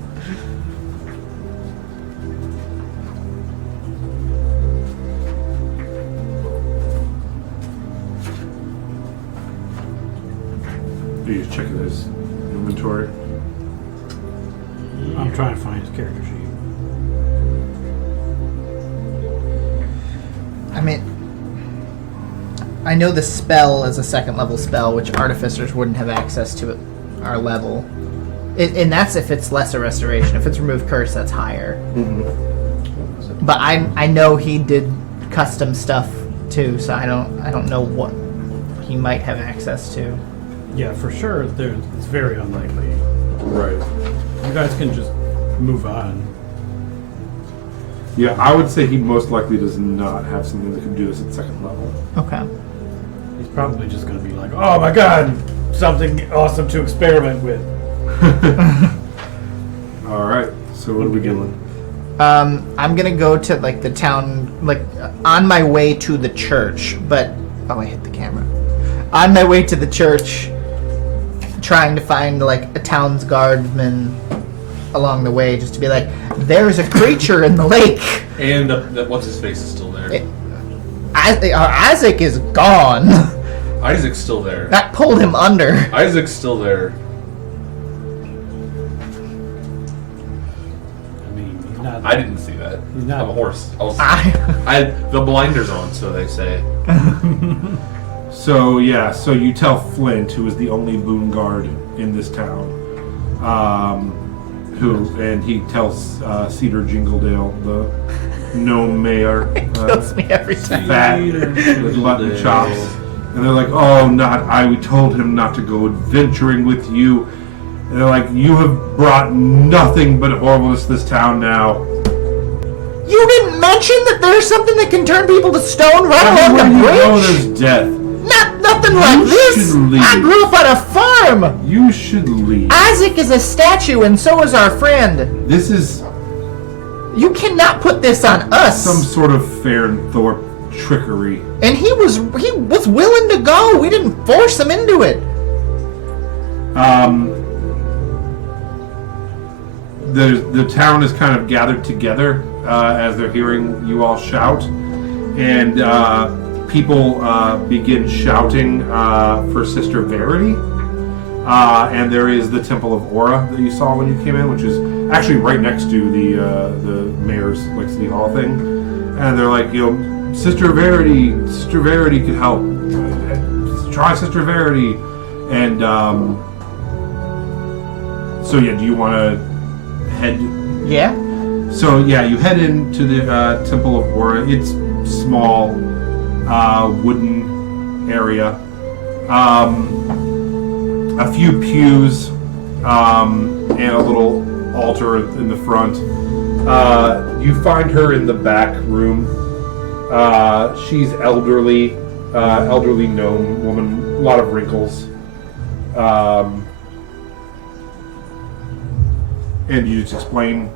Are you just checking his inventory? I'm trying to find his character sheet. I mean, I know the spell is a second level spell, which artificers wouldn't have access to at our level. And that's if it's lesser restoration. If it's remove curse, that's higher. But I know he did custom stuff too, so I don't know what he might have access to. Yeah, for sure. It's very unlikely. Right. You guys can just move on. Yeah, I would say he most likely does not have something that can do this at second level. Okay. He's probably just going to be like, "Oh my god, something awesome to experiment with." All right. So what are we doing? I'm gonna go to like the town, like on my way to the church. But I hit the camera. On my way to the church, trying to find like a town's guardsman along the way, just to be like, "There's a creature in the lake." And what's his face is still there. Isaac is gone. Isaac's still there. That pulled him under. Isaac's still there. I mean, he's not. I didn't see that. He's not- I'm a horse. I I had the blinders on, so they say. So yeah, so you tell Flint, who is the only boon guard in this town, and he tells Cedar Jingledale, the gnome mayor, kills me every time. fat with mutton chops, and they're like, "Oh, not I. We told him not to go adventuring with you." And they're like, "You have brought nothing but horribleness to this town now." You didn't mention that there's something that can turn people to stone right along Everywhere the you go, bridge. there's death. Nothing like You this. should leave. I grew up on a farm. You should leave. Isaac is a statue, and so is our friend. This is You cannot put this on us. some sort of Fairnthorpe trickery. And he was willing to go. We didn't force him into it. The town is kind of gathered together as they're hearing you all shout, and people begin shouting for Sister Verity. And there is the Temple of Aura that you saw when you came in, which is actually right next to the mayor's like city hall thing. And they're like, Sister Verity could help. Try Sister Verity. And so yeah, do you want to head? Yeah. So yeah, you head into the Temple of Aura. It's small, wooden area. A few pews and a little altar in the front. You find her in the back room. She's elderly gnome woman, a lot of wrinkles. And you just explain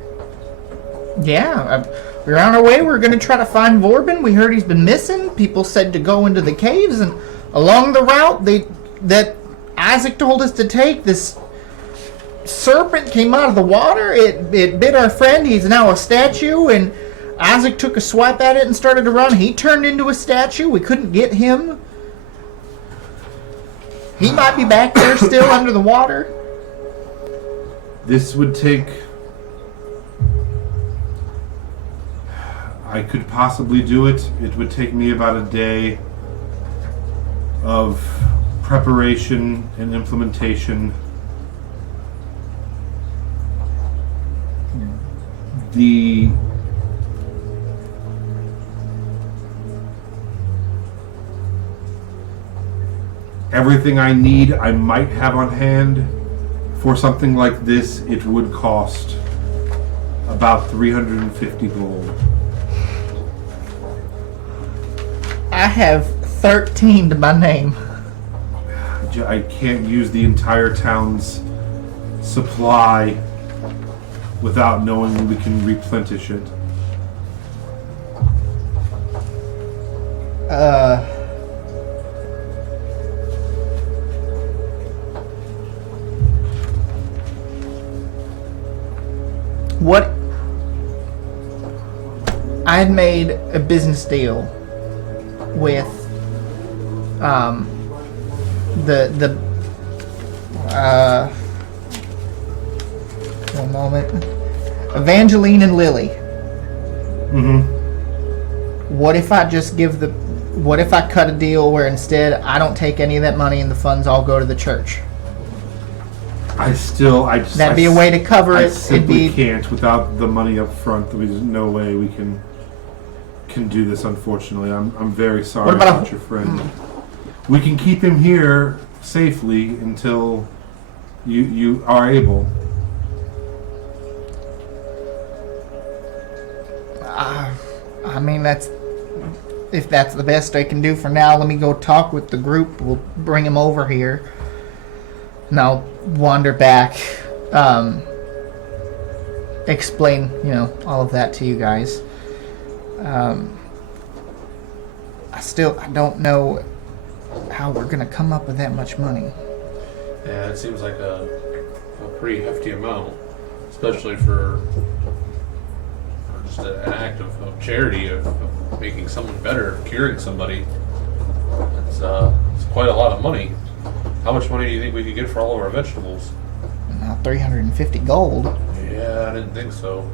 Yeah, we're on our way. We're going to try to find Vorben. We heard he's been missing. People said to go into the caves, and along the route that Isaac told us to take, this serpent came out of the water. It bit our friend. He's now a statue, and Isaac took a swipe at it and started to run. He turned into a statue. We couldn't get him. He might be back there still under the water. This would take... I could possibly do it. It would take me about a day of preparation and implementation. The everything I need I might have on hand. For something like this, it would cost about 350 gold. I have 13 to my name. I can't use the entire town's supply without knowing we can replenish it. What? I had made a business deal with one moment, Evangeline and Lily. Mm-hmm. What if I just what if I cut a deal where instead I don't take any of that money and the funds all go to the church? That'd be a way to cover I it. simply can't without the money up front. There's no way we can do this, unfortunately. I'm very sorry What about about your friend. We can keep him here safely until you are able. I mean, if that's the best I can do for now. Let me go talk with the group. We'll bring him over here. And I'll wander back, explain, all of that to you guys. I don't know how we're gonna come up with that much money. Yeah, it seems like a pretty hefty amount, especially for just an act of charity, of making someone better, curing somebody. It's quite a lot of money. How much money do you think we could get for all of our vegetables? Not 350 gold. Yeah, I didn't think so.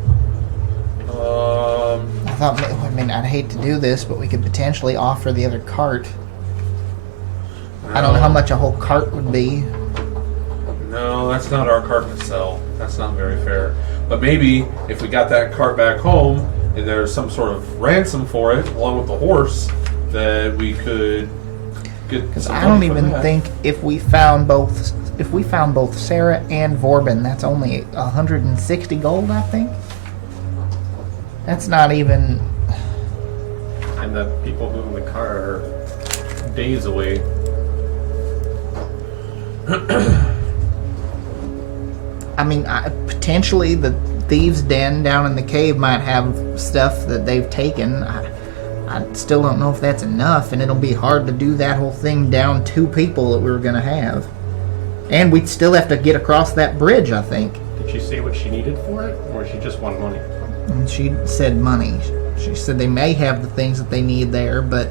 I'd hate to do this, but we could potentially offer the other cart. I don't know how much a whole cart would be. No, that's not our cart to sell. That's not very fair. But maybe if we got that cart back home and there's some sort of ransom for it, along with the horse, that we could get. Because some I don't money from even that. think if we found both Sarah and Vorben, that's only 160 gold. I think that's not even. And the people moving the car are days away. I mean, potentially the thieves' den down in the cave might have stuff that they've taken. I still don't know if that's enough, and it'll be hard to do that whole thing down 2 people that we were going to have. And we'd still have to get across that bridge, I think. Did she say what she needed for it, or she just wanted money? And she said money. She said they may have the things that they need there, but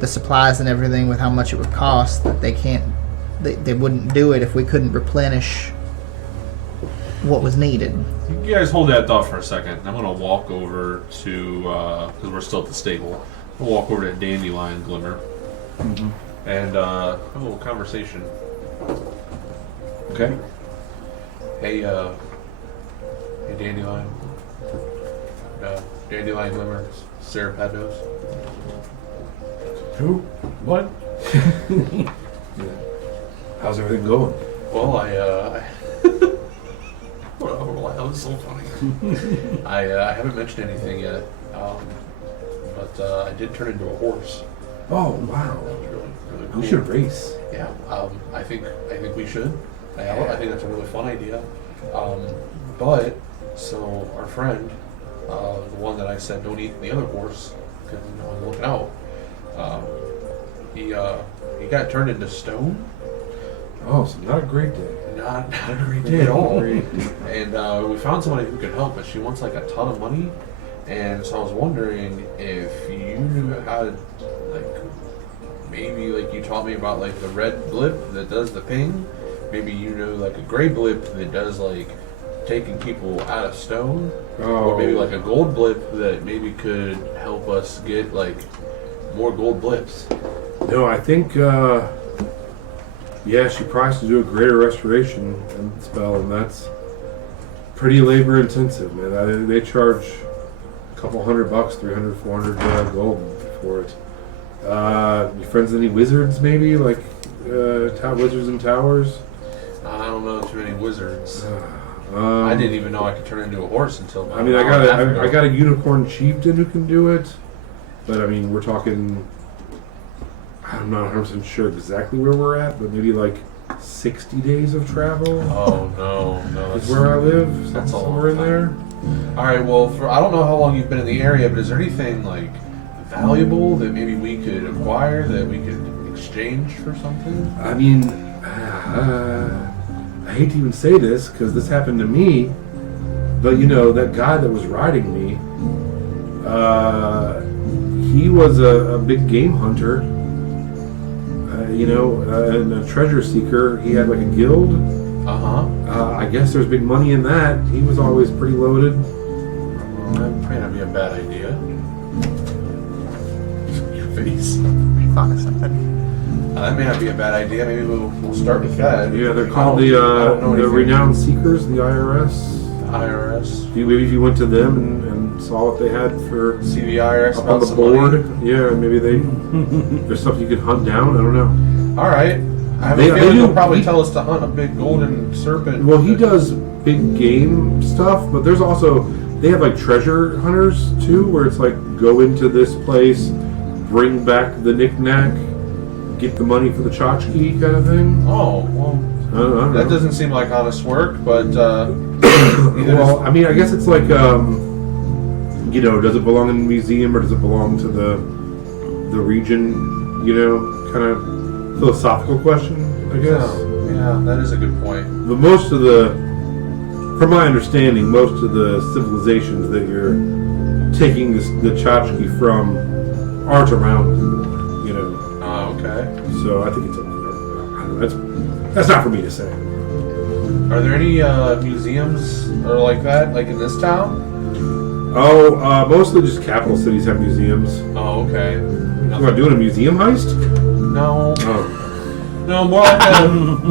the supplies and everything with how much it would cost, that they can't, they wouldn't do it if we couldn't replenish what was needed. You guys hold that thought for a second. I'm going to walk over to, because we're still at the stable, I'll walk over to Dandelion Glimmer and have a little conversation. Okay. Hey, Dandelion. Dandelion Glimmer, Sarah Pados. Who? What? How's everything going? Well, Wow, that was so funny. I haven't mentioned anything yet, but I did turn into a horse. Oh, wow. That was really, really cool. We should race. Yeah, I think we should. I think that's a really fun idea. But so our friend the one that I said don't eat the other horse because I'm looking out. He got turned into stone. Oh, so not a great day. Not a great day at all. And we found somebody who could help, but she wants like a ton of money. And so I was wondering if you knew how to, like, maybe like you taught me about like the red blip that does the ping. Maybe you know like a gray blip that does like taking people out of stone. Or maybe like a gold blip that maybe could help us get like more gold blips. No, I think, yeah, she probably has to do a greater restoration spell, and that's pretty labor intensive, man. They charge a couple $100, 300, 400 gold for it. You friends with any wizards, maybe? Like, wizards and towers? I don't know too many wizards. I didn't even know I could turn into a horse until. I mean, I got a unicorn chieftain who can do it, but I mean, we're talking. I'm not 100% sure exactly where we're at, but maybe like 60 days of travel. Oh no, Is where I live. That's a somewhere in long there. All right. Well, I don't know how long you've been in the area, but is there anything like valuable that maybe we could acquire that we could exchange for something? I mean, I hate to even say this because this happened to me, but you know that guy that was riding me, he was a big game hunter, and a treasure seeker. He had like a guild. I guess there's big money in that. He was always pretty loaded. That may not be a bad idea. Your face. Thought of something. That may not be a bad idea. Maybe we'll start with that. Yeah, they're I called don't the know anything. Renowned Seekers, the IRS. The IRS. Maybe if you went to them and saw what they had for See the IRS up about on the some board, money? yeah, maybe there's stuff you could hunt down. I don't know. All right. I have They- a they feeling do- they'll probably he- tell us to hunt a big golden serpent. Well, he does big game stuff, but there's also they have like treasure hunters too, where it's like go into this place, bring back the knick-knack, get the money for the tchotchke kind of thing. Oh, well, I don't know. that doesn't seem like honest work, but Well, I mean, I guess it's like, does it belong in the museum or does it belong to the region? Kind of philosophical question, I guess. yeah, that is a good point. But from my understanding, most of the civilizations that you're taking the tchotchke from aren't around anymore. Oh, okay. So I think it's I don't know. That's not for me to say. Are there any museums or like that, like in this town? Oh, mostly just capital cities have museums. Oh, okay. You want doing a museum heist? No, Oh. no, more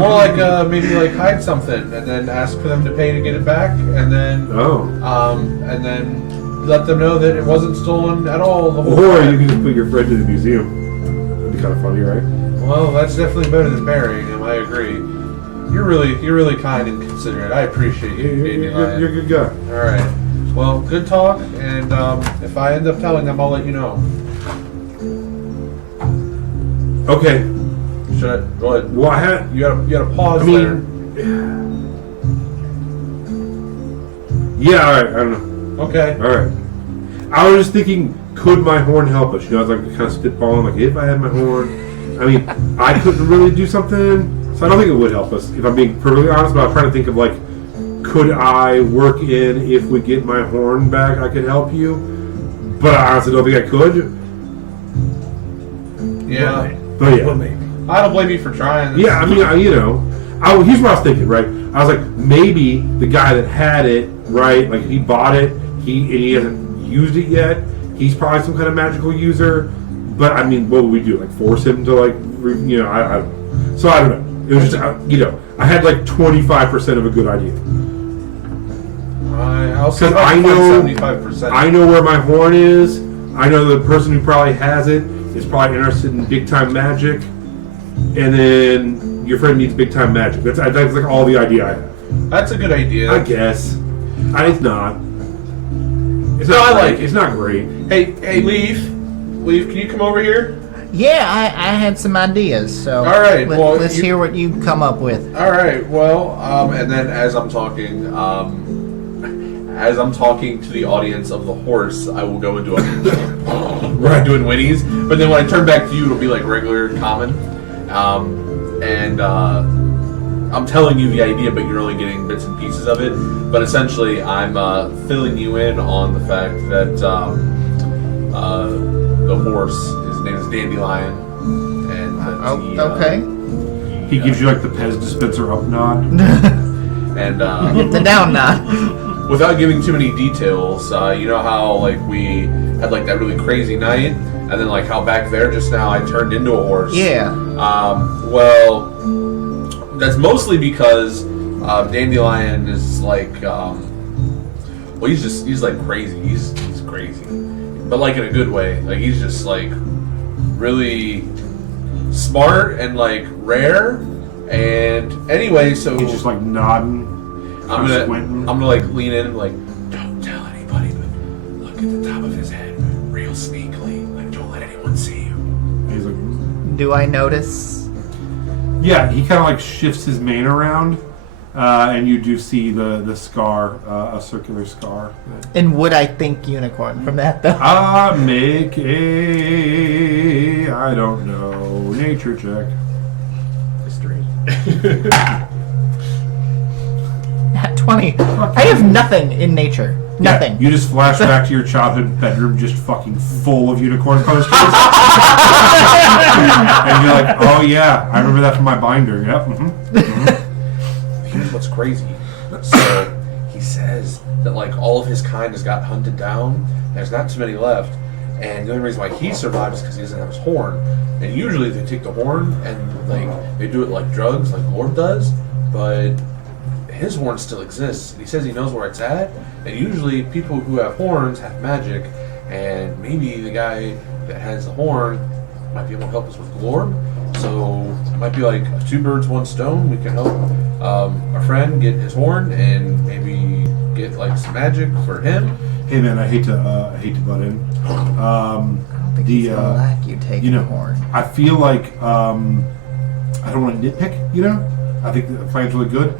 like maybe like hide something and then ask for them to pay to get it back, and then and then let them know that it wasn't stolen at all. The whole Or time. you can just put your friend in the museum. That'd be kind of funny, right? Well, that's definitely better than burying him. I agree. You're really kind and considerate. I appreciate you, You're a good guy. All right. Well, good talk, and if I end up telling them, I'll let you know. Okay. Should I go ahead? Well, I had. You gotta pause I there. mean. Yeah. All right. I don't know. Okay. All right. I was just thinking, could my horn help us? I was like kind of spitballing, like if I had my horn. I mean, I couldn't really do something, so I don't think it would help us. If I'm being perfectly honest, but I was trying to think of like, could I work in if we get my horn back? I could help you, but I honestly don't think I could. Yeah. But yeah. Well, maybe. I don't blame you for trying. Yeah, I mean, here's what I was thinking, right? I was like, maybe the guy that had it, right? Like, he bought it, he hasn't used it yet. He's probably some kind of magical user. But I mean, what would we do? Like, force him to like, I don't know. So I don't know. It was just, I had like 25% of a good idea. I'll say Because I know 75%. I know where my horn is. I know the person who probably has it is probably interested in big time magic. And then your friend needs big time magic. That's like all the idea I have. That's a good idea. I guess. It's not. It's No, not. I great. like it. It's not great. Hey, Leaf, can you come over here? Yeah, I had some ideas, so All right, well, let's hear what you come up with. All right. Well, and then as I'm talking, as I'm talking to the audience of the horse, I will go into a where I'm doing whinnies. But then when I turn back to you, it'll be like regular common. I'm telling you the idea, but you're only getting bits and pieces of it. But essentially, I'm filling you in on the fact that the horse, his name is Dandelion, and that he, Okay. He gives you like the Pez dispenser up nod. and The down nod. without giving too many details, you know how like we had like that really crazy night, and then like how back there just now I turned into a horse. Yeah. Well, that's mostly because Dandelion is like, well, he's like crazy. He's crazy, but like in a good way. Like he's just like really smart and like rare. And anyway, so He's just like nodding. I'm squinting. gonna like lean in and like, don't tell anybody, but look at the top of his head, real sneakily. Like, don't let anyone see you. He's like, Do I notice? yeah. He kind of like shifts his mane around, and you do see the scar, a circular scar. And would I think unicorn from that though? Make a I don't know nature check. History. At 20. I have nothing in nature. Nothing. Yeah, you just flash back to your childhood bedroom, just fucking full of unicorn posters. And you're like, oh yeah, I remember that from my binder. Yep. Here's what's crazy. So he says that like all of his kind has got hunted down. There's not too many left, and the only reason why he survived is because he doesn't have his horn. And usually they take the horn and like they do it like drugs, like Lord does, but his horn still exists. And he says he knows where it's at. And usually people who have horns have magic, and maybe the guy that has the horn might be able to help us with Glorb. So it might be like two birds, one stone. We can help our friend get his horn and maybe get like some magic for him. Hey man, I hate to butt in. I don't think he's gonna like you taking you know, the horn. I feel like I don't want to nitpick. You know, I think the plan's really good.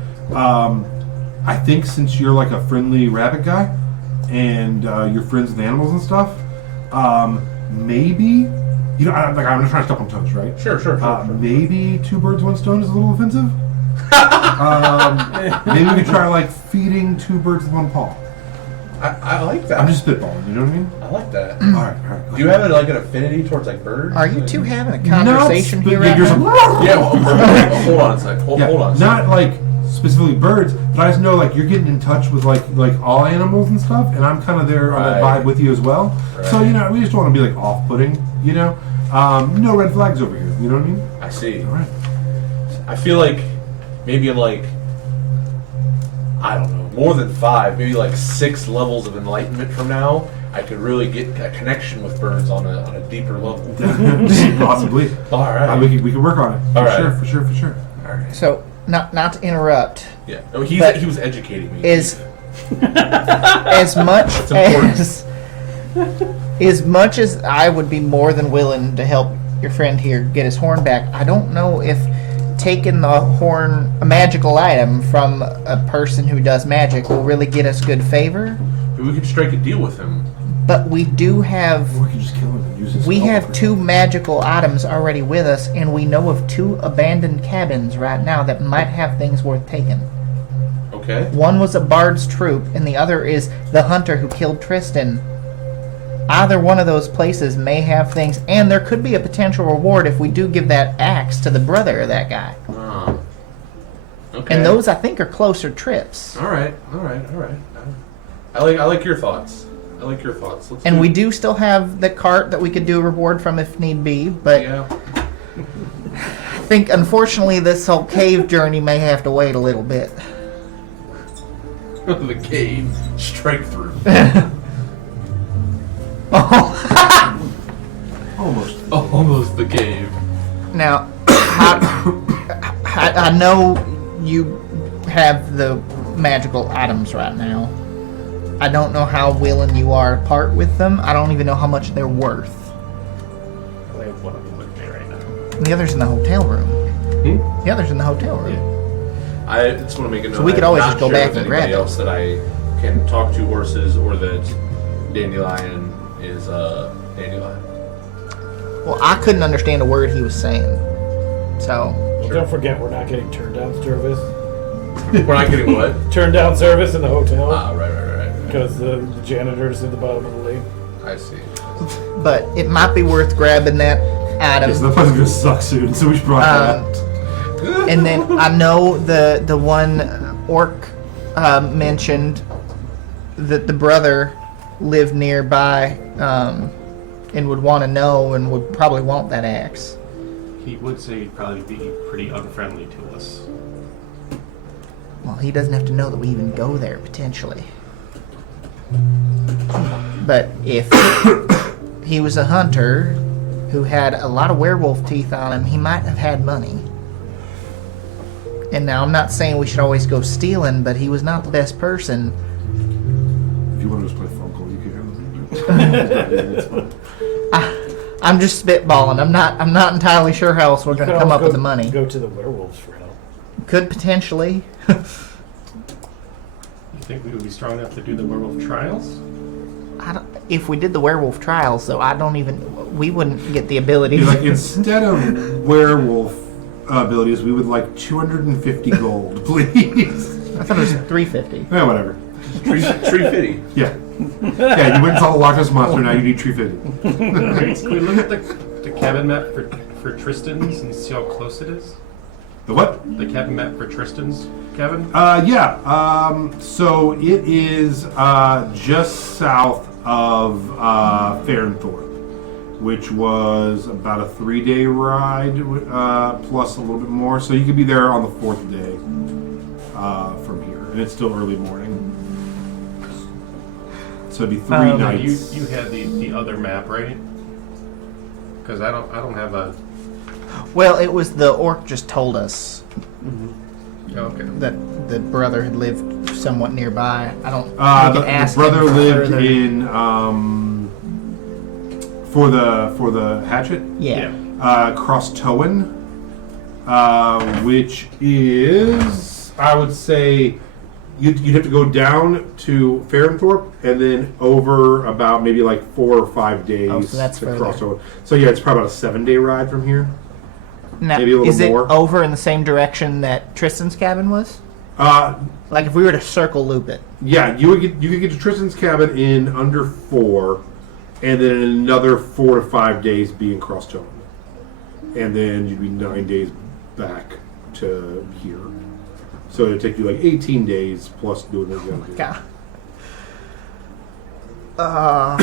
I think since you're like a friendly rabbit guy, and you're friends with animals and stuff, maybe you know. I'm not trying to step on toes, right? Sure. Maybe two birds, one stone is a little offensive. Maybe we could try like feeding two birds with one paw. I like that. I'm just spitballing. You know what I mean? I like that. All right. Do you have like an affinity towards like birds? Are you two having a conversation Not here sp- right you're now? just- Yeah. Hold on a sec. Hold on a sec. Not like specifically birds, but I just know like you're getting in touch with like all animals and stuff, and I'm kind of there on that Right. vibe with you as well. So Right. you know, we just don't want to be like off-putting. You know, no red flags over here. You know what I mean? I see. All right. I feel like maybe in like, I don't know, more than 5, maybe like 6 levels of enlightenment from now, I could really get a connection with birds on a deeper level. Possibly. All right. We can work on it. All right. For sure. All right. So, not to interrupt, Yeah. No, But he was educating me. is as much important. as much as I would be more than willing to help your friend here get his horn back, I don't know if taking the horn, a magical item from a person who does magic, will really get us good favor. Maybe we could strike a deal with him. But we do have Or we can just kill him and use his we skull have for- 2 magical items already with us, and we know of 2 abandoned cabins right now that might have things worth taking. Okay. One was a bard's troop, and the other is the hunter who killed Tristan. Either one of those places may have things, and there could be a potential reward if we do give that axe to the brother of that guy. Oh. Okay. And those, I think, are closer trips. All right. I like your thoughts. Let's And do we it. do still have the cart that we could do a reward from if need be, but Yeah. I think, unfortunately, this whole cave journey may have to wait a little bit. The cave. Strike through. Almost. Almost the cave. Now, I know you have the magical items right now. I don't know how willing you are to part with them. I don't even know how much they're worth. I have one of them with me right now. And the other's in the hotel room. The other's in the hotel room. I just want to make a note. So we could I'm always not just go sure back with and anybody grab it. else that I can talk to horses, or that Dandelion is Dandelion. Well, I couldn't understand a word he was saying. So, Well, don't forget, we're not getting turned down service. We're not getting what? Turned down service in the hotel Ah, right. because the janitor's at the bottom of the lake. I see. but it might be worth grabbing that item. Yeah, so that place is gonna suck soon, so we should probably And then I know the one orc mentioned that the brother lived nearby and would want to know and would probably want that axe. He would say he'd probably be pretty unfriendly to us. Well, he doesn't have to know that we even go there, potentially. But if he was a hunter who had a lot of werewolf teeth on him, he might have had money. And now I'm not saying we should always go stealing, but he was not the best person. If you want to just play Funko, you can. It's fine. I'm just spitballing. I'm not entirely sure how else we're going to come up with the money. Go to the werewolves for help. Could potentially. You think we would be strong enough to do the werewolf trials? If we did the werewolf trials, though, we wouldn't get the ability. Be like, instead of werewolf abilities, we would like 250 gold, please. I thought it was 350. Yeah, whatever. Tree fitty. Yeah. Yeah, you went and saw the Loch Ness Monster, now you need tree fitting. Can we look at the cabin map for Tristan's and see how close it is? The what? The cabin map for Tristan's cabin? Yeah. So it is just south of Farnthorpe, which was about a 3-day ride, plus a little bit more. So you could be there on the 4th day from here, and it's still early morning. So it'd be 3 nights. You had the other map, right? Because I don't have a. Well, it was the orc just told us Okay. that the brother had lived somewhat nearby. I don't. we The could ask brother him lived further. in for the hatchet. Yeah. Crosstowen, which is, I would say, you'd have to go down to Farnthorpe and then over about maybe like 4 or 5 days Oh, so that's to further. Crosstowen. So yeah, it's probably about a 7-day ride from here. Now, maybe a little is it more. over in the same direction that Tristan's cabin was? Like if we were to circle loop it. Yeah, you could get to Tristan's cabin in under 4, and then in another 4 to 5 days be in Crosstown, and then you'd be 9 days back to here. So it'd take you like 18 days plus doing what you gotta do. God.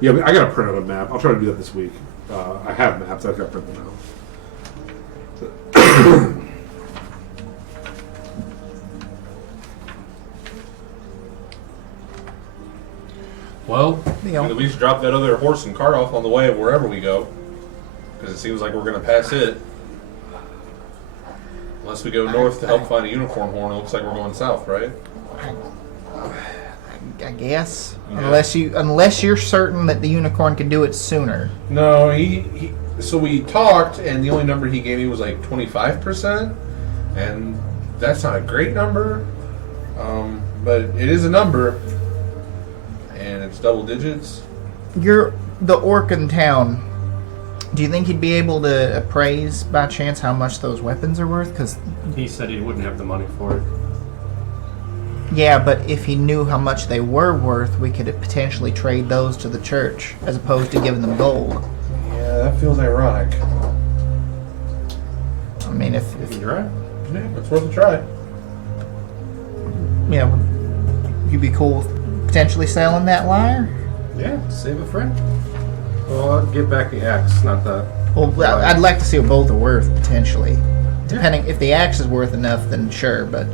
Yeah, but I gotta print out a map. I'll try to do that this week. I have maps. I've got to print them out. Well, You we know. could at least drop that other horse and cart off on the way of wherever we go, because it seems like we're going to pass it. Unless we go north to help find a unicorn horn, it looks like we're going south, right? I guess Yeah. unless you're certain that the unicorn could do it sooner. No, he. So we talked, and the only number he gave me was like 25%, and that's not a great number, but it is a number, and it's double digits. You're the orc in town. Do you think he'd be able to appraise by chance how much those weapons are worth? Because He said he wouldn't have the money for it. yeah, but if he knew how much they were worth, we could potentially trade those to the church as opposed to giving them gold. Yeah, that feels ironic. I mean, if You're right. Yeah, it's worth a try. you know, you'd be cool with potentially selling that lyre. Yeah, save a friend. Well, I'll get back the axe, not the. Well, I'd like to see what both are worth potentially. Depending if the axe is worth enough, then sure. But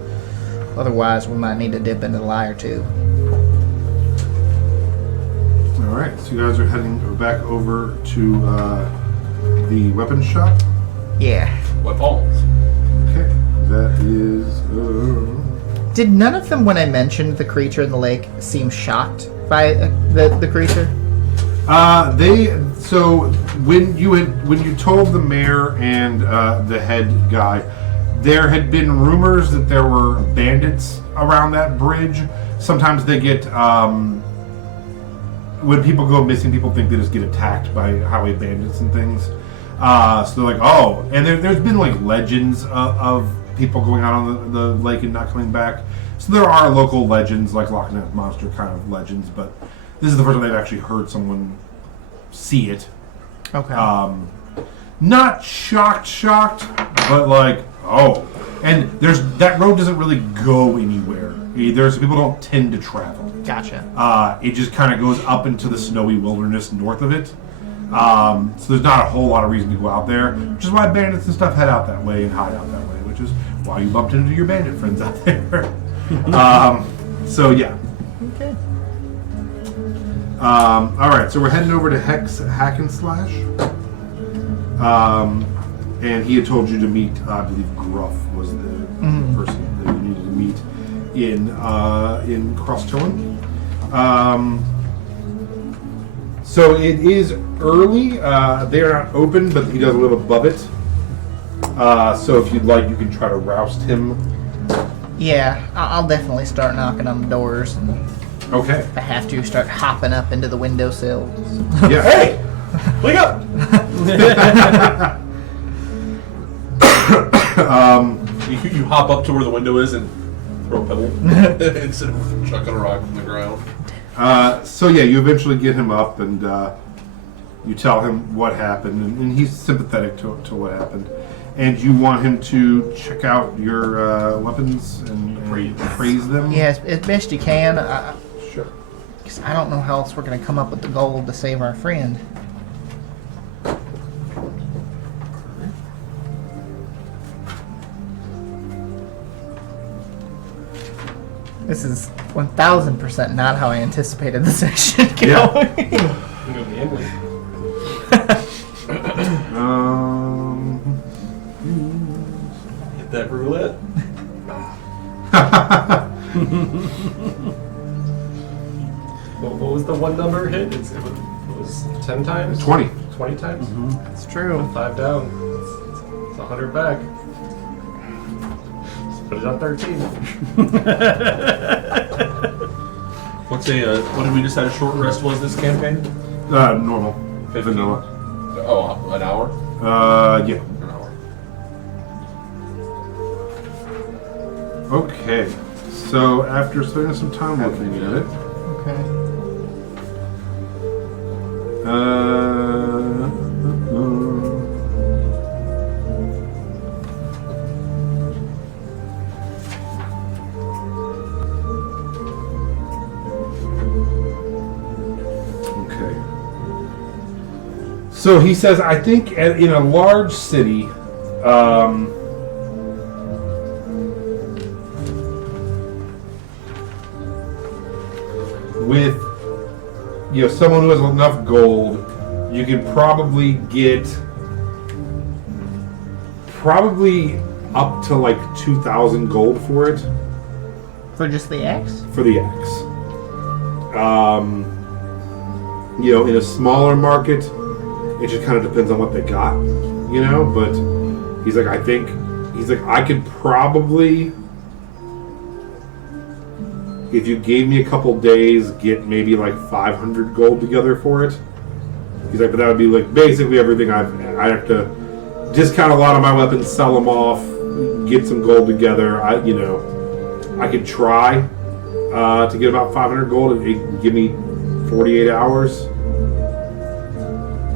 otherwise, we might need to dip into the lyre too. All right, so you guys are heading back over to the weapons shop. Yeah. What balls? Okay, that is. Did none of them, when I mentioned the creature in the lake, seem shocked by the creature? So when you told the mayor and the head guy, there had been rumors that there were bandits around that bridge, sometimes they get when people go missing, people think they just get attacked by highway bandits and things. So they're like, oh, and there's been like legends of people going out on the lake and not coming back. So there are local legends, like Loch Ness Monster kind of legends, but this is the first time they've actually heard someone see it. Okay. Not shocked, but like, oh. And that road doesn't really go anywhere either, so people don't tend to travel. Gotcha. It just kind of goes up into the snowy wilderness north of it. So there's not a whole lot of reason to go out there, which is why bandits and stuff head out that way and hide out that way, which is why you bumped into your bandit friends out there. So yeah. Okay. All right, so we're heading over to Hex Hack and Slash. And he had told you to meet, I believe Gruff was the person that you needed to meet in Crosstown. So it is early. They are not open, but he does live above it. So if you'd like, you can try to roust him. Yeah, I'll definitely start knocking on the doors, and Okay. if I have to, start hopping up into the windowsills. Yeah. Hey! Wake up! You hop up to where the window is and throw a pebble instead of chucking a rock from the ground. So yeah, you eventually get him up and you tell him what happened, and he's sympathetic to what happened. And you want him to check out your weapons and praise them? Yeah, as best you can. Sure. Because I don't know how else we're going to come up with the gold to save our friend. This is 1000% not how I anticipated the session going. Yeah. I'm gonna be angry. Hit that roulette. What was the one number hit? It was 10 times? 20. 20 times? It's true. 5 down. It's 100 back. Let's put it on 13. What did we decide a short rest was this campaign? Normal. 15. Vanilla. Oh, an hour? Yeah. An hour. Okay. So after spending some time looking at it, Okay. Okay. So he says, I think in a large city, with someone who has enough gold, you can probably get up to like 2,000 gold for it. For just the axe? For the axe. In a smaller market, it just kind of depends on what they got, but he's like, I could probably, if you gave me a couple days, get maybe like 500 gold together for it. He's like, but that would be like basically everything I'd have to discount a lot of my weapons, sell them off, get some gold together. I could try to get about 500 gold. It'd give me 48 hours.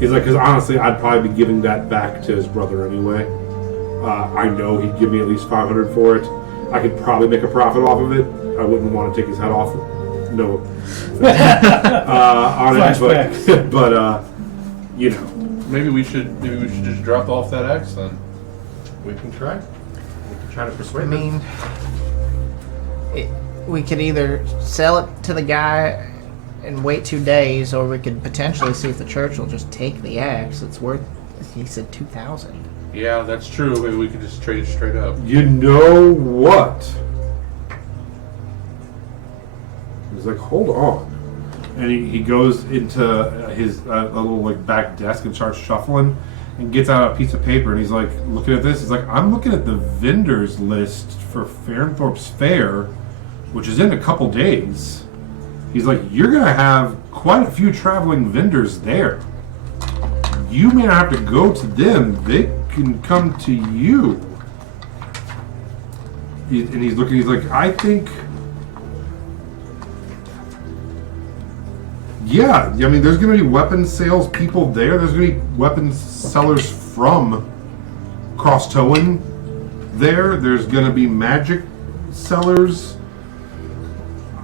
He's like, because honestly, I'd probably be giving that back to his brother anyway. I know he'd give me at least 500 for it. I could probably make a profit off of it. I wouldn't want to take his head off. No. On it, but Maybe we should just drop off that axe then. We can try. We can try to I persuade them. mean, we could either sell it to the guy and wait 2 days, or we could potentially see if the church will just take the axe. It's worth, he said, 2,000. Yeah, that's true. Maybe we could just trade it straight up. you know what? He's like, hold on. And he goes into his a little like back desk and starts shuffling and gets out a piece of paper and he's like looking at this. He's like, I'm looking at the vendors list for Fairnthorpe's Fair. which is in a couple days, he's like, you're going to have quite a few traveling vendors there. You may not have to go to them. They can come to you. And he's looking, he's like, I think... Yeah, I mean, there's going to be weapons sales people there. There's going to be weapons sellers from Cross Towen there. There's going to be magic sellers.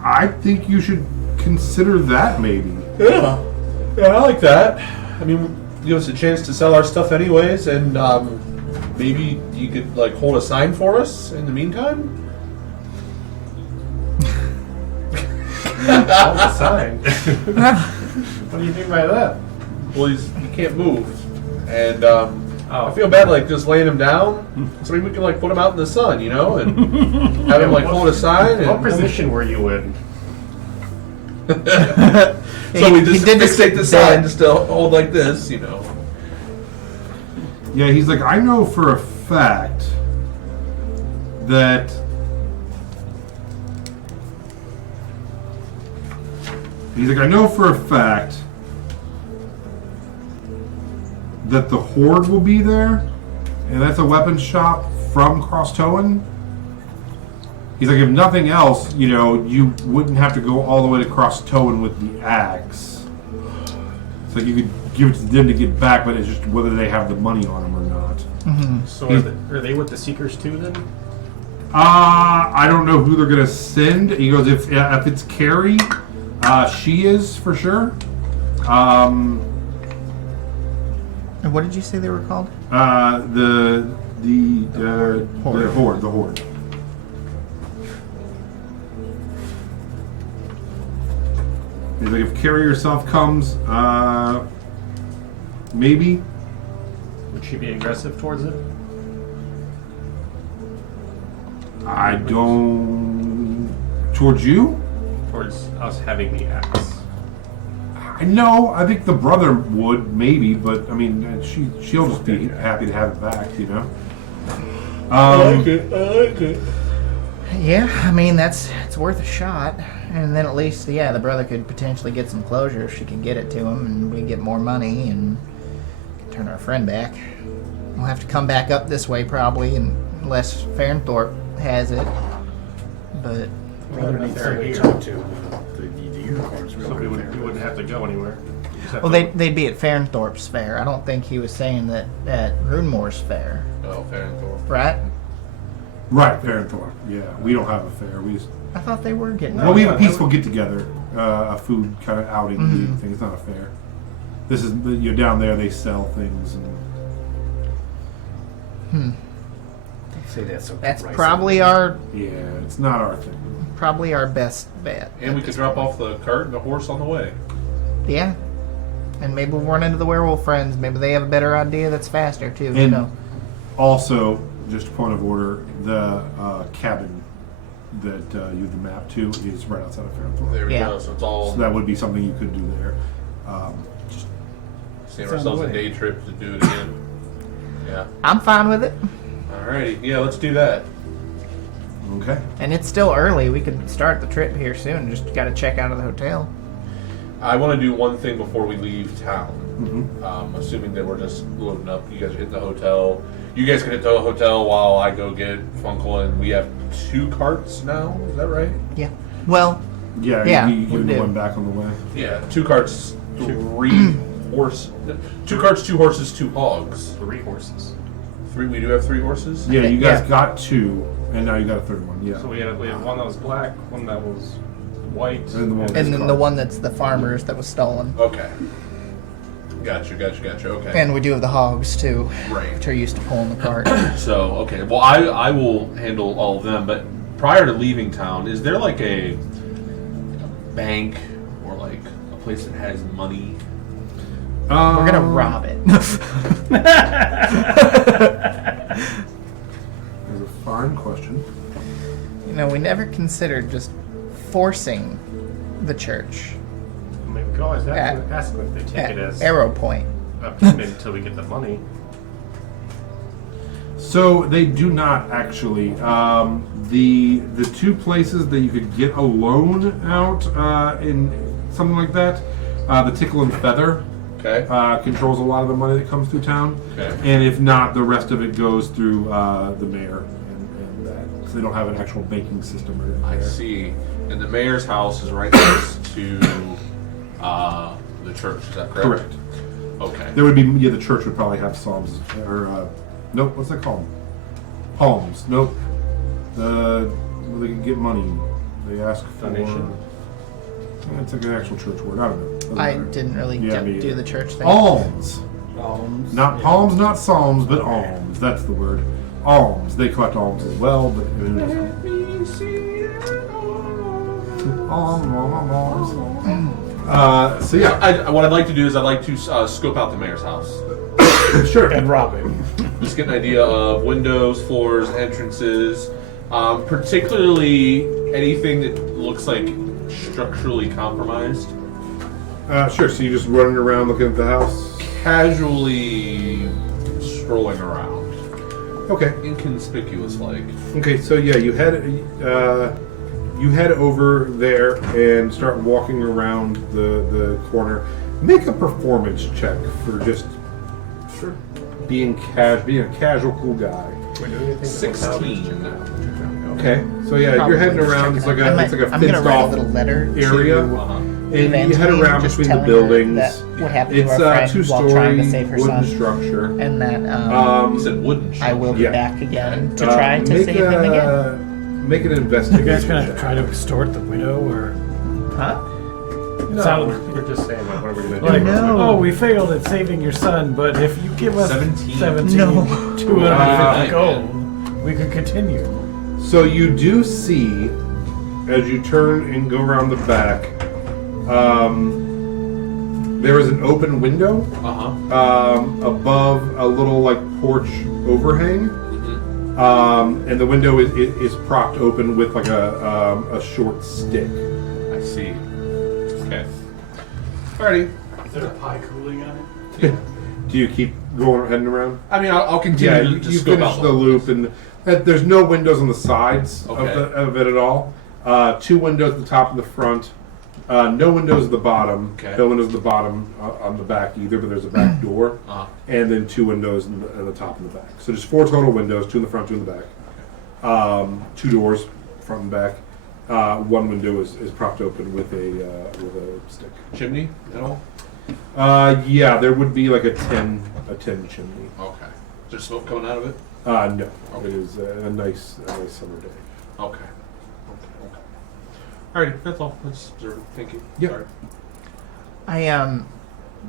I think you should consider that maybe. Yeah, I like that. I mean, give us a chance to sell our stuff anyways, and maybe you could like hold a sign for us in the meantime. Hold the sign. What do you mean by that? Well, he can't move, and I feel bad like just laying him down. So maybe we can like put him out in the sun, you know, and have him like hold a sign. What And position were you in? so we just fixate the sign just to hold like this, you know. Yeah, he's like, I know for a fact that that the Horde will be there, and that's a weapons shop from Cross Towen. He's like, if nothing else, you know, you wouldn't have to go all the way to Cross Towen with the axe. It's like you could give it to them to get back, but it's just whether they have the money on them or not. So are they with the Seekers too then? I don't know who they're gonna send. He goes, if it's Carrie, she is for sure. And what did you say they were called? The Horde. He's like, if Carrie herself comes, maybe. Would she be aggressive towards it? I don't. Towards you? Towards us having the axe? I know. I think the brother would maybe, but I mean, she'll just be happy to have it back, you know. I like it. Yeah, I mean it's worth a shot, and then at least the brother could potentially get some closure if she can get it to him, and we get more money and turn our friend back. We'll have to come back up this way probably, unless Farnthorpe has it. But Brother needs somebody to talk to. The unicorn's real So we good there. wouldn't have to go anywhere. We just have well, to- they'd be at Farnthorpe's fair. I don't think he was saying that at Runemore's fair, Oh, fair enough. right? Right, Farnthorpe. Yeah, we don't have a fair. We just I thought they were getting. well, we have a peaceful get together, a food kind of outing thing. It's not a fair. This is you're down there. They sell things and Say that so That's pricey. probably our yeah, it's not our thing. best bet. And we could drop off the cart and the horse on the way. Yeah. And maybe we'll run into the werewolf friends. Maybe they have a better idea that's faster too. You And know. also, just a point of order, the cabin that you have the map to is right outside of Farnthorpe. There we Yeah. go. So it's all So that would be something you could do there. Just save It's on ourselves the a way. day trip to do it again. Yeah. I'm fine with it. Alrighty. Yeah, let's do that. okay. And it's still early. We could start the trip here soon. Just got to check out of the hotel. I want to do one thing before we leave town. Mm-hmm. Assuming that we're just loading up. You guys are hitting the hotel. You guys can hit the hotel while I go get Funkle, and we have 2 carts now. Is that right? Yeah. Well, Yeah, Yeah, you we give the do. one back on the way. Yeah, 2 carts, 3 horse. 2 carts, 2 horses, 2 hogs. 3 horses. 3. We do have 3 horses. Yeah, you guys Yeah. got 2, and now you got a third one. Yeah. So we had one that was black, one that was white, And the one- and then the one that's the farmers that was stolen. Okay. Gotcha. Okay. And we do have the hogs too, Right. which are used to pulling the cart. So, okay. Well, I will handle all of them, but prior to leaving town, is there like a bank or like a place that has money? We're gonna rob it. That's a fine question. You know, we never considered just forcing the church I mean, we could always At- ask them if they take at it as Arrow Point. a payment until we get the money. So they do not actually. The two places that you could get a loan out in something like that, the Tickle and Feather Okay. controls a lot of the money that comes through town. Okay. And if not, the rest of it goes through the mayor and that. So they don't have an actual banking system or anything I there. see. And the mayor's house is right next to the church. Is that correct? Correct. Okay. There would be, yeah, the church would probably have psalms, or, nope, what's that called? Palms, nope. Where they can get money. They ask for... Donation? It's like an actual church word, I don't know. Doesn't I matter. didn't really Yeah, me do either. the church thing. Alms. Alms. Not palms, not psalms, but alms. That's the word. Alms. They collect alms as well, but... So yeah, What I'd like to do is I'd like to scope out the mayor's house. sure. And Robin. Just get an idea of windows, floors, entrances, particularly anything that looks like structurally compromised. Sure, so you're just running around looking at the house? Casually strolling around. Okay. Inconspicuous like. Okay, so yeah, you head over there and start walking around the corner. Make a performance check for just being a casual cool guy. 16. Okay, so yeah, Probably you're heading just around. checking It's like out. a it's like a I'm gonna fenced write a off little letter area, to and you head Evangeline, around just between the telling her buildings. that what happened to It's our a friend while trying to two-story save her wooden son, structure. and that You said wooden. I will be Yeah. back again to try to make save him again. Make an You investigation. guys gonna check. try to extort the widow, or Huh? No, Sound- we're just saying, like, what are we gonna do? like, No. oh, we failed at saving your son, but if you give us 17. No. 250 gold, we could continue. So you do see, as you turn and go around the back, there is an open window above a little like porch overhang, and the window is propped open with like a short stick. I see. Okay. Alrighty. Is there a pie cooling on it? Do you keep going heading around? I mean, I'll continue Yeah, to you scope finish out the loop, and there's no windows on the sides Okay. of it at all. Two windows at the top and the front. No windows at the bottom. Okay. No windows at the bottom on the back either, but there's a back door. And then two windows in the top and the back. So there's 4 total windows, 2 in the front, 2 in the back. 2 doors, front and back. One window is propped open with a stick. Chimney at all? Yeah, there would be like a tin chimney. Okay. Is there smoke coming out of it? No, it is a nice summer day. Okay. Alrighty, that's all. That's observant. Thank you. Yep. Sorry.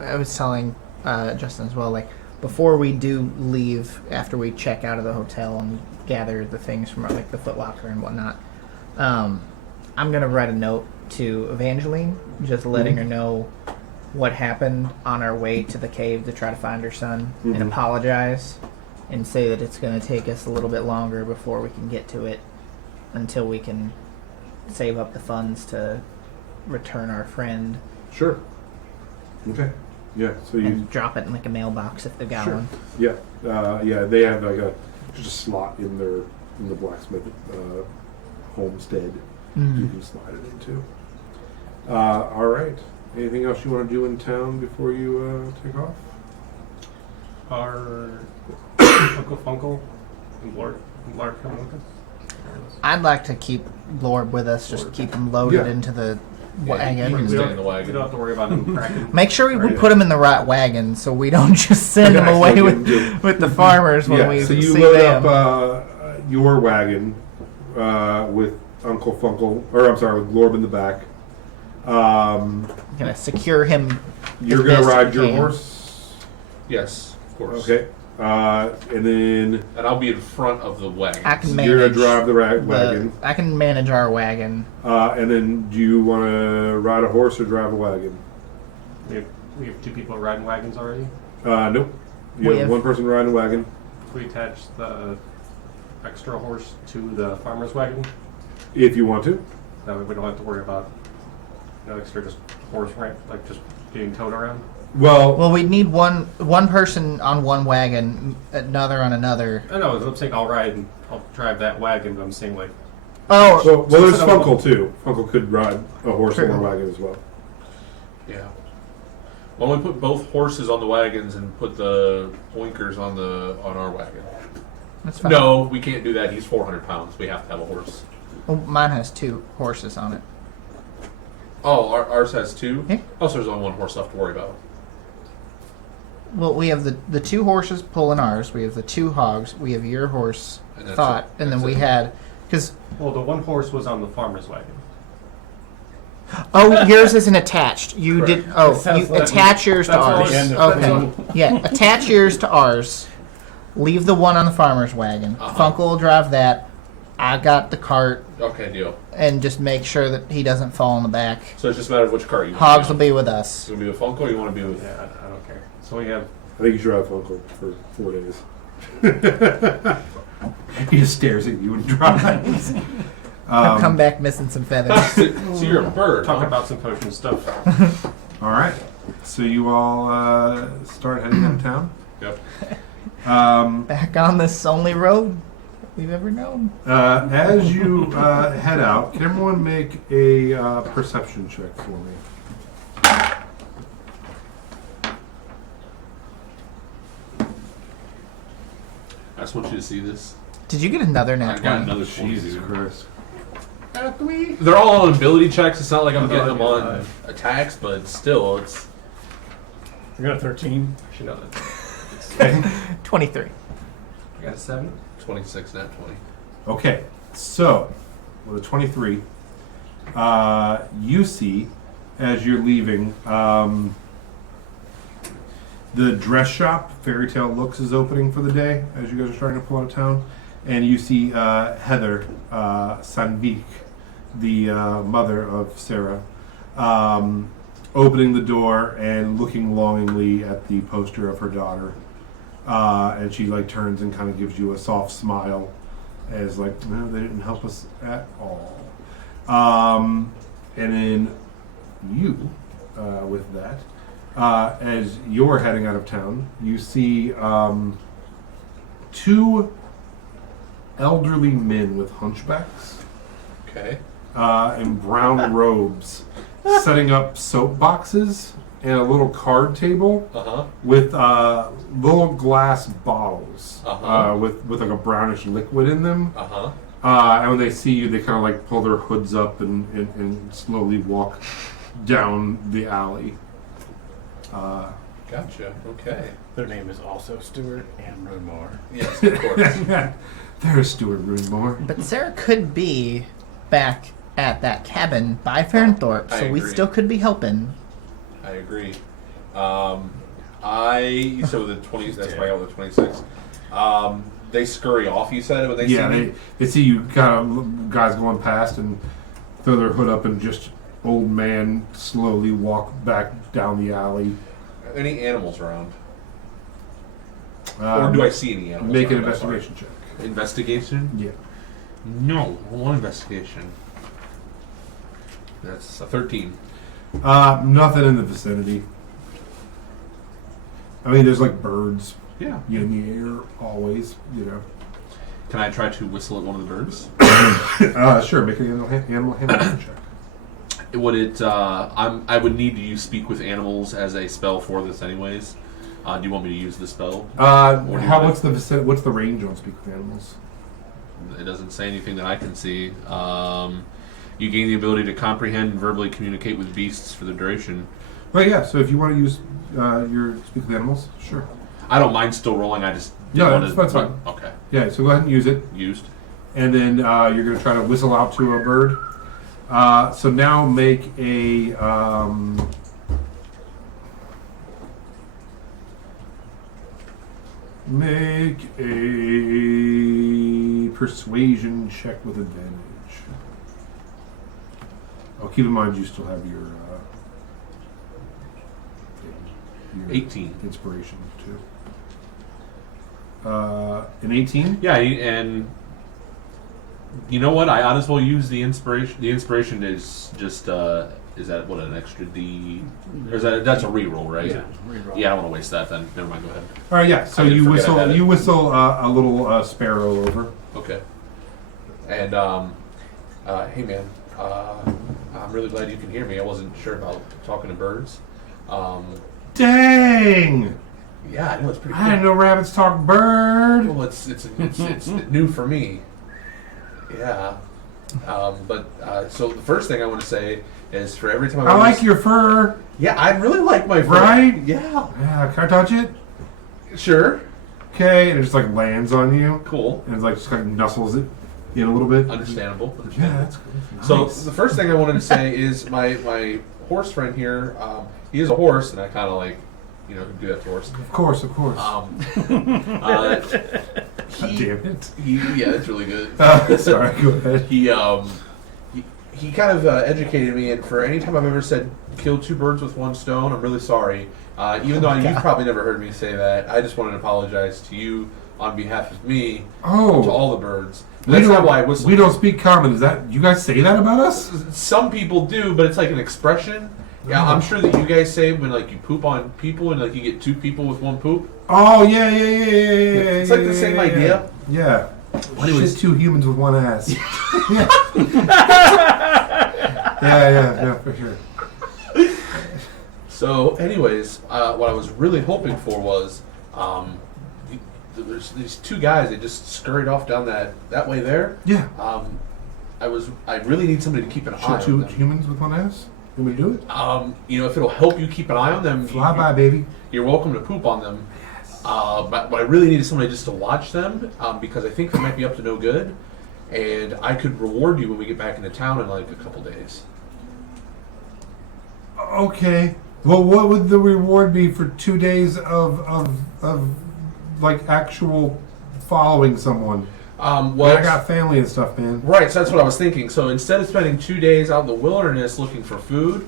I was telling Justin as well, like before we do leave, after we check out of the hotel and gather the things from like the Foot Locker and whatnot, I'm gonna write a note to Evangeline, just letting her know what happened on our way to the cave to try to find her son, and apologize, and say that it's gonna take us a little bit longer before we can get to it, until we can save up the funds to return our friend Sure. Okay. Yeah. So you. and drop it in like a mailbox if they've got Sure. one. Yeah. Yeah. They have like just a slot in the blacksmith homestead you can slide it into. All right. Anything else you want to do in town before you take off? Are Uncle Funkle and Lord coming with us? I'd like to keep Lord with us, just keep him loaded Yeah. into the Yeah, wagon. you can We stay don't, in the we wagon. don't have to worry about him cracking. Make sure we Right. put him in the right wagon so we don't just send him Yeah, away so with, you- with the farmers when Yeah. we So you see load them. up your wagon with Uncle Funkle, or I'm sorry, with Glorb in the back. Gonna secure him. You're as gonna best ride we your can. horse. Yes, of course. Okay. And then And I'll be in front of the wagon. I can you're gonna manage drive the wagon. I can manage our wagon. And then do you want to ride a horse or drive a wagon? We have 2 people riding wagons already. Nope. You We have have- one person riding a wagon. We attach the extra horse to the farmer's wagon. If you want to. That way we don't have to worry about extra just horse rent, like just being towed around. Well, we'd need one person on one wagon, another on another. I know. I'm saying I'll ride and I'll drive that wagon, but I'm saying like Oh, well, there's so- Funkle too. Funkle could ride a horse True. or a wagon as well. Yeah. Why don't we put both horses on the wagons and put the oinkers on our wagon? that's fine. No, we can't do that. He's 400 pounds. We have to have a horse. Well, mine has 2 horses on it. Oh, ours has 2? Yeah. Oh, so there's only one horse left to worry about. Well, we have the 2 horses pulling ours. We have the 2 hogs. We have your horse, And that's Thought, it. and then That's we it. had because well, the one horse was on the farmer's wagon. yours isn't attached. You Correct. did. It Oh, sounds you like- attach yours to that's all ours. the end of it. Okay. Yeah, attach yours to ours. Leave the one on the farmer's wagon. Uh-huh. Funkle will drive that. I got the cart, Okay, deal. and just make sure that he doesn't fall in the back. So it's just a matter of which cart you want. Hogs to will be be with us. on. You want to be with Funko or you want to be with... Yeah, I don't care. So we have. I think you should ride Funkle for 4 days. He just stares at you and drives. I'll come back missing some feathers. So you're a bird, Talk huh? about some potion stuff. All right. So you all start heading downtown. Yep. Back on this only road we've ever known. As you head out, can everyone make a perception check for me? I just want you to see this. Did you get another I nat got 20? another 20, Jesus dude. Christ. They're all on ability checks. It's not like I'm getting them yeah, on attacks, but still, it's... I got a 13. Actually, no, that's 23. I got a 7. 26, not 20. Okay, so with a 23, you see as you're leaving, the dress shop, Fairy Tale Looks, is opening for the day as you guys are starting to pull out of town. And you see Heather Sandvik, the mother of Sarah, opening the door and looking longingly at the poster of her daughter. And she like turns and kind of gives you a soft smile as like, no, they didn't help us at all. And then you, with that, as you're heading out of town, you see 2 elderly men with hunchbacks Okay. in brown robes setting up soap boxes and a little card table Uh-huh. with little glass bottles Uh-huh. with like a brownish liquid in them. Uh-huh. And when they see you, they kind of like pull their hoods up and slowly walk down the alley. Gotcha. Okay. Their name is also Stuart and Runmore. Yes, of course. There's Stuart Roonmore. But Sarah could be back at that cabin by Farnthorpe, I so we agree. still could be helping. I agree. So the 20s, that's why I got the 26. They scurry off, you said, when they Yeah, see me? they see you kind of guys going past and throw their hood up and just old man slowly walk back down the alley. Any animals around? Or do I see any animals Make an around that far? investigation check. Investigation? Yeah. No, one investigation. That's a 13. Nothing in the vicinity. I mean, there's like birds Yeah. in the air always, you know. Can I try to whistle at one of the birds? Sure, make an animal handling check. Would it? I would need to use speak with animals as a spell for this, anyways. Do you want me to use the spell? Or do you want What's the range on speak with animals? It doesn't say anything that I can see. You gain the ability to comprehend and verbally communicate with beasts for the duration. Well, yeah. So if you want to use your speak with animals, sure. I don't mind still rolling. I just No, didn't that's want fine. Okay, Yeah. So go ahead and use it, used. and then you're going to try to whistle out to a bird. So now make a persuasion check with advantage. Oh, keep in mind you still have your 18. inspiration too. An 18. Yeah, and You know what? I honestly will use the inspiration. The inspiration is just is that what an extra D, or is that's a reroll, right? Yeah, reroll. Yeah, I don't want to waste that. Then never mind. Go ahead. All right, yeah. So I did you forget I had it. whistle a little sparrow over. Okay. And hey man, I'm really glad you can hear me. I wasn't sure about talking to birds. Dang! Yeah, I know it's pretty I didn't cool. know rabbits talk bird. Well, it's new for me. Yeah. But so the first thing I want to say is for every time I like your fur. Yeah, I really like my fur. Right? Yeah. Yeah, can I touch it? Sure. Okay, and it just like lands on you, Cool. and it's like just kind of nuzzles it in a little bit. Understandable. Yeah, that's nice. So the first thing I wanted to say is my horse friend here. He is a horse, and I kind of like, do that to horse. Of course. God Damn it. Yeah, that's really good. Sorry, go ahead. He kind of educated me, and for any time I've ever said kill two birds with one stone, I'm really sorry. Even though you've probably never heard me say that, I just wanted to apologize to you on behalf of me to all the birds. That's not why I whistle. We don't speak common. Is that you guys say that about us? Some people do, but it's like an expression. Yeah, I'm sure that you guys say when like you poop on people and like you get two people with one poop. Oh yeah. It's like the same idea. Yeah. Anyways. Shit, two humans with one ass. yeah, for sure. So, anyways, what I was really hoping for was there's these two guys. They just scurried off down that way there. Yeah. I really need somebody to keep an eye Shit, on two them. humans with one ass. You want me to do it? If it'll help you keep an eye on them, Fly by, baby. you're welcome to poop on them. But I really needed somebody just to watch them because I think they might be up to no good, and I could reward you when we get back into town in like a couple days. Okay. Well, what would the reward be for 2 days of like actual following someone? Well, I got family and stuff, man. right, so that's what I was thinking. So instead of spending 2 days out in the wilderness looking for food,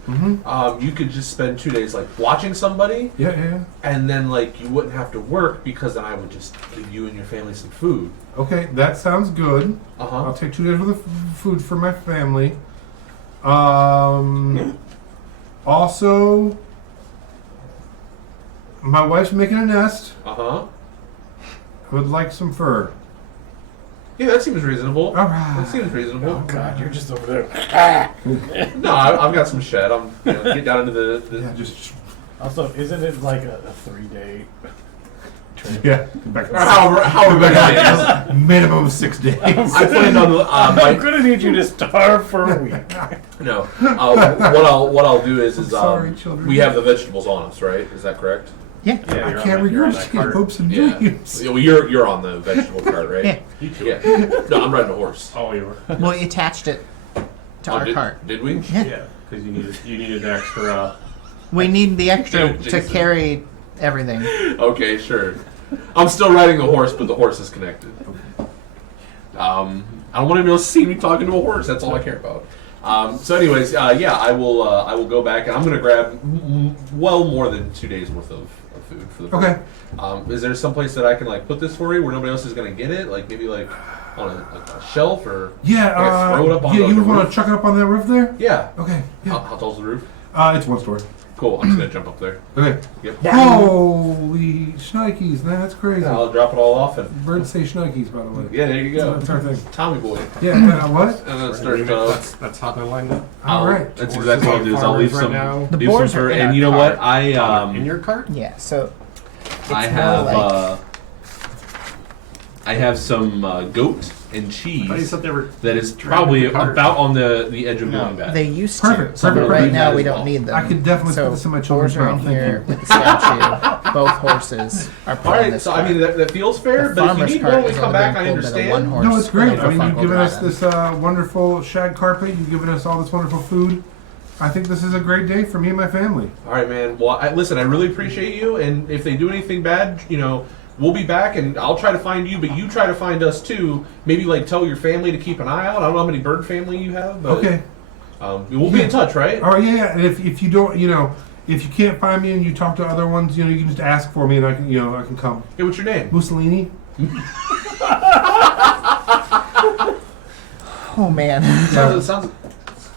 you could just spend 2 days like watching somebody, Yeah. and then like you wouldn't have to work because then I would just give you and your family some food. Okay, that sounds good. Uh-huh. I'll take 2 days worth of food for my family. Also, my wife's making a nest. Uh-huh. I would like some fur. Yeah, that seems reasonable. All right. That seems reasonable. Oh God, you're just over there. No, I've got some shed. I'm get down into the Yeah, just Also, isn't it like a 3-day trip? yeah. Back however many days. minimum 6 days. I planned on I'm my gonna need you to starve for a week. no. What I'll do is Sorry, children. we have the vegetables on us, right? Is that correct? Yeah. Yeah, I you're can't on, you're on that regurgitate cart. hopes and Yeah. dreams. Well, you're on the vegetable cart, right? Yeah. You too. Yeah. No, I'm riding a horse. Oh, you were. Well, you attached it to our did, cart. Did we? Yeah. Yeah, because you needed an extra. We need the extra Dude, to Jason. carry everything. Okay, sure. I'm still riding the horse, but the horse is connected. I don't want anybody else to see me talking to a horse. That's all I care about. So, anyways, yeah, I will go back and I'm going to grab well more than 2 days worth of food for the Okay. Is there some place that I can like put this for you where nobody else is going to get it? Like maybe like on a shelf or Yeah. I throw it up on yeah. the You want roof? to chuck it up on that roof there? Yeah. Okay. Yeah. How tall's the roof? It's one story. Cool. I'm just gonna jump up there. Okay. Yep. Holy shnikes, man, that's crazy. I'll drop it all off and Birds say shnikes, by the way. yeah, there you go. That's our thing. Tommy boy. Yeah. What? And then Right, start. that's hot and lined up. All right. That's exactly what I'll do. Is I'll leave Farmers some. right now. The leave some boars are for, in and our you know what? cart. In your cart? Yeah. So I it's have more like- I have some goat and cheese I thought you said they were. that is dragging probably the cart. about on the edge of no, going back. they used Perfect, to, perfect, but right perfect. now As we well. don't need them. I could definitely so put this in my boars children's are in mouth. Thank here you. with the statue. Both horses are put All on right, this so cart. I mean that feels fair, The but if you farmer's need cart more when we is come only back, being I pulled by the one understand. horse No, it's great. over I mean, you've Funko given us Dragon. this wonderful shag carpet. You've given us all this wonderful food. I think this is a great day for me and my family. All right, man. Well, listen, I really appreciate you, and if they do anything bad, we'll be back, and I'll try to find you, but you try to find us too. Maybe like tell your family to keep an eye out. I don't know how many bird family you have, but Okay. we'll be in touch, right? All right. Yeah. And if you don't, if you can't find me and you talk to other ones, you can just ask for me and I can, I can come. Hey, what's your name? Mussolini. Oh man.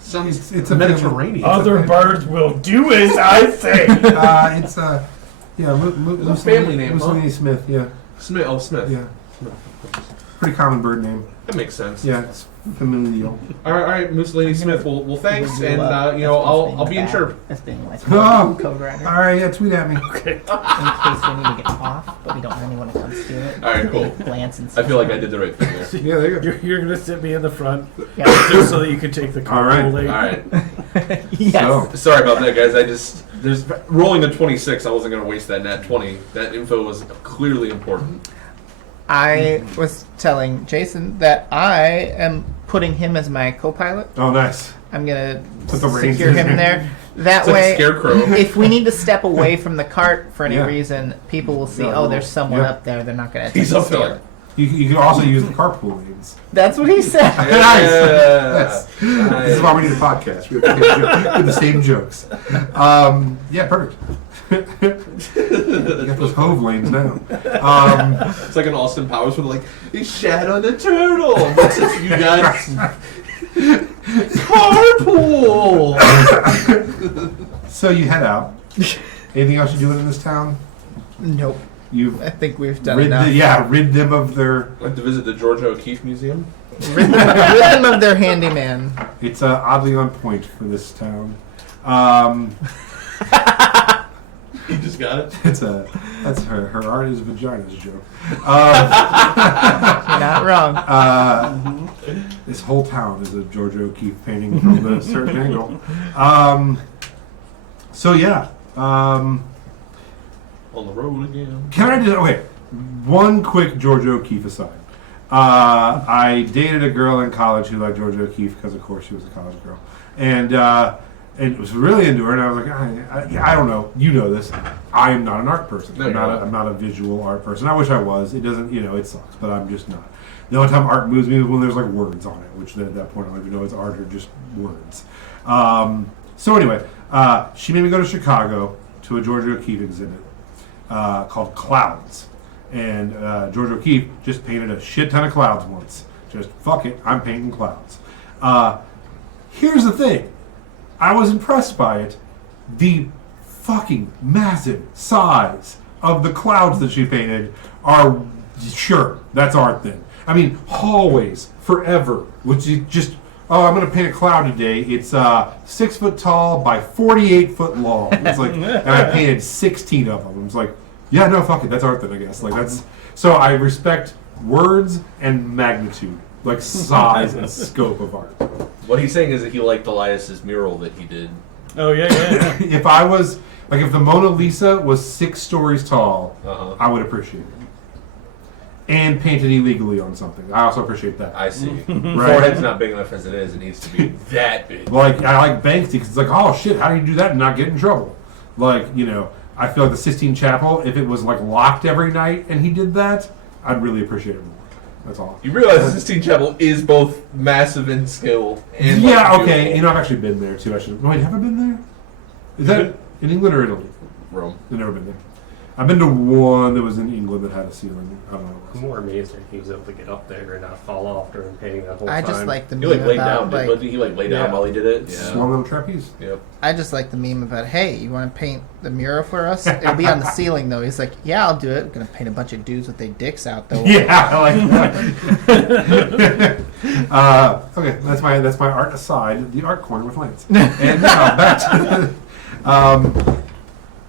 Sounds It's a Mediterranean. Other birds will do as I say. It's Mussolini, family name, huh? Mussolini Smith. Yeah, Smith. Oh, Smith. yeah. Pretty common bird name. That makes sense. Yeah, it's familial. All right, Mussolini Smith. Well, thanks, and I'll be in chirp. That's being like Oh. Code Rider. All right, yeah, tweet at me. In case we need to get off, but we don't really want to come steal it. All right, cool. Glance and I feel like I did the right thing there. Yeah, there you go. You're gonna sit me in the front Yeah. just so that you can take the All right. carpool lane. All right. Yes. So, Sorry about that, guys. There's rolling the 26. I wasn't gonna waste that nat 20. That info was clearly important. I was telling Jason that I am putting him as my co-pilot. oh, nice. I'm gonna Put the reins secure in him there. there. That It's like a way, scarecrow. if we need to step away from the cart for any Yeah. reason, people will see, No, oh, there's someone yeah. up there. They're not going to He's attempt up to there steal like, it. You can also use the carpool lanes. That's what he said. Nice. Yes. This is why we need a podcast. We have to get the same jokes. Yeah, perfect. You got those Hove lanes now. It's like an Austin Powers with like, he shat on the turtle. What's this, you guys? Carpool. So you head out. Anything else you're doing in this town? Nope. You've I think we've done rid, enough. rid them of their. Went to visit the Georgia O'Keeffe Museum. Rid them of their handyman. It's oddly on point for this town. You just got it. That's her art is vagina's joke. You're not wrong. This whole town is a Georgia O'Keeffe painting from a certain angle. So yeah. On the road again. Can I just one quick Georgia O'Keeffe aside. I dated a girl in college who liked Georgia O'Keeffe because, of course, she was a college girl, and was really into her. And I was like, I don't know. You know this. I am not an art person. No, I'm not a visual art person. I wish I was. It doesn't. It sucks, but I'm just not. The only time art moves me is when there's like words on it, which then at that point I don't even know it's art or just words. So anyway, she made me go to Chicago to a Georgia O'Keeffe exhibit called Clouds. And Georgia O'Keeffe just painted a shit ton of clouds once. Just, fuck it, I'm painting clouds. Here's the thing. I was impressed by it. The fucking massive size of the clouds that she painted are, sure, that's art then. I mean, hallways, forever, which is just, oh, I'm going to paint a cloud today. It's 6 foot tall by 48 foot long. It's like, and I painted 16 of them. It's like, yeah, no, fuck it. That's art then, I guess. Like that's so I respect words and magnitude, like size and scope of art. What he's saying is that he liked Elias's mural that he did. Oh yeah. If I was if the Mona Lisa was 6 stories tall, I would appreciate it. And painted illegally on something. I also appreciate that. I see. Right. Forehead's not big enough as it is. It needs to be that big. Like I like Banksy because it's like, oh shit, how do you do that and not get in trouble? Like I feel like the Sistine Chapel, if it was like locked every night and he did that, I'd really appreciate it more. That's all. You realize the Sistine Chapel is both massive in scale and Yeah, like, okay. beautiful. I've actually been there too. Wait, have I been there? Is that in England or Italy? Rome. I've never been there. I've been to one that was in England that had a ceiling. I don't know what it I'm was. more amazed that he was able to get up there and not fall off during painting that whole I time. just like the He meme like laid about down. Didn't he like lay down Yeah. while he did it? Yeah. Swung on the trapeze. Yep. I just like the meme about, hey, you want to paint the mural for us? It'll be on the ceiling though. He's like, yeah, I'll do it. I'm gonna paint a bunch of dudes with their dicks out though. Yeah, I like that. Okay, that's my art aside. The art corner with Lance. And now back to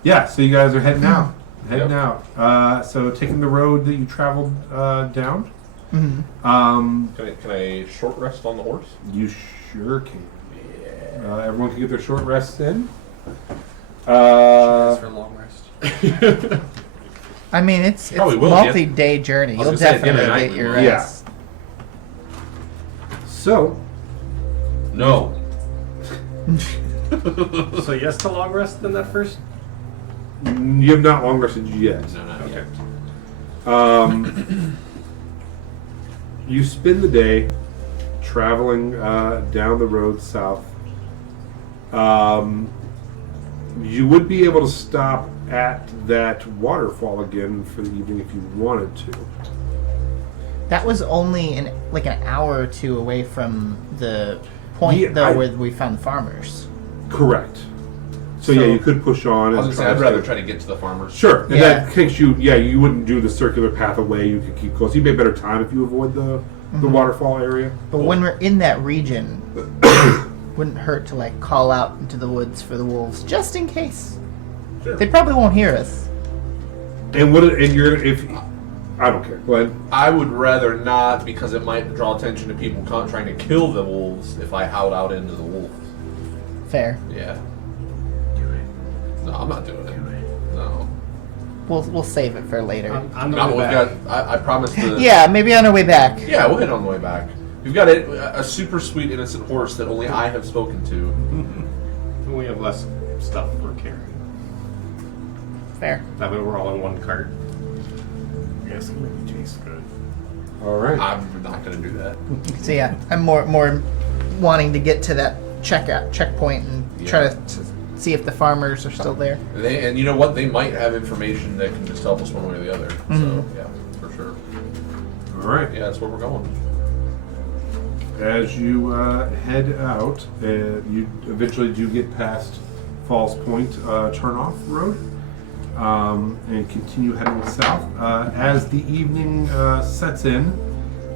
yeah. So you guys are heading out. So taking the road that you traveled down. Mhm. Can I short rest on the horse? You sure can. Everyone can get their short rests in. for long rest. I mean, it's Probably will, multi-day journey. I was You'll gonna say, at the end of the definitely night get your we will. rest. So No. So yes to long rest in that first? you have not long rested yet. No, not Okay. yet. You spend the day traveling down the road south. You would be able to stop at that waterfall again for the evening if you wanted to. That was only like an hour or two away from the point where we found farmers. Correct. So yeah, you could push on. I was and gonna say, I'd to rather stay- try to get to the farmers. Sure, and Yeah. that takes you. Yeah, you wouldn't do the circular path away. You could keep close. You'd make better time if you avoid the waterfall area. But when we're in that region, wouldn't hurt to like call out into the woods for the wolves, just in case. Sure. They probably won't hear us. And if I don't care. Go ahead. I would rather not, because it might draw attention to people trying to kill the wolves if I howled out into the wolves. Fair. Yeah. No, I'm not doing it. No. We'll save it for later. On the No, way we've back. got. I promised to. Yeah, maybe on our way back. Yeah, we'll hit on the way back. We've got a super sweet innocent horse that only I have spoken to. We have less stuff we're carrying. Fair. That way we're all in one cart. Yes, it maybe tastes good. All right. I'm not going to do that. So yeah, I'm more wanting to get to that checkpoint and try to see if the farmers are still there. And you know what? They might have information that can just help us one way or the other. So yeah, for sure. All right. Yeah, that's where we're going. As you head out, you eventually do get past Falls Point turnoff road and continue heading south. As the evening sets in,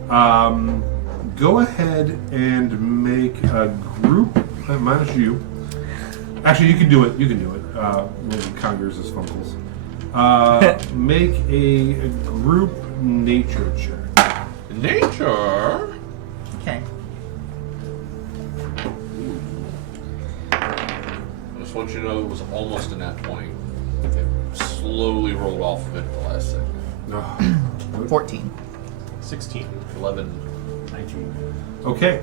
go ahead and make a group, minus you. Actually, you can do it. You can do it. We'll count yours as funkles. Make a group nature check. Nature. Okay. I just want you to know it was almost a nat 20. It slowly rolled off of it at the last second. 14. 16. 11. 19. Okay.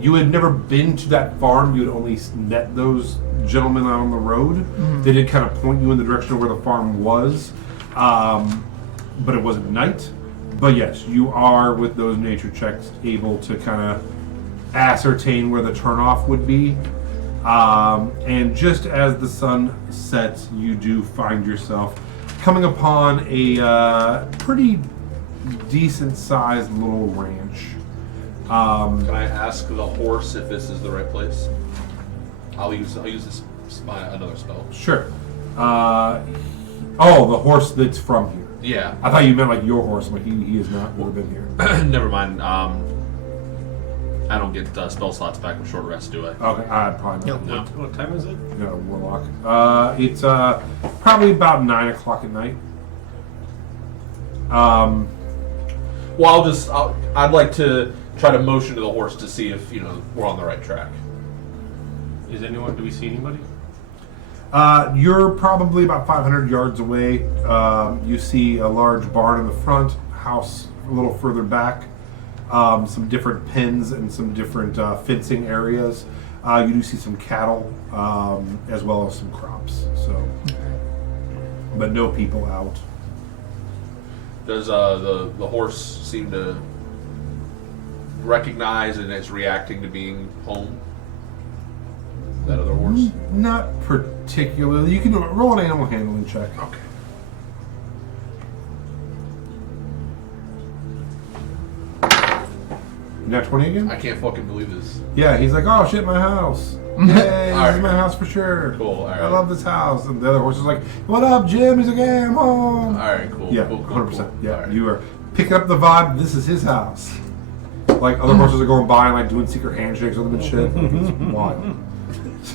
You had never been to that farm. You had only met those gentlemen out on the road. They did kind of point you in the direction of where the farm was, but it wasn't night. But yes, you are, with those nature checks, able to kind of ascertain where the turnoff would be. And just as the sun sets, you do find yourself coming upon a pretty decent-sized little ranch. Can I ask the horse if this is the right place? I'll use this another spell. Sure. The horse that's from here. Yeah. I thought you meant like your horse, but he has not ever been here. Never mind. I don't get spell slots back with short rest, do I? Okay, I'd probably Nope. not. What time is it? You got a warlock. It's probably about 9 o'clock at night. Well, I'd like to try to motion to the horse to see if we're on the right track. Do we see anybody? You're probably about 500 yards away. You see a large barn in the front, house a little further back, some different pens and some different fencing areas. You do see some cattle, as well as some crops. So, but no people out. Does the horse seem to recognize and is reacting to being home? That other horse? Not particularly. You can roll an animal handling check. Okay. Nat 20 again? I can't fucking believe this. Yeah, he's like, oh shit, my house. Yay, this is my house for sure. Cool, all right. I love this house. And the other horse is like, what up, Jim? He's like, hey, I'm home. Alright, cool. Yeah, cool, 100%. cool. Yeah, All right. you are picking up the vibe. This is his house. Like, other horses are going by and like doing secret handshakes with him and shit. Like, it's wild.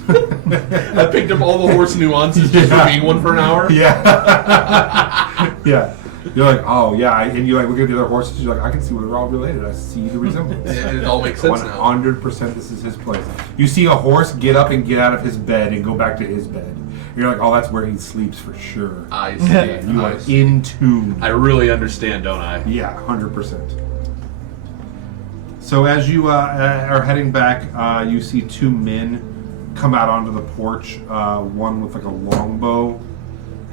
I picked up all the horse nuances just for being one for an hour. Yeah. Yeah. You're like, oh, yeah. And you like look at the other horses. You're like, I can see where they're all related. I see the resemblance. It all makes sense now. 100% this is his place. You see a horse get up and get out of his bed and go back to his bed. And you're like, oh, that's where he sleeps for sure. I see. Yeah, you are in tune. I really understand, don't I? Yeah, 100%. So as you are heading back, you see two men come out onto the porch. One with like a longbow,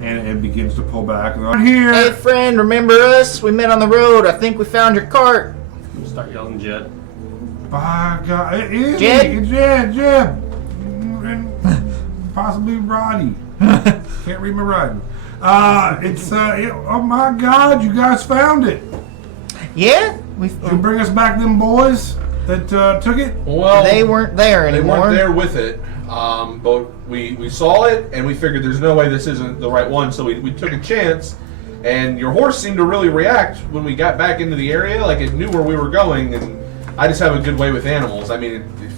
and begins to pull back. And they're like, here. Hey friend, remember us? We met on the road. I think we found your cart. Start yelling Jed. By God, it is Jed? Jed, and possibly Roddy. Can't read my writing. Oh my God, you guys found it. Yeah, we. Did you bring us back them boys that took it? Well, They weren't there They anymore. weren't there with it, but we saw it and we figured there's no way this isn't the right one, so we took a chance. And your horse seemed to really react when we got back into the area, like it knew where we were going. And I just have a good way with animals. I mean, if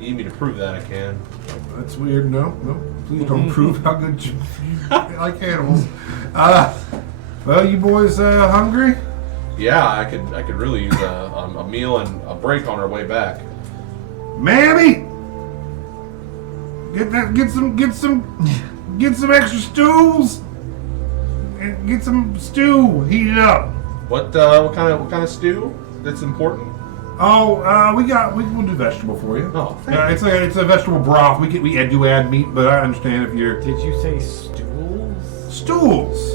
you need me to prove that, I can. That's weird. No, please don't prove how good you like animals. Well, you boys hungry? Yeah, I could really use a meal and a break on our way back. Mammy, get some extra stools, and get some stew heated up. What kind of stew? That's important. Oh, we'll do vegetable for you. Oh, thank Yeah, it's a vegetable broth. We do add meat, but I understand if you're Did you say stools? stools,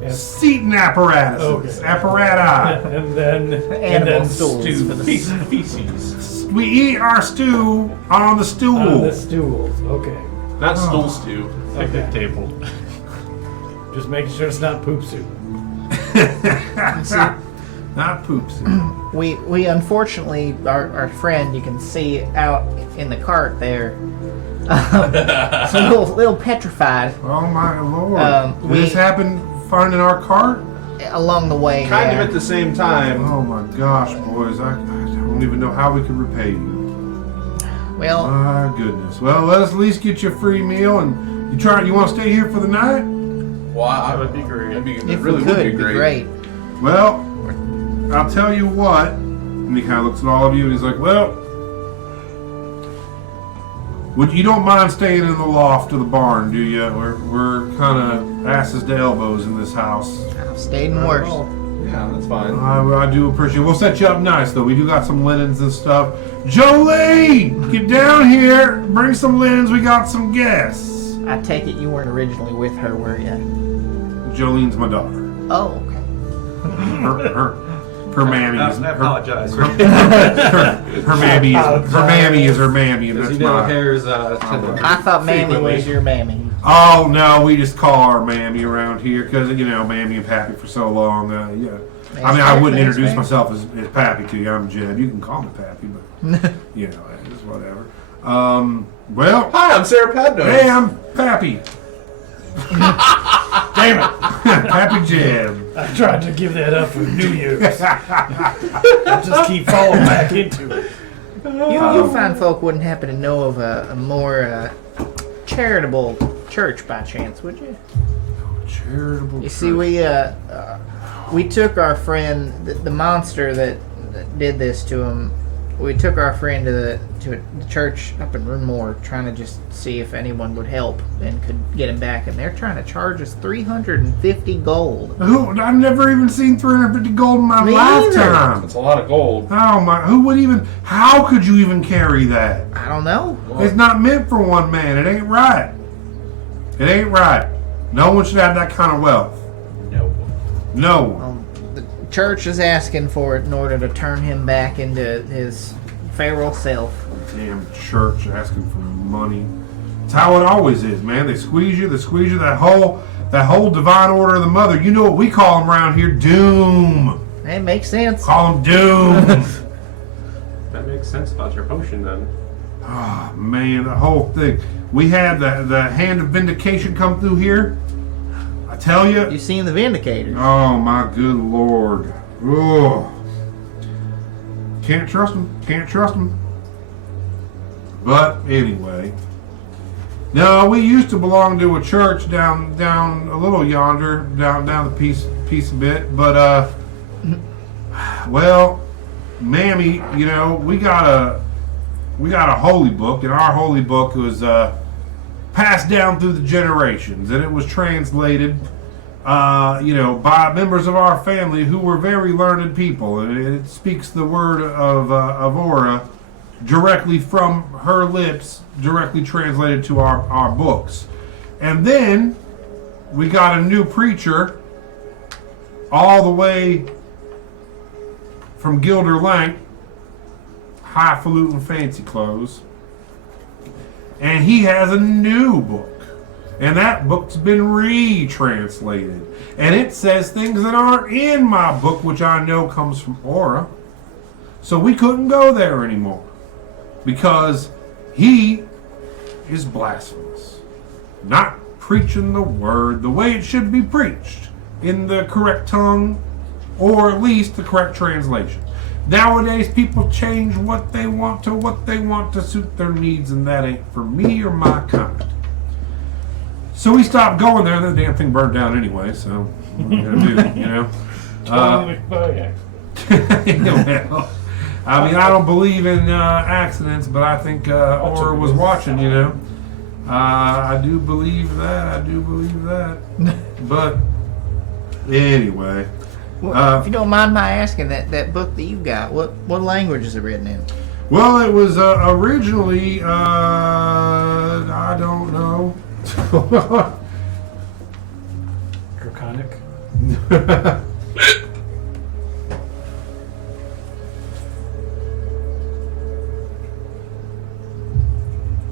Yes. seating apparatuses, Okay. apparati. And then Animal stools stew. for the Feces, We eat our stew on the stool. On the stools. Okay. not stool stew. Picnic table. Just making sure it's not poop soup. Not poops. We unfortunately, our friend, you can see out in the cart there, it's a little petrified Oh my lord! Um, Did this happen finding our cart? along the way. Kind yeah. of at the same time. Oh my gosh, boys! I don't even know how we could repay you. Well, My goodness. Well, let us at least get you a free meal, and you want to stay here for the night? Well, That would be great. it if really we could, would be it'd great. Well, I'll tell you what. And he kind of looks at all of you, and he's like, "Well, you don't mind staying in the loft of the barn, do you? We're kind of asses to elbows in this house." I've stayed in worse. Yeah, that's fine. I do appreciate it. We'll set you up nice, though. We do got some linens and stuff. Jolene, get down here. Bring some linens. We got some guests. I take it you weren't originally with her, were you? Jolene's my daughter. Oh, okay. Her mammy is I apologize. her mammy is her mammy, and Does that's he know mine. hair's tender? I thought Mammy Frequently. was your Mammy. Oh no, we just call her mammy around here because Mammy and Pappy for so long. Yeah. I mean, I wouldn't introduce myself as Pappy to you. I'm Jed. You can call me Pappy, but it's whatever. Well, Hi, I'm Sarah Padno. hey, I'm Pappy. Damn it, Pappy Jed. I tried to give that up for New Year's. I just keep falling back into it. You fine folk wouldn't happen to know of a more charitable church by chance, would you? Charitable. You see, we took our friend, the monster that did this to him. We took our friend to the church up in Runmore, trying to just see if anyone would help and could get him back. And they're trying to charge us 350 gold. I've never even seen 350 gold in my Me either. lifetime. It's a lot of gold. Oh my! How could you even carry that? I don't know. It's not meant for one man. It ain't right. It ain't right. No one should have that kind of wealth. No one. The church is asking for it in order to turn him back into his feral self. Damn church asking for money. It's how it always is, man. They squeeze you. That whole divine order of the mother. You know what we call them around here? Doom. It makes sense. Call them doom. That makes sense about your potion then. Oh, man, the whole thing. We had the hand of vindication come through here. I tell you. You seen the Vindicators? Oh my good lord. Oh. Can't trust them. But anyway. No, we used to belong to a church down a little yonder, down the piece a bit. But well, Mammy, we got a holy book, and our holy book was passed down through the generations, and it was translated by members of our family who were very learned people, and it speaks the word of Aura directly from her lips, directly translated to our books. And then we got a new preacher all the way from Gilder Lank, highfalutin fancy clothes, and he has a new book. And that book's been retranslated. And it says things that aren't in my book, which I know comes from Aura. So we couldn't go there anymore. Because he is blasphemous. Not preaching the word the way it should be preached. In the correct tongue, or at least the correct translation. Nowadays, people change what they want to suit their needs, and that ain't for me or my kind. So we stopped going there, and the damn thing burned down anyway, so what are you gonna do, you know? By Well, I mean, I don't believe in accidents, but I think Aura was watching, you know? I do believe that, But, anyway. Well, if you don't mind my asking, that book that you got, what language is it written in? Well, it was originally, I don't know. Draconic.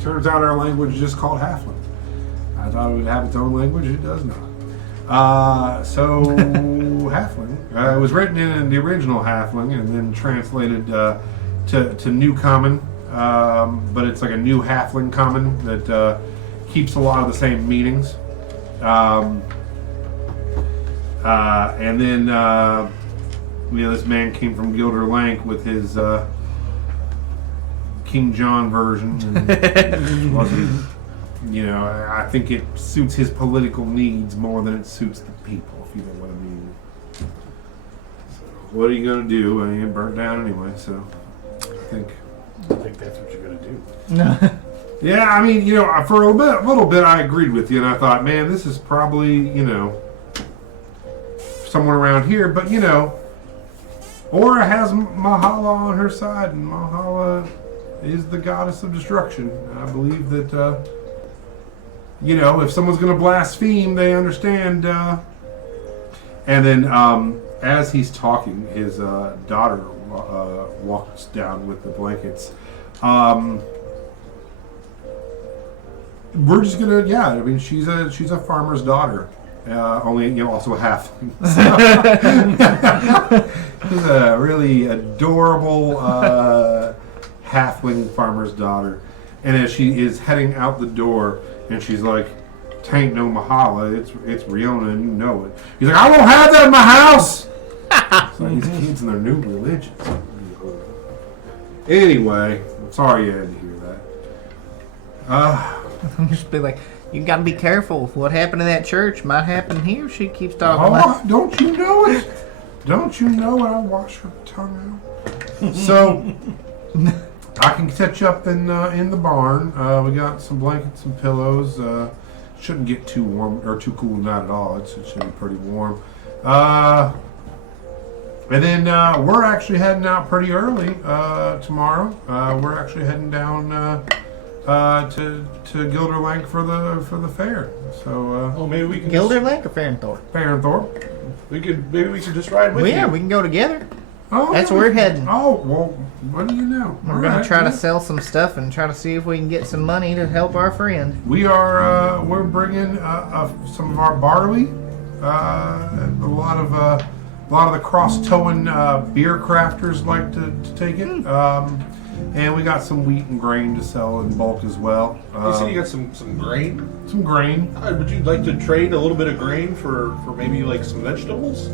Turns out our language is just called Halfling. I thought it would have its own language. It does not. So Halfling. It was written in the original Halfling and then translated to New Common. But it's like a new Halfling Common that keeps a lot of the same meanings. And then this man came from Gilder Lank with his King John version. And it wasn't, I think it suits his political needs more than it suits the people, if you know what I mean. So, what are you going to do? I mean, it burnt down anyway, so I think that's what you're gonna do. No. Yeah, I mean, for a little bit, I agreed with you, and I thought, man, this is probably, someone around here. But Aura has Mahala on her side, and Mahala is the goddess of destruction. I believe that, if someone's going to blaspheme, they understand. And then, as he's talking, his daughter walks down with the blankets. We're just gonna, I mean, she's a farmer's daughter, only also a halfling. She's a really adorable halfling farmer's daughter, and as she is heading out the door, and she's like, "Tain't no Mahala, it's Riona, and you know it." He's like, "I won't have that in my house." So these kids and their new religions. Anyway, I'm sorry you had to hear that. Just be like, you gotta be careful. What happened in that church might happen here. She keeps talking about. Don't you know it? Don't you know it? I'll wash her tongue out. So, I can catch up in the barn. We got some blankets and pillows. Shouldn't get too warm or too cool, not at all. It should be pretty warm. And then we're actually heading out pretty early tomorrow. We're actually heading down to Gilder Lank for the fair. So Maybe we can Gilder Lake or Farenthorpe? Farenthorpe. maybe we can just ride with Well, you. yeah, we can go together. Oh, That's where we're heading. Oh well, what do you know? We're All gonna right, try yeah. to sell some stuff and try to see if we can get some money to help our friend. We are we're bringing some of our barley, a lot of the cross-towing beer crafters like to take it, and we got some wheat and grain to sell in bulk as well. You said you got some grain. Some grain. Would you like to trade a little bit of grain for maybe like some vegetables?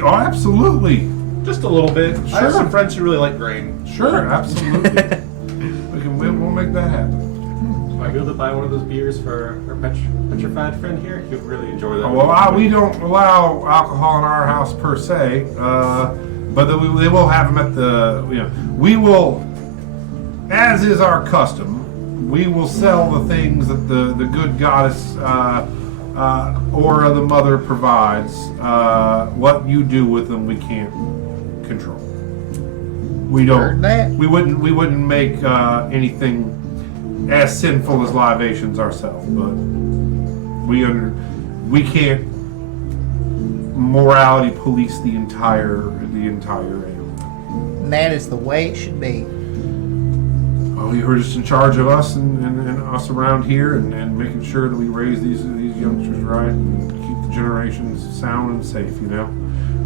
Oh, absolutely. Just a little bit. I have Sure. some friends who really like grain. Sure, absolutely. We'll make that happen. Might be able to buy one of those beers for our petrified friend here. He would really enjoy that. Well, we don't allow alcohol in our house per se, but they will have them at the. We will, as is our custom, we will sell the things that the good goddess Aura the Mother provides. What you do with them, we can't control. We Heard don't. that? We wouldn't make anything as sinful as libations ourselves, but we can't morality police the entire area. And that is the way it should be. Oh, you were just in charge of us and us around here, and making sure that we raise these youngsters right and keep the generations sound and safe. You know.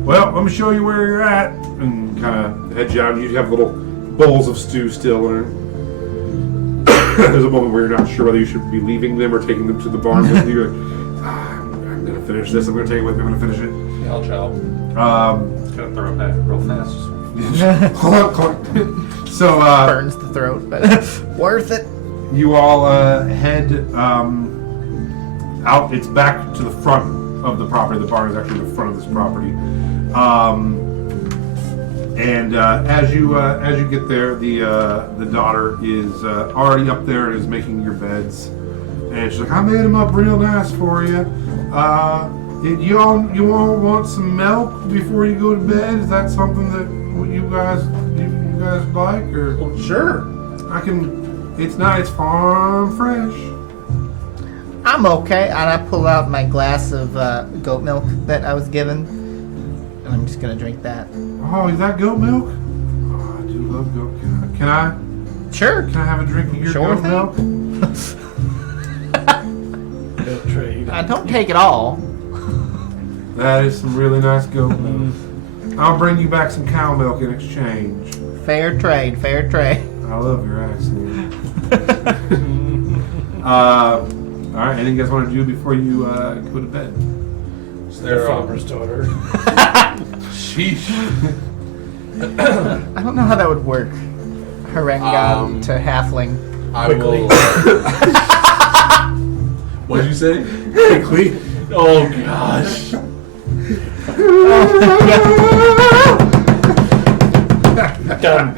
Well, let me show you where you're at, and kind of head you out. You have little bowls of stew still, and there's a moment where you're not sure whether you should be leaving them or taking them to the barn with you. You're like, I'm gonna finish this. I'm gonna take it with me. I'm gonna finish it. Yeah, I'll chow. Just gonna throw it back real fast. Hold on. So Burns the throat, but worth it. you all head out. It's back to the front of the property. The barn is actually the front of this property. And as you get there, the daughter is already up there and is making your beds. And she's like, I made them up real nice for you. You all want some milk before you go to bed? Is that something that you guys like? Or Well, sure. I can. It's farm fresh. I'm okay. And I pull out my glass of goat milk that I was given, and I'm just gonna drink that. Oh, is that goat milk? Oh, I do love goat. Can I Sure. have a drink of your Sure goat thing. milk? No trade. I don't take it all. That is some really nice goat milk. I'll bring you back some cow milk in exchange. Fair trade. Fair trade. I love your accent. All right. Anything you guys want to do before you go to bed? So The they're, farmer's daughter. sheesh. I don't know how that would work. Harengon to halfling. I Quickly. will. What did you say? Quickly. Oh gosh. Done.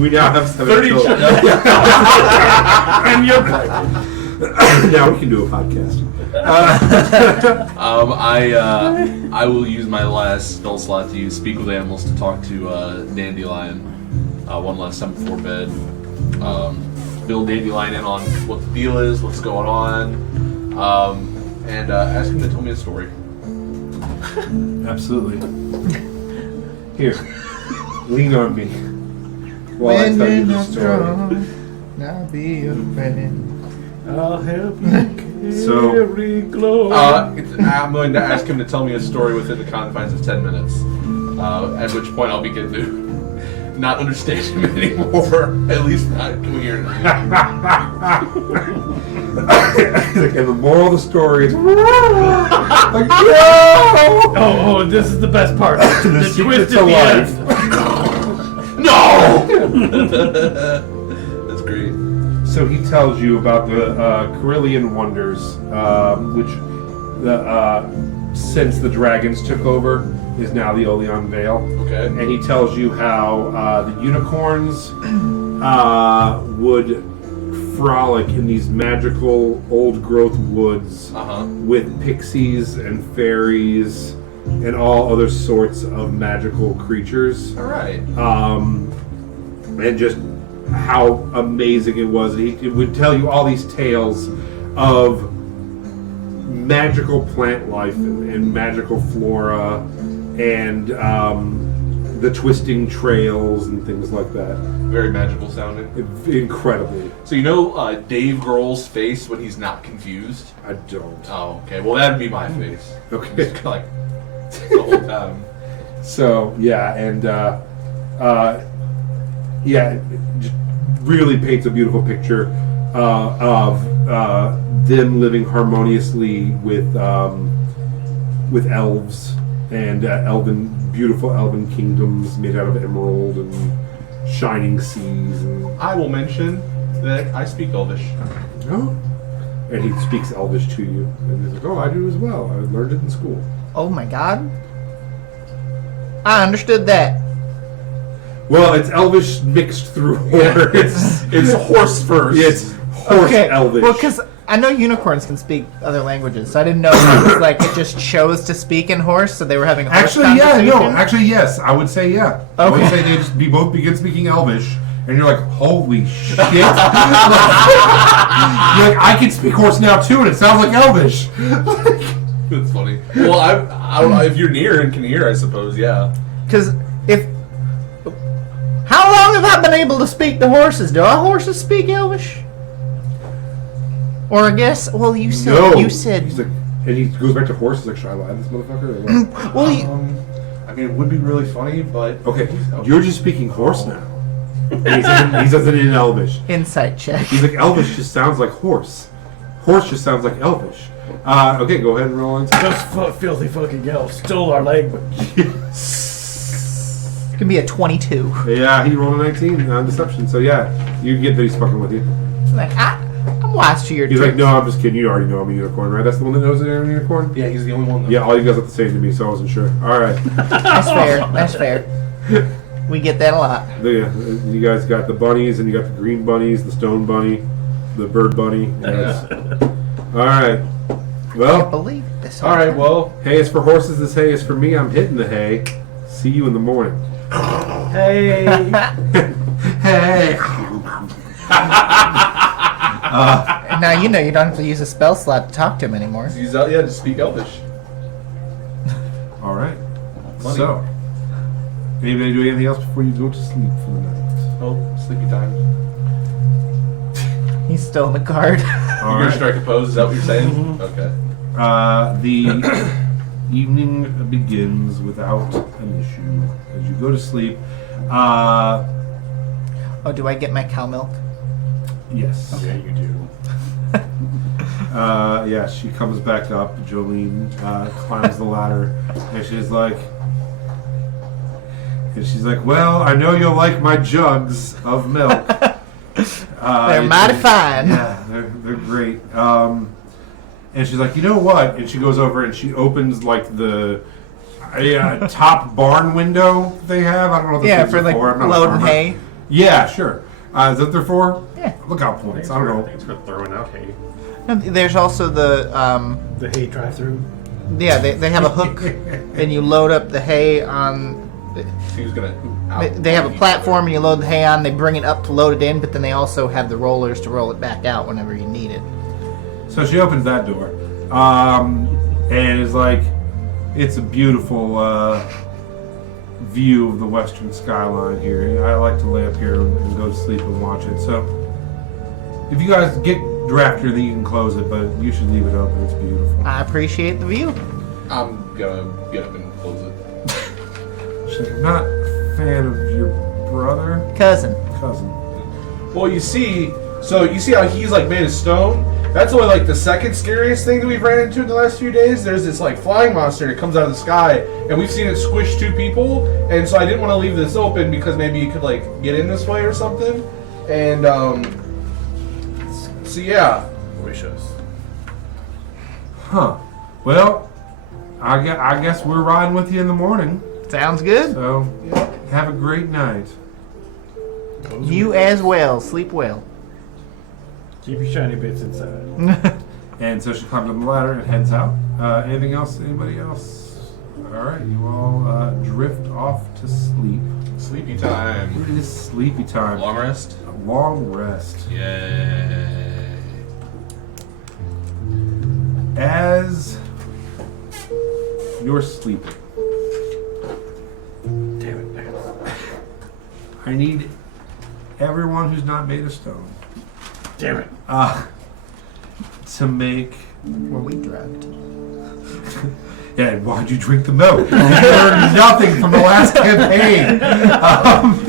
We now have 30 children. And you're Now we can do a podcast. I will use my last spell slot to use Speak with Animals to talk to Dandelion one last time before bed. Fill Dandelion in on what the deal is, what's going on, and ask him to tell me a story. Absolutely. Here, lean on me while I tell you the story. I'll be your friend. I'll help you So- carry glory. I'm going to ask him to tell me a story within the confines of 10 minutes, at which point I'll begin to not understand him anymore, at least not coherently. And the moral of the story is, like, no! Oh, this is the best part. The secret twist to at the life. end. No! That's great. So he tells you about the Carillion wonders, which since the dragons took over is now the Oleon Vale. Okay. And he tells you how the unicorns would frolic in these magical old growth woods with pixies and fairies and all other sorts of magical creatures. All right. And just how amazing it was. It would tell you all these tales of magical plant life and magical flora and the twisting trails and things like that. Very magical sounding. Incredibly. So you know Dave Grohl's face when he's not confused? I don't. Oh, okay. Well, that'd be my face. Okay. Just kinda like the whole time. So yeah, and yeah, it just really paints a beautiful picture of them living harmoniously with elves and beautiful elven kingdoms made out of emerald and shining seas. And, I will mention that I speak Elvish. oh, and he speaks Elvish to you, and he's like, "Oh, I do as well. I learned it in school." Oh my god. I understood that. Well, it's Elvish mixed through horse. It's horse first. It's horse Elvish. Well, because I know unicorns can speak other languages, so I didn't know if it was like it just chose to speak in horse, so they were having a horse conversation. Yes. I would say yeah. I would say they just both begin speaking Elvish, and you're like, holy shit! You're like, I can speak horse now too, and it sounds like Elvish. That's funny. Well, I don't know if you're near and can hear. I suppose, yeah. Because if how long long have I been able to speak to horses? Do our horses speak Elvish? Or I guess, well, you said No. you said. He's like, and he goes back to horse. He's like, should I lie to this motherfucker? Or what? Well, you, I mean, it would be really funny, but Okay, you're just speaking horse now. And he says it in Elvish. insight check. He's like, Elvish just sounds like horse. Horse just sounds like Elvish. Okay, go ahead and roll insight. Those filthy fucking elves stole our language. It's gonna be a 22. Yeah, he rolled a 19 on deception. So yeah, you get that he's fucking with you. Like I'm wise to your He's tricks. like, no, I'm just kidding. You already know I'm a unicorn, right? That's the one that knows that I'm a unicorn? yeah, he's the only one. Yeah, all you guys have to say to me, so I wasn't sure. All right. That's fair. That's fair. We get that a lot. You guys got the bunnies, and you got the green bunnies, the stone bunny, the bird bunny. Yes. All right. I Well, believe this. All right, well, hay is for horses. This hay is for me. I'm hitting the hay. See you in the morning. Hey. Hey. Now you know you don't have to use a spell slot to talk to him anymore. he's out. Yeah, to speak Elvish. All right. Money. So, anybody do anything else before you go to sleep for the night? Oh, sleepy time. He's still in the card. All You're gonna right. strike a pose. Is that what you're saying? Okay. The evening begins without an issue as you go to sleep. Oh, do I get my cow milk? Yes. Yeah, you do. Yeah, she comes back up. Jolene climbs the ladder, and she's like, "Well, I know you'll like my jugs of milk. They're mighty fine." Yeah, they're great." And she's like, "You know what?" And she goes over and she opens like the top barn window they have. I don't know what the Yeah, things for are like for. I'm not a loading farmer. hay. Yeah, sure. Is that they're for? Yeah. Lookout points. I don't know. Thanks for throwing out hay. There's also the The hay drive-through. yeah they have a hook and you load up the hay on. He was gonna. They have a platform and you load the hay on. They bring it up to load it in, but then they also have the rollers to roll it back out whenever you need it. So she opens that door, and is like, it's a beautiful view of the western skyline here. I like to lay up here and go to sleep and watch it. So if you guys get draftier, then you can close it, but you should leave it open. It's beautiful. I appreciate the view. I'm gonna get up and close it. She's like, I'm not a fan of your brother, Cousin. cousin. Well, you see how he's like made of stone? That's only like the second scariest thing that we've ran into in the last few days. There's this like flying monster that comes out of the sky, and we've seen it squish two people, and so I didn't want to leave this open because maybe you could like get in this way or something. And so yeah. Wish us. Huh. Well, I guess we're riding with you in the morning. Sounds good. So have a great night. You as well. Sleep well. Keep your shiny bits inside. And so she climbs up the ladder and heads out. Anything else? Anybody else? All right, you all drift off to sleep. Sleepy time. It is sleepy time. Long rest? A long rest. Yay. As you're sleeping, Damn it. I got I need everyone who's not made of stone Damn it. to make. Were we drugged? Yeah, why'd you drink the milk? You learned nothing from the last campaign.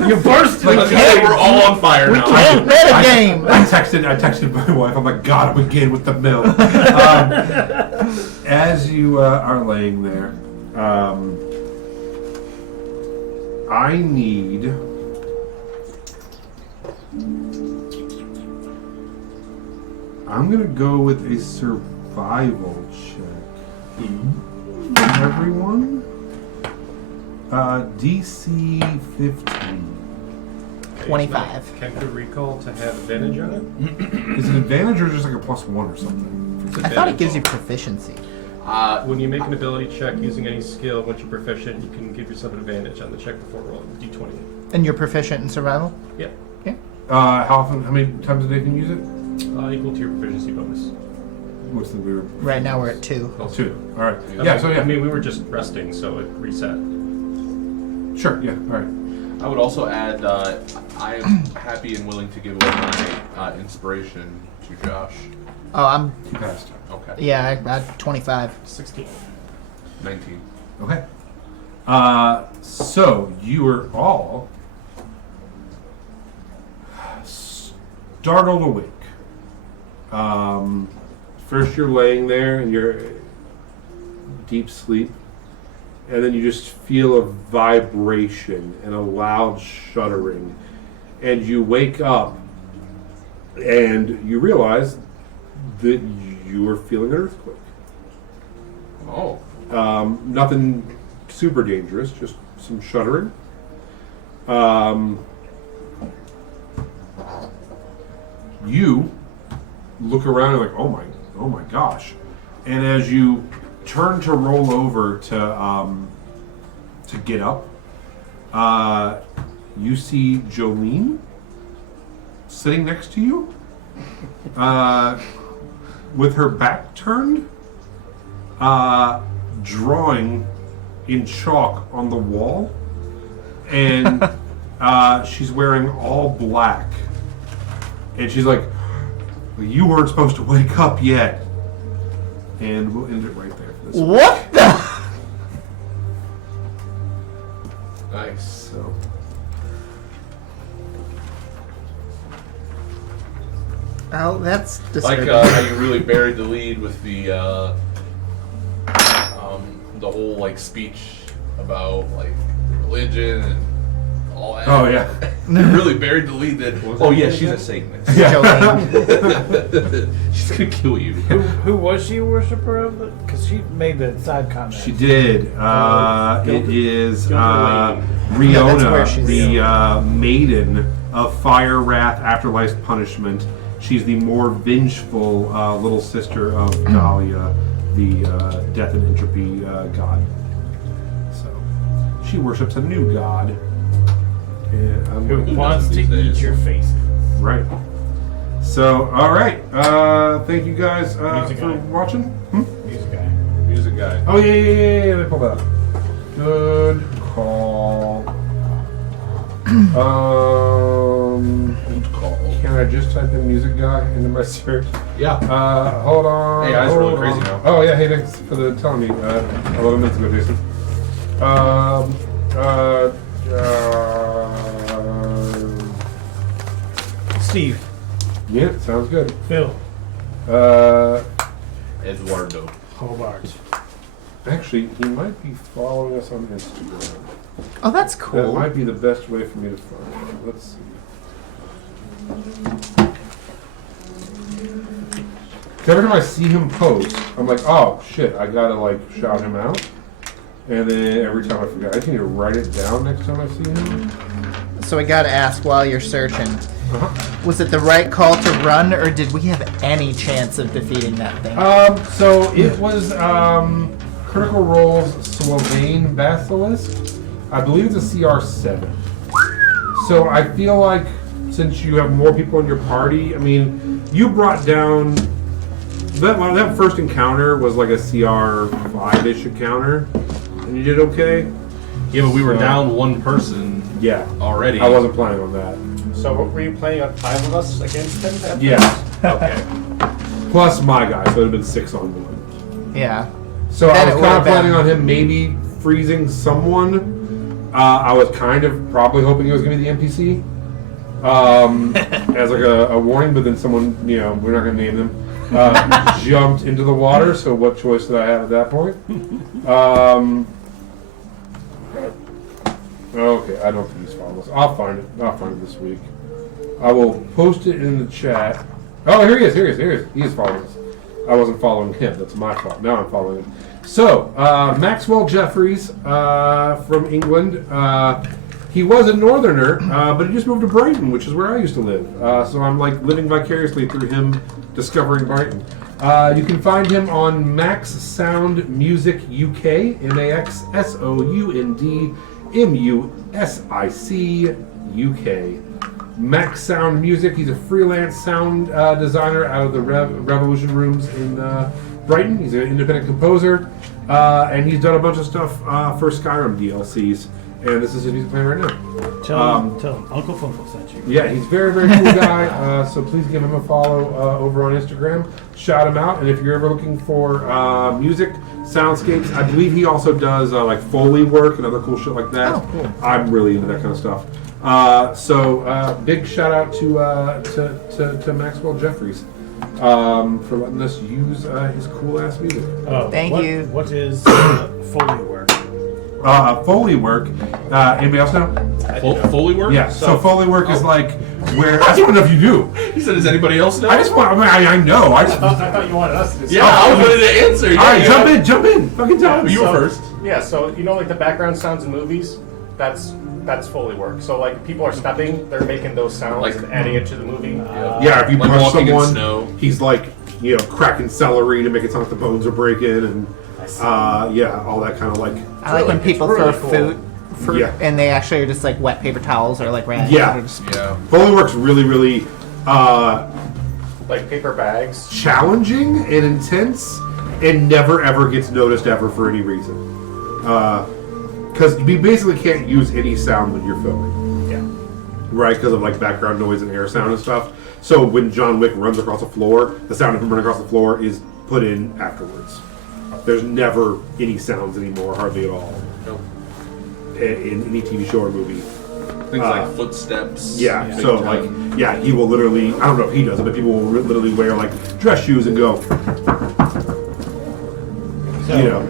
You burst Like, Okay, we're all on fire now. Can't bet a game. I texted my wife. I'm like, God, I'm again with the milk. As you are laying there, I need. I'm gonna go with a survival check. Everyone, DC 15. 25. Can the recall to have advantage on it? Is it advantage or just like a +1 or something? It's I thought it advantage. gives you proficiency. When you make an ability check using any skill, once you're proficient, you can give yourself an advantage on the check before rolling d20. And you're proficient in survival? Yeah. Yeah. How often? How many times a day can you use it? Equal to your proficiency bonus. What's the weird? Right now we're at 2. 2. All right. Yeah. So I yeah. mean, we were just resting, so it reset. Sure. Yeah. All right. I would also add, I am happy and willing to give away my inspiration to Josh. Oh, I'm You passed. Okay. yeah. I got 25. 16. 19. Okay. So you are all startled awake. First you're laying there in your deep sleep, and then you just feel a vibration and a loud shuddering, and you wake up and you realize that you are feeling an earthquake. Oh. Nothing super dangerous, just some shuddering. You look around and like, oh my gosh. And as you turn to roll over to get up, you see Jolene sitting next to you, with her back turned, drawing in chalk on the wall, and she's wearing all black, and she's like, "You weren't supposed to wake up yet," and we'll end it right there for this week. What the? Nice. So Oh, that's Like disturbing. how you really buried the lead with the whole like speech about like religion and all that. Oh, yeah. You really buried the lead that. Oh yeah, she's a Satanist. Jolene. She's gonna kill you. Who was she a worshiper of? Because she made the side comment. she did. It is Yeah, that's where Riona, she's- the maiden of fire, wrath, afterlife punishment. She's the more vengeful little sister of Dahlia, the death and entropy god. So she worships a new god. And I'm Who like, wants to these eat days? your face? right. So, all right. Thank you guys Music for guy. watching. Music guy. Music guy. Oh yeah. Let me pull that up. Good call. Good call. Can I just type in music guy into my search? Yeah. Hold on. Hey, eyes really hold crazy on. now. Oh yeah, hey, thanks for the telling me. 11 minutes ago, Jason. Steve. Yeah, sounds good. Phil. Eduardo. Hobart. Actually, he might be following us on Instagram. Oh, that's That cool. might be the best way for me to find him. Let's see. Every time I see him post, I'm like, oh shit, I gotta like shout him out. And then every time I forget, I just need to write it down next time I see him. So I gotta ask while you're searching, Uh-huh. was it the right call to run, or did we have any chance of defeating that thing? So it was Critical Role's Slovene Basilisk. I believe it's a CR7. So I feel like since you have more people in your party, I mean, you brought down that first encounter was like a CR5-ish encounter, and you did okay. Yeah, but we were So- down one person Yeah, already. I wasn't planning on that. So what were you playing on 5 of us against him? Yeah, Okay. plus my guy, so it would have been 6-on-1. Yeah. So Then I it was would've kind of planning been- on him maybe freezing someone. I was kind of probably hoping it was going to be the NPC as like a warning, but then someone, we're not going to name them, jumped into the water. So what choice did I have at that point? Okay, I don't think he's following us. I'll find it. I'll find it this week. I will post it in the chat. Oh, here he is. He is following us. I wasn't following him. That's my fault. Now I'm following him. So, Maxwell Jeffries from England. He was a northerner, but he just moved to Brighton, which is where I used to live. So I'm like living vicariously through him discovering Brighton. You can find him on Max Sound Music UK, MaxSoundMusic UK. Max Sound Music. He's a freelance sound designer out of the Revolution Rooms in Brighton. He's an independent composer, and he's done a bunch of stuff for Skyrim DLCs. and this is his music playing right now. Tell him Uncle Funko sent you. Yeah, he's a very, very cool guy. So please give him a follow over on Instagram. Shout him out. And if you're ever looking for music, soundscapes, I believe he also does like Foley work and other cool shit like that. Oh, cool. I'm really into that kind of stuff. So big shout out to Maxwell Jeffries for letting us use his cool ass music. Thank you. What is Foley work? Foley work. Anybody else know? Foley work? Yeah. So Foley work is like where I just want to know if you do. He said, "Does anybody else know?" I just want. I know. I just. I thought you wanted us to do Yeah, I was ready to answer. All right, jump in. Fucking tell me. You were first. Yeah, so you know, like the background sounds in movies, that's Foley work. So like people are stepping, they're making those sounds Like- and adding it to the movie. Yeah, if you Like punch walking in someone, snow. he's like, cracking celery to make it sound like the bones are breaking, and yeah, all that kind of like. I like when people really throw cool. fruit, Yeah. and they actually are just like wet paper towels or like rags. Yeah. Or just- Yeah. Foley work's really, really Like paper bags. challenging and intense, and never ever gets noticed ever for any reason. Because you basically can't use any sound when you're filming. Yeah. Right, because of like background noise and air sound and stuff. So when John Wick runs across the floor, the sound of him running across the floor is put in afterwards. There's never any sounds anymore, hardly at all, Nope. in any TV show or movie. Things like footsteps. Yeah, big so time. like, yeah, he will literally, I don't know if he does it, but people will literally wear like dress shoes and go, So, you know.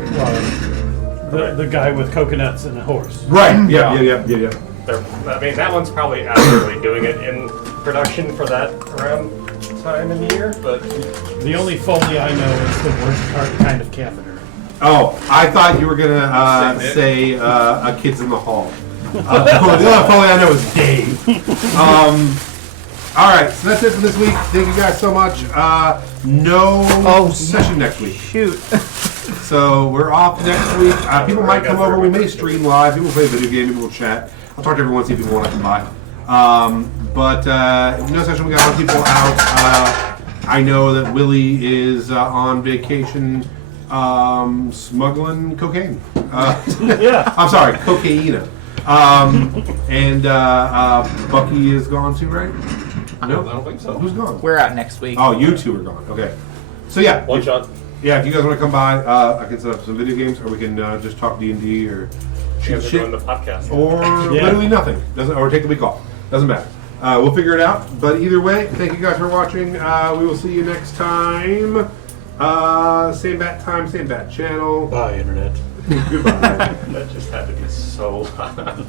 the guy with coconuts and a horse. Right, yeah. I mean, that one's probably actively doing it in production for that around time in the year, but The only Foley I know is the worst kind of catheter. Oh, I thought you were gonna say a Kids in the Hall. The other Foley I know is Dave. All right, so that's it for this week. Thank you guys so much. No session next week. Shoot. So we're off next week. People might come over. We may stream live. People play video game. People will chat. I'll talk to everyone, see if people want to come by. But no session. We got a lot of people out. I know that Willie is on vacation smuggling cocaine. Yeah. I'm sorry, cocaine. And Bucky is gone too, right? No, I don't think so. Who's gone? We're out next week. Oh, you two are gone. Okay. So yeah, one shot. yeah. If you guys want to come by, I can set up some video games, or we can just talk D&D or You shoot guys are shit, doing the podcast. or Yeah. literally nothing. Doesn't, or take the week off. Doesn't matter. We'll figure it out. But either way, thank you guys for watching. We will see you next time. Same bat time, same bat channel. Bye, Internet. Goodbye. That just had to be so loud.